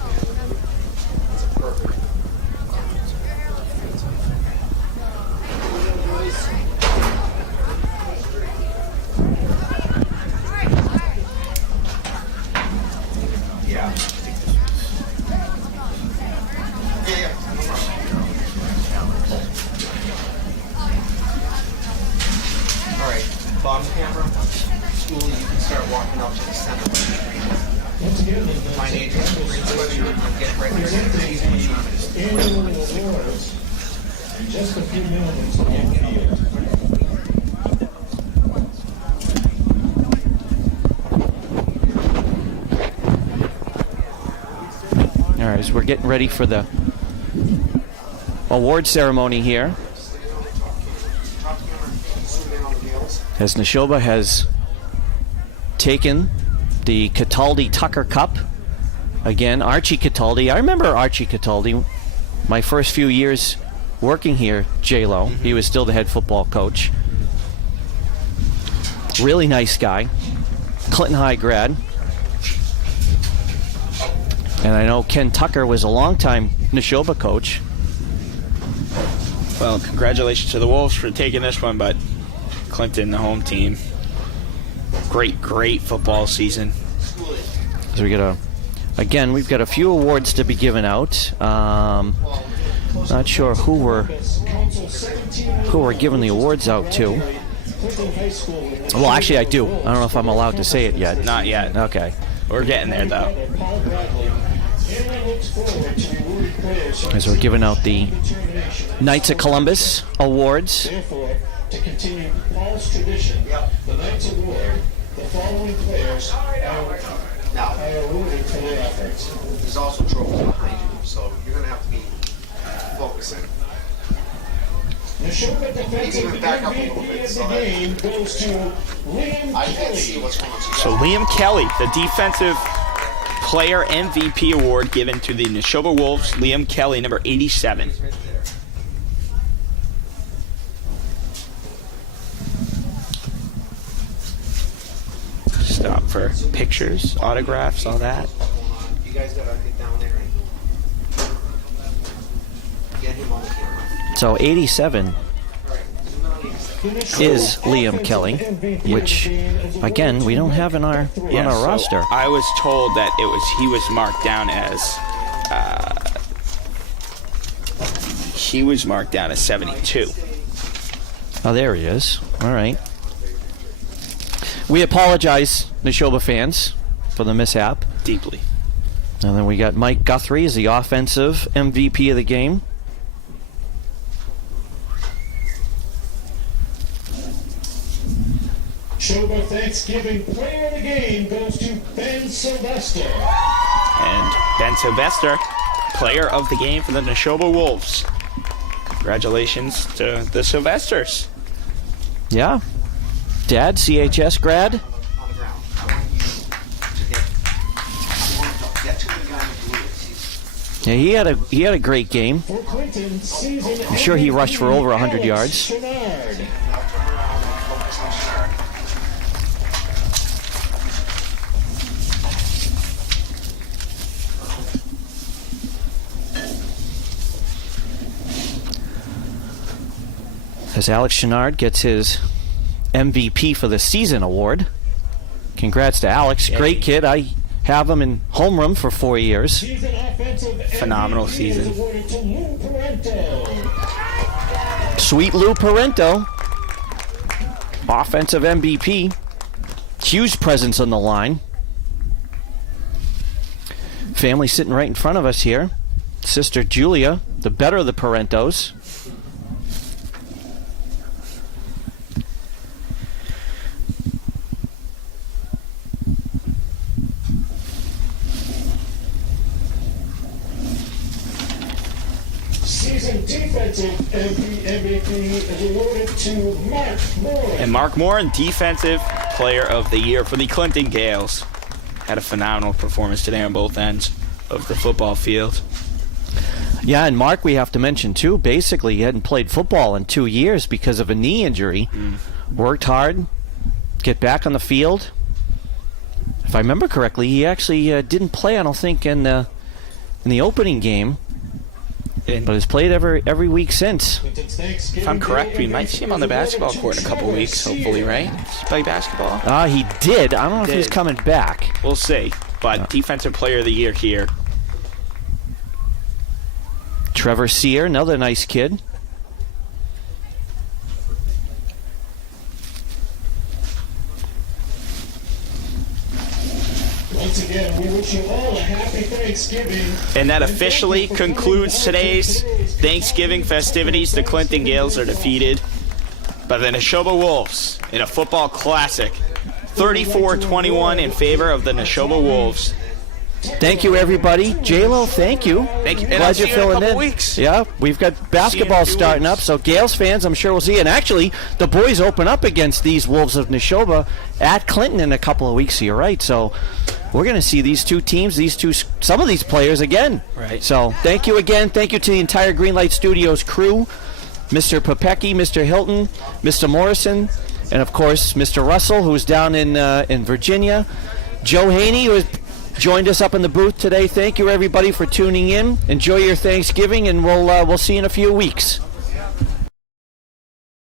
That's perfect. Yeah. Yeah, no problem. All right, bottom camera. School, you can start walking up to the center of the screen. My name is Green Sweater. Get right here. Annual awards in just a few moments on field. All right, so we're getting ready for the award ceremony here, as Nashoba has taken the Cataldi Tucker Cup. Again, Archie Cataldi. I remember Archie Cataldi, my first few years working here, J-Lo. He was still the head football coach. Really nice guy. Clinton High grad. And I know Ken Tucker was a longtime Nashoba coach. Well, congratulations to the Wolves for taking this one, but Clinton, the home team, great football season. So we've got a few awards to be given out. Not sure who we're giving the awards out to. Well, actually, I do. I don't know if I'm allowed to say it yet. Not yet. Okay. We're getting there, though. As we're giving out the Knights of Columbus awards. Therefore, to continue Paul's tradition, the Knights Award, the following players are awarded for their efforts. There's also trophies behind you, so you're going to have to be focusing. Nashoba defensive Even back up a little bit, MVP of so the game goes to Liam I can't see Kelly. what's going on. So Liam Kelly, the defensive player MVP award given to the Nashoba Wolves. Liam Kelly, number 87. Stop for pictures, autographs, all that. You guys got to get down there and get him on the camera. So 87 is Liam Kelly, which again we don't have on our roster. I was told that he was marked down as 72. Oh, there he is. All right. We apologize, Nashoba fans, for the mishap. Deeply. And then we got Mike Guthrie as the offensive MVP of the game. Nashoba Thanksgiving Player of the Game goes to Ben Sylvester. And Ben Sylvester, player of the game for the Nashoba Wolves. Congratulations to the Sylvesters. Yeah. Dad, CHS grad. On the ground. I want you to get to the guy in the blue. He's Yeah, he had a great game. For Clinton, season I'm sure he rushed for over 100 Alex yards. Chenard. now turn around and focus on Shark. As Alex Chenard gets his MVP for the season award. Congrats to Alex. Great kid. I have him in homeroom for 4 years. Season offensive Phenomenal MVP season. is awarded to Lou Parento. Sweet Lou Parento. Offensive MVP. Huge presence on the line. Family sitting right in front of us here. Sister Julia, the better of the Parentos. Season defensive MVP is awarded to Mark Moore. And Mark Moore, Defensive Player of the Year for the Clinton Gales. Had a phenomenal performance today on both ends of the football field. Yeah, and Mark, we have to mention too, basically he hadn't played football in 2 years because of a knee injury. Worked hard, get back on the field. If I remember correctly, he actually didn't play, I don't think, in the opening game, but has played every week since. If I'm correct, we might see him on the basketball court in a couple weeks, hopefully, right? Does he play basketball? He did. I don't know if he's coming back. We'll see. But Defensive Player of the Year here. Trevor Sear, another nice kid. Once again, we wish you all a happy Thanksgiving. And that officially concludes today's Thanksgiving festivities. The Clinton Gales are defeated by the Nashoba Wolves in a football classic. 34-21 in favor of the Nashoba Wolves. Thank you, everybody. J-Lo, thank you. Thank you. And Glad I'll see you're you in a filling couple in. weeks. Yeah, we've got basketball starting up, so Gales fans, I'm sure we'll see. And actually, the boys open up against these Wolves of Nashoba at Clinton in a couple of weeks. So you're right. So we're going to see these two teams, some of these players again. Right. So thank you again. Thank you to the entire Greenlight Studios crew, Mr. Popecki, Mr. Hilton, Mr. Morrison, and of course Mr. Russell, who's down in Virginia. Joe Haney, who has joined us up in the booth today. Thank you, everybody, for tuning in. Enjoy your Thanksgiving, and we'll see you in a few weeks.